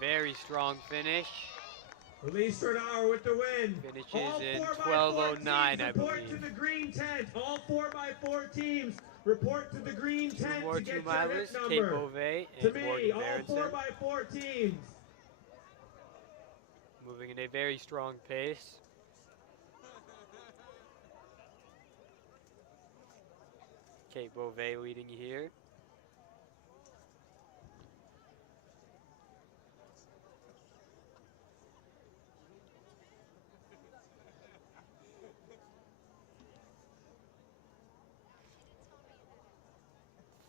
Very strong finish. Elise Rodawa with the win. Finishes All in 4x4 12:09, I teams report to believe. the green tent. All 4x4 teams report to the green Two tent more to get your two-milers, hip Kate number. Beauvais To and me, Morgan all Berenson. 4x4 teams. Moving in a very strong pace. Kate Beauvais leading here.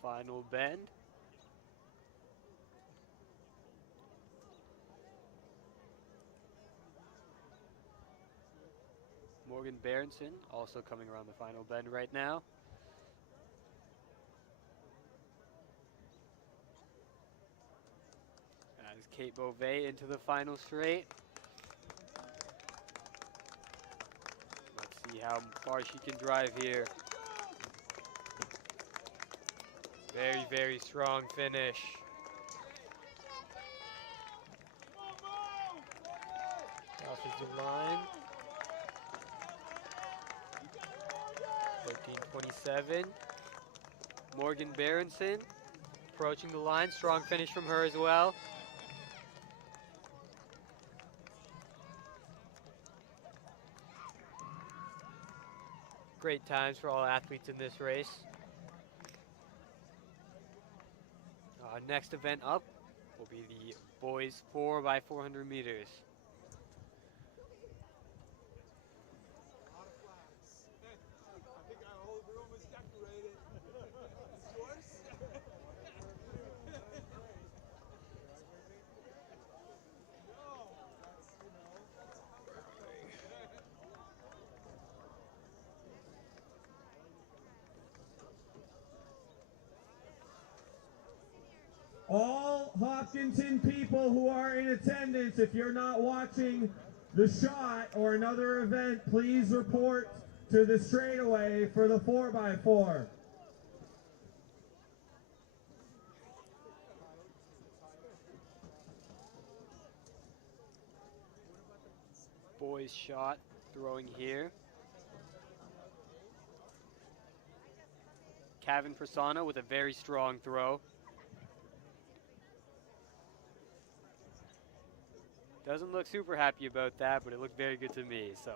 Final bend. Morgan Berenson also coming around the final bend right now. As Kate Beauvais into the final straight. Let's see how far she can drive here. Very, very strong finish. Crosses the line. 13:27. Morgan Berenson approaching the line. Strong finish from her as well. Great times for all athletes in this race. Next event up will be the boys 4x400 meters. All Hopkinton people who are in attendance, if you're not watching the shot or another event, please report to the straightaway for the 4x4. Boys shot throwing here. Kevin Persano with a very strong throw. Doesn't look super happy about that, but it looked very good to me, so.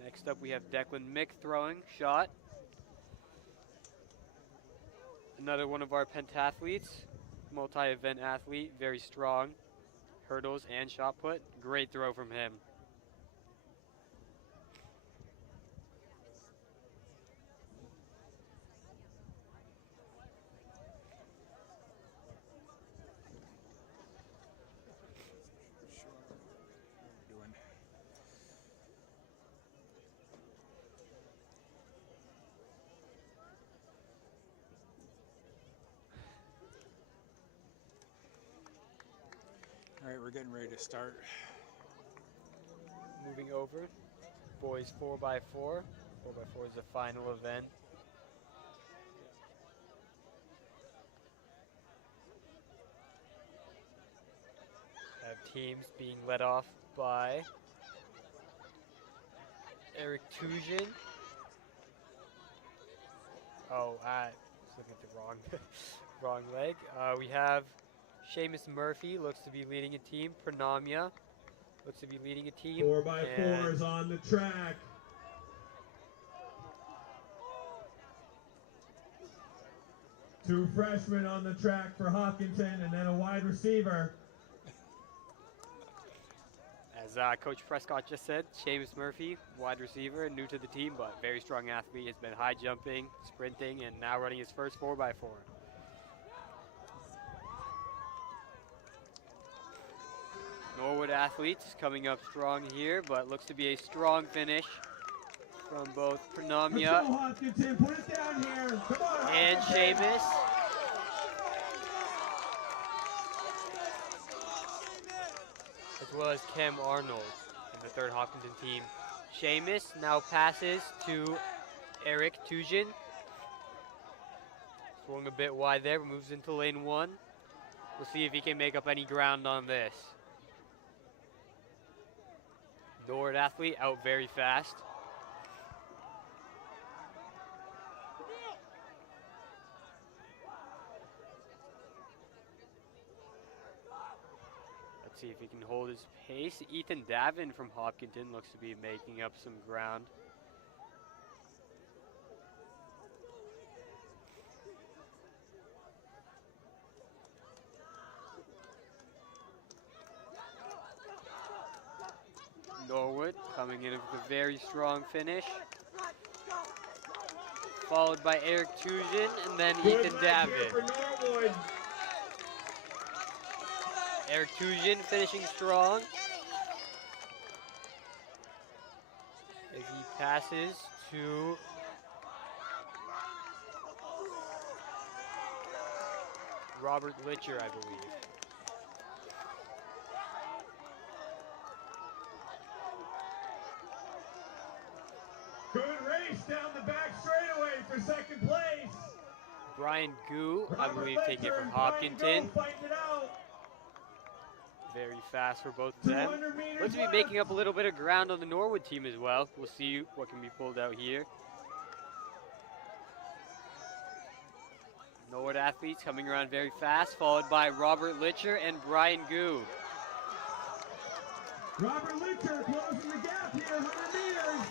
Next up we have Declan Mick throwing, shot. Another one of our pentathletes, multi-event athlete, very strong. Hurdles and shot put, great throw from him. All right, we're getting ready to start. Moving over, boys 4x4. 4x4 is the final event. Have teams being led off by Eric Tujin. Oh, I was looking at the wrong, wrong leg. We have Seamus Murphy, looks to be leading a team. Pranamya looks to be leading a team. 4x4 is on the track. Two freshmen on the track for Hopkinton and then a wide receiver. As Coach Prescott just said, Seamus Murphy, wide receiver, new to the team, but very strong athlete. Has been high jumping, sprinting, and now running his first 4x4. Norwood athletes coming up strong here, but looks to be a strong finish from both Pranamya Hopkinton, put it down here. Come on, and Seamus. As well as Cam Arnold in the third Hopkinton team. Seamus now passes to Eric Tujin. Swung a bit wide there, but moves into lane 1. We'll see if he can make up any ground on this. Norwood athlete out very fast. Let's see if he can hold his pace. Ethan Davin from Hopkinton looks to be making up some ground. Norwood coming in with a very strong finish. Followed by Eric Tujin and then Good Ethan leg here Davin. for Norwood. Eric Tujin finishing strong. As he passes to Robert Litcher, I believe. Good race down the back straightaway for second place. Brian Gu, I Robert believe, taking it Letcher from and Brian Hopkinton. Go fighting it out. Very fast for both of them. 200 meters Looks to be left. making up a little bit of ground on the Norwood team as well. We'll see what can be pulled out here. Norwood athletes coming around very fast, followed by Robert Litcher and Brian Gu. Robert Lichter closing the gap here, 100 meters.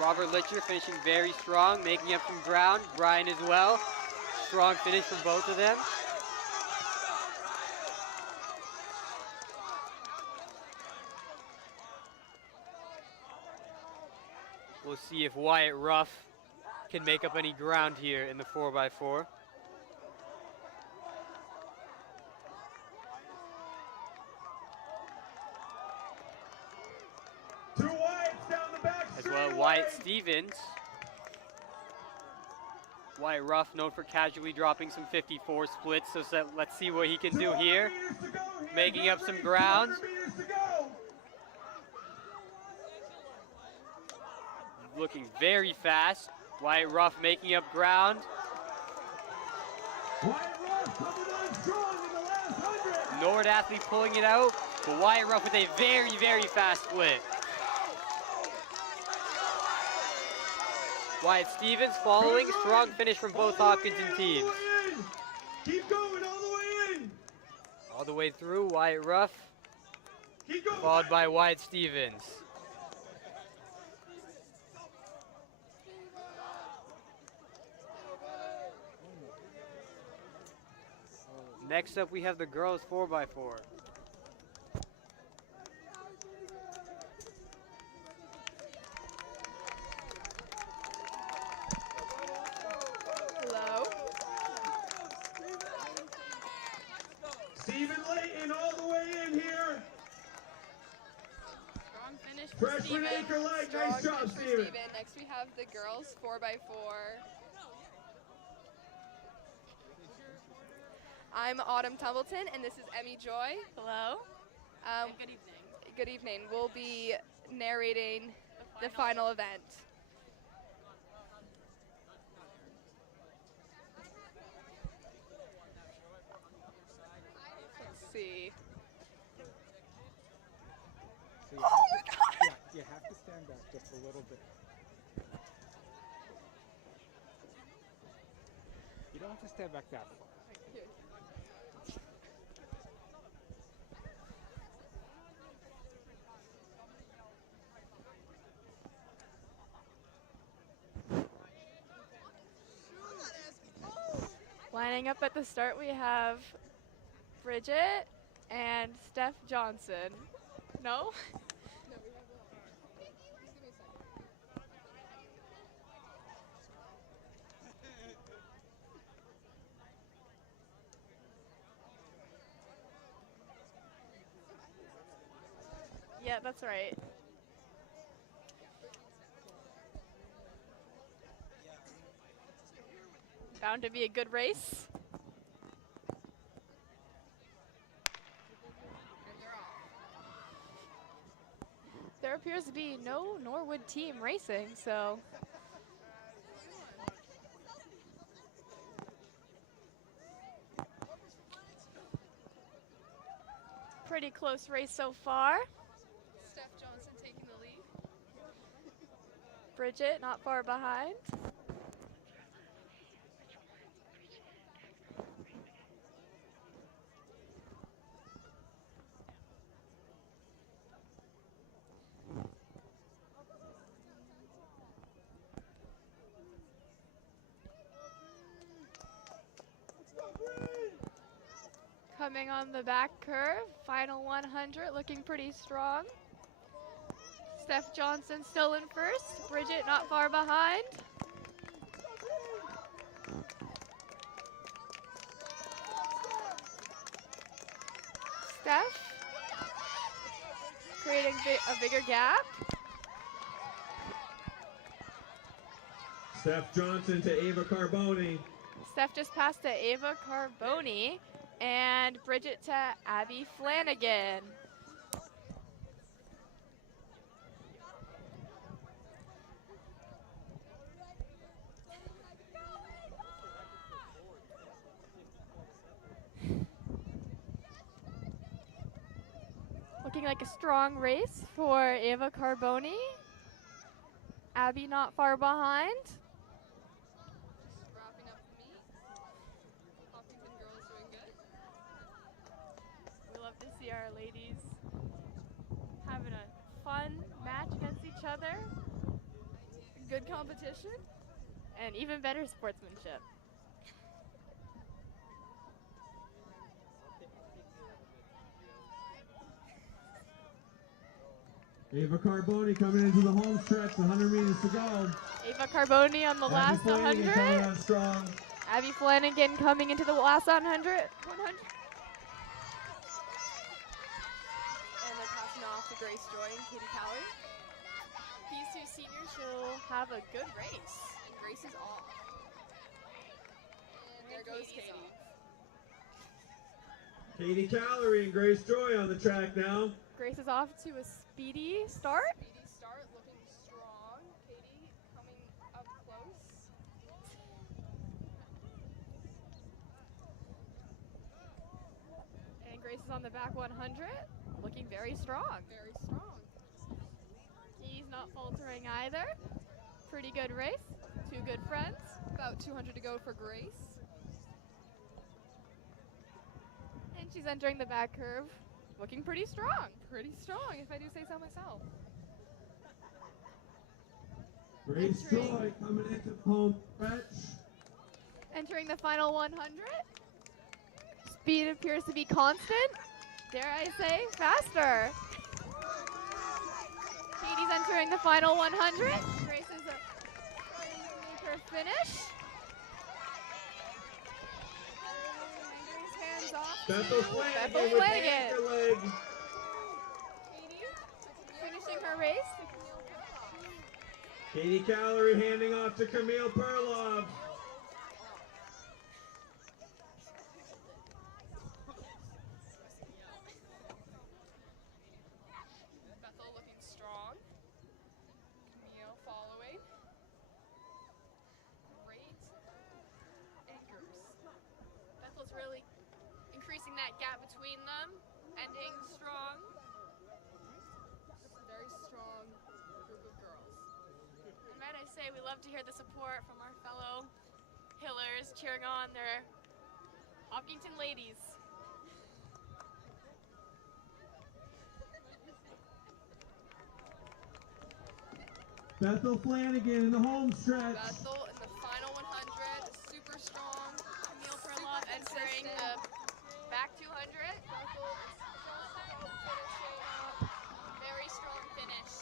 Robert Litcher finishing very strong, making up some ground. Brian as well. Strong finish from both of them. We'll see if Wyatt Ruff can make up any ground here in the 4x4. Two Wyatts down the back As well, straightaway. Wyatt Stevens. Wyatt Ruff known for casually dropping some 54 splits, so let's see what he can do 200 here. meters to go here, Making up some Jeffrey. ground. 200 meters to go. Looking very fast. Wyatt Ruff making up ground. Wyatt Ruff coming on strong in the last 100. Norwood athlete pulling it out, but Wyatt Ruff with a very, very fast split. Wyatt Stevens following, strong finish from both Hopkinton teams. Keep going all the way in. All the way through, Wyatt Ruff, Keep going. followed by Wyatt Stevens. Next up, we have the girls 4x4. Hello. Stephen Layton all the way in here. Strong finish for Freshman Steven. Acre Light, Strong nice job, finish for Steven. Steven. Next we have the girls 4x4. I'm Autumn Tumbleton and this is Emmy Joy. Hello. Good evening. Good evening. We'll be narrating the final event. Let's see. So you have to stand back just a little bit. You don't have to stand back that far. Lining up at the start, we have Bridget and Steph Johnson. No? Yeah, that's right. Bound to be a good race. There appears to be no Norwood team racing, so. Pretty close race so far. Steph Johnson taking the lead. Bridget not far behind. Coming on the back curve, final 100, looking pretty strong. Steph Johnson still in first, Bridget not far behind. Steph creating a bigger gap. Steph Johnson to Ava Carboni. Steph just passed to Ava Carboni and Bridget to Abby Flanagan. Looking like a strong race for Ava Carboni. Abby not far behind. Wrapping up the meet. Hopkinton girls doing good. We love to see our ladies each other. Good competition. And even better sportsmanship. Ava Carboni coming into the home stretch, 100 meters to go. Ava Carboni on the Abby last Flanagan 100. coming on strong. Abby Flanagan coming into the last 100. And they're passing off to Grace Joy and Katie Coward. These two seniors will have a good race. And Grace is off. And there goes Katie. Katie Calorie and Grace Joy on the track now. Grace is off to a speedy start. Speedy start, looking strong. Katie coming up close. And Grace is on the back 100, looking very strong. Very strong. He's not faltering either. Pretty good race. Two good friends. About 200 to go for Grace. And she's entering the back curve, looking pretty strong. Pretty strong, if I do say so myself. Grace Joy coming into the home stretch. Entering the final 100. Speed appears to be constant. Dare I say, faster. Katie's entering the final 100. Grace is make her finish. Grace hands off. Bethel Flanagan Bethel with the Flanagan. anchor leg. Katie Finishing her race. Katie Calorie handing off to Camille Perlov. Bethel looking strong. Camille following. Great anchors. Bethel's really increasing that gap between them, ending strong. Very strong group of girls. And might I say, we love to hear the support from our fellow Hillers cheering on their Hopkinton ladies. Bethel Flanagan in the home stretch. Bethel in the final 100, super strong. Camille Perlov entering the back 200. Very strong finish.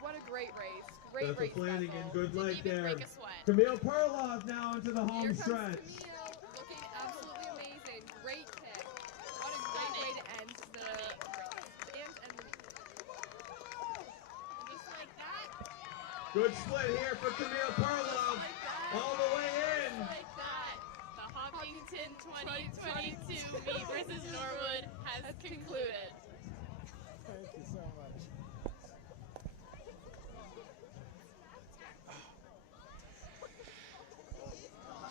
What a great race. Great Bethel race, Flanagan, Bethel. good Didn't leg even there. break a sweat. Camille Perlov now into the Here home comes stretch. Camille, looking absolutely amazing. Great kick. What a great way to end the race. And Just like that. Good split here for Camille Perlov. All the way in. Like that. The Hopkinton 2022 meet versus Norwood has concluded. Thank you so much.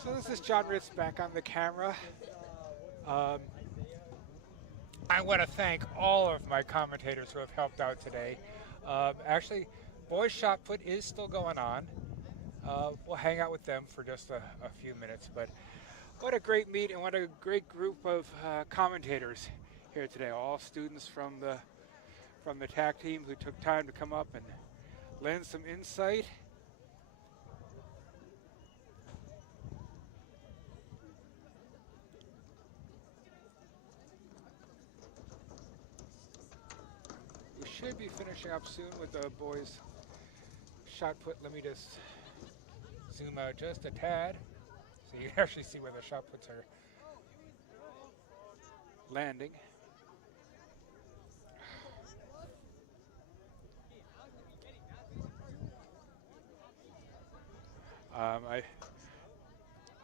So this is John Ritz back on the camera. I want to thank all of my commentators who have helped out today. Actually, boys shot put is still going on. We'll hang out with them for just a few minutes, but what a great meet and what a great group of commentators here today. All students from the TAC team who took time to come up and lend some insight. We should be finishing up soon with the boys shot put. Let me just zoom out just a tad so you can actually see where the shot puts are landing.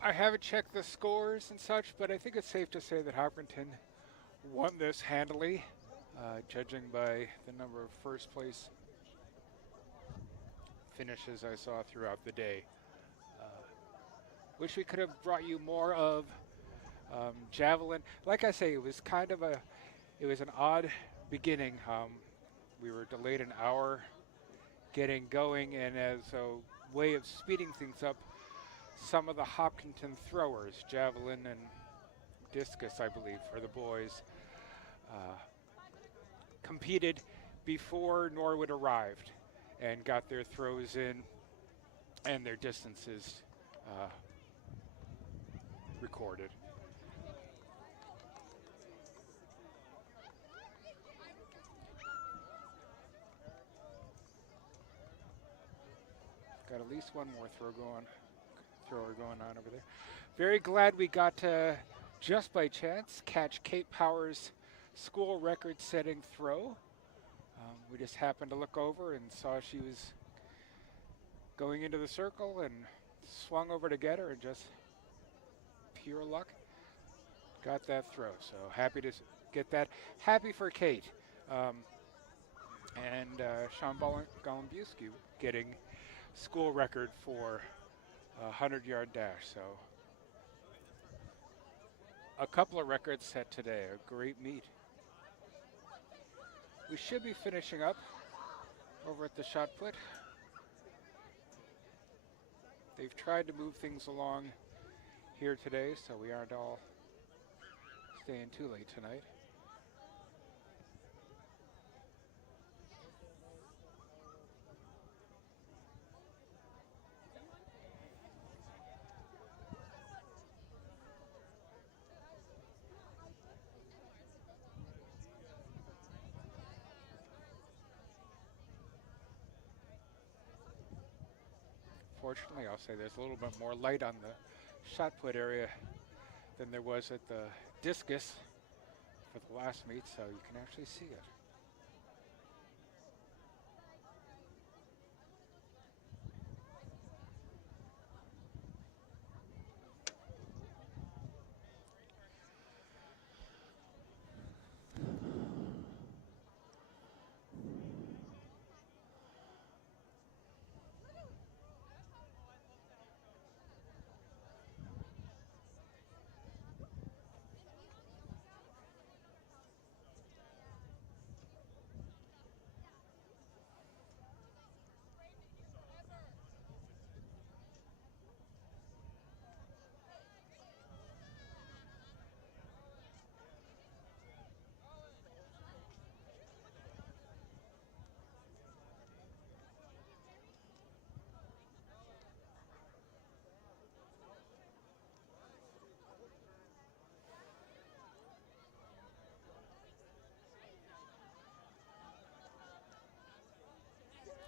I haven't checked the scores and such, but I think it's safe to say that Hopkinton won this handily, judging by the number of first place finishes I saw throughout the day. Wish we could have brought you more of javelin. Like I say, it was kind of it was an odd beginning. We were delayed an hour getting going, and as a way of speeding things up, some of the Hopkinton throwers, javelin and discus, I believe, for the boys, competed before Norwood arrived. and got their throws in and their distances recorded. Got at least one more thrower going on over there. Very glad we got to, just by chance, catch Kate Power's school record-setting throw. We just happened to look over and saw she was going into the circle and swung over to get her, and just pure luck got that throw. So happy to get that. Happy for Kate and Sean Golumbusky getting school record for a 100-yard dash. So a couple of records set today. A great meet. We should be finishing up over at the shot put. They've tried to move things along here today, so we aren't all staying too late tonight. Fortunately, I'll say there's a little bit more light on the shot put area than there was at the discus for the last meet, so you can actually see it.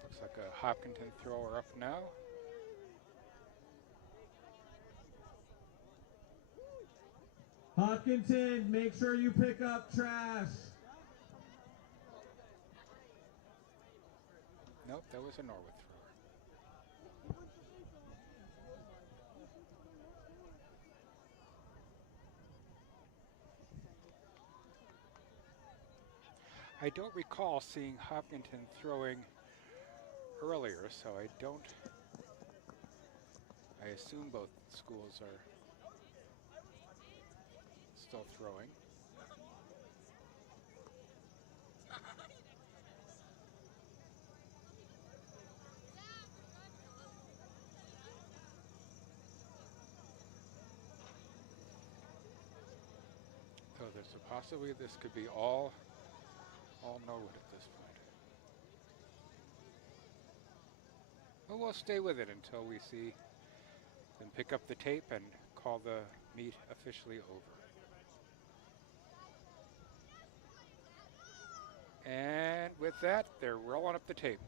Looks like a Hopkinton thrower up now. Hopkinton, make sure you pick up trash. Nope, that was a Norwood thrower. I don't recall seeing Hopkinton throwing earlier, so I assume both schools are still throwing. So there's a possibility this could be all Norwood at this point. But we'll stay with it until we see them pick up the tape and call the meet officially over. And with that, they're rolling up the tape.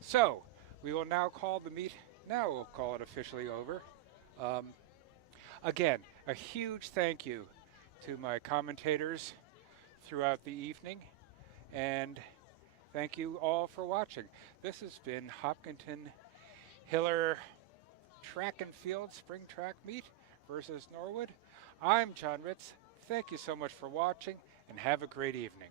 So we will now call the meet. Now we'll call it officially over. Again, a huge thank you to my commentators throughout the evening, and thank you all for watching. This has been Hopkinton Hiller Track and Field Spring Track Meet versus Norwood. I'm John Ritz. Thank you so much for watching, and have a great evening.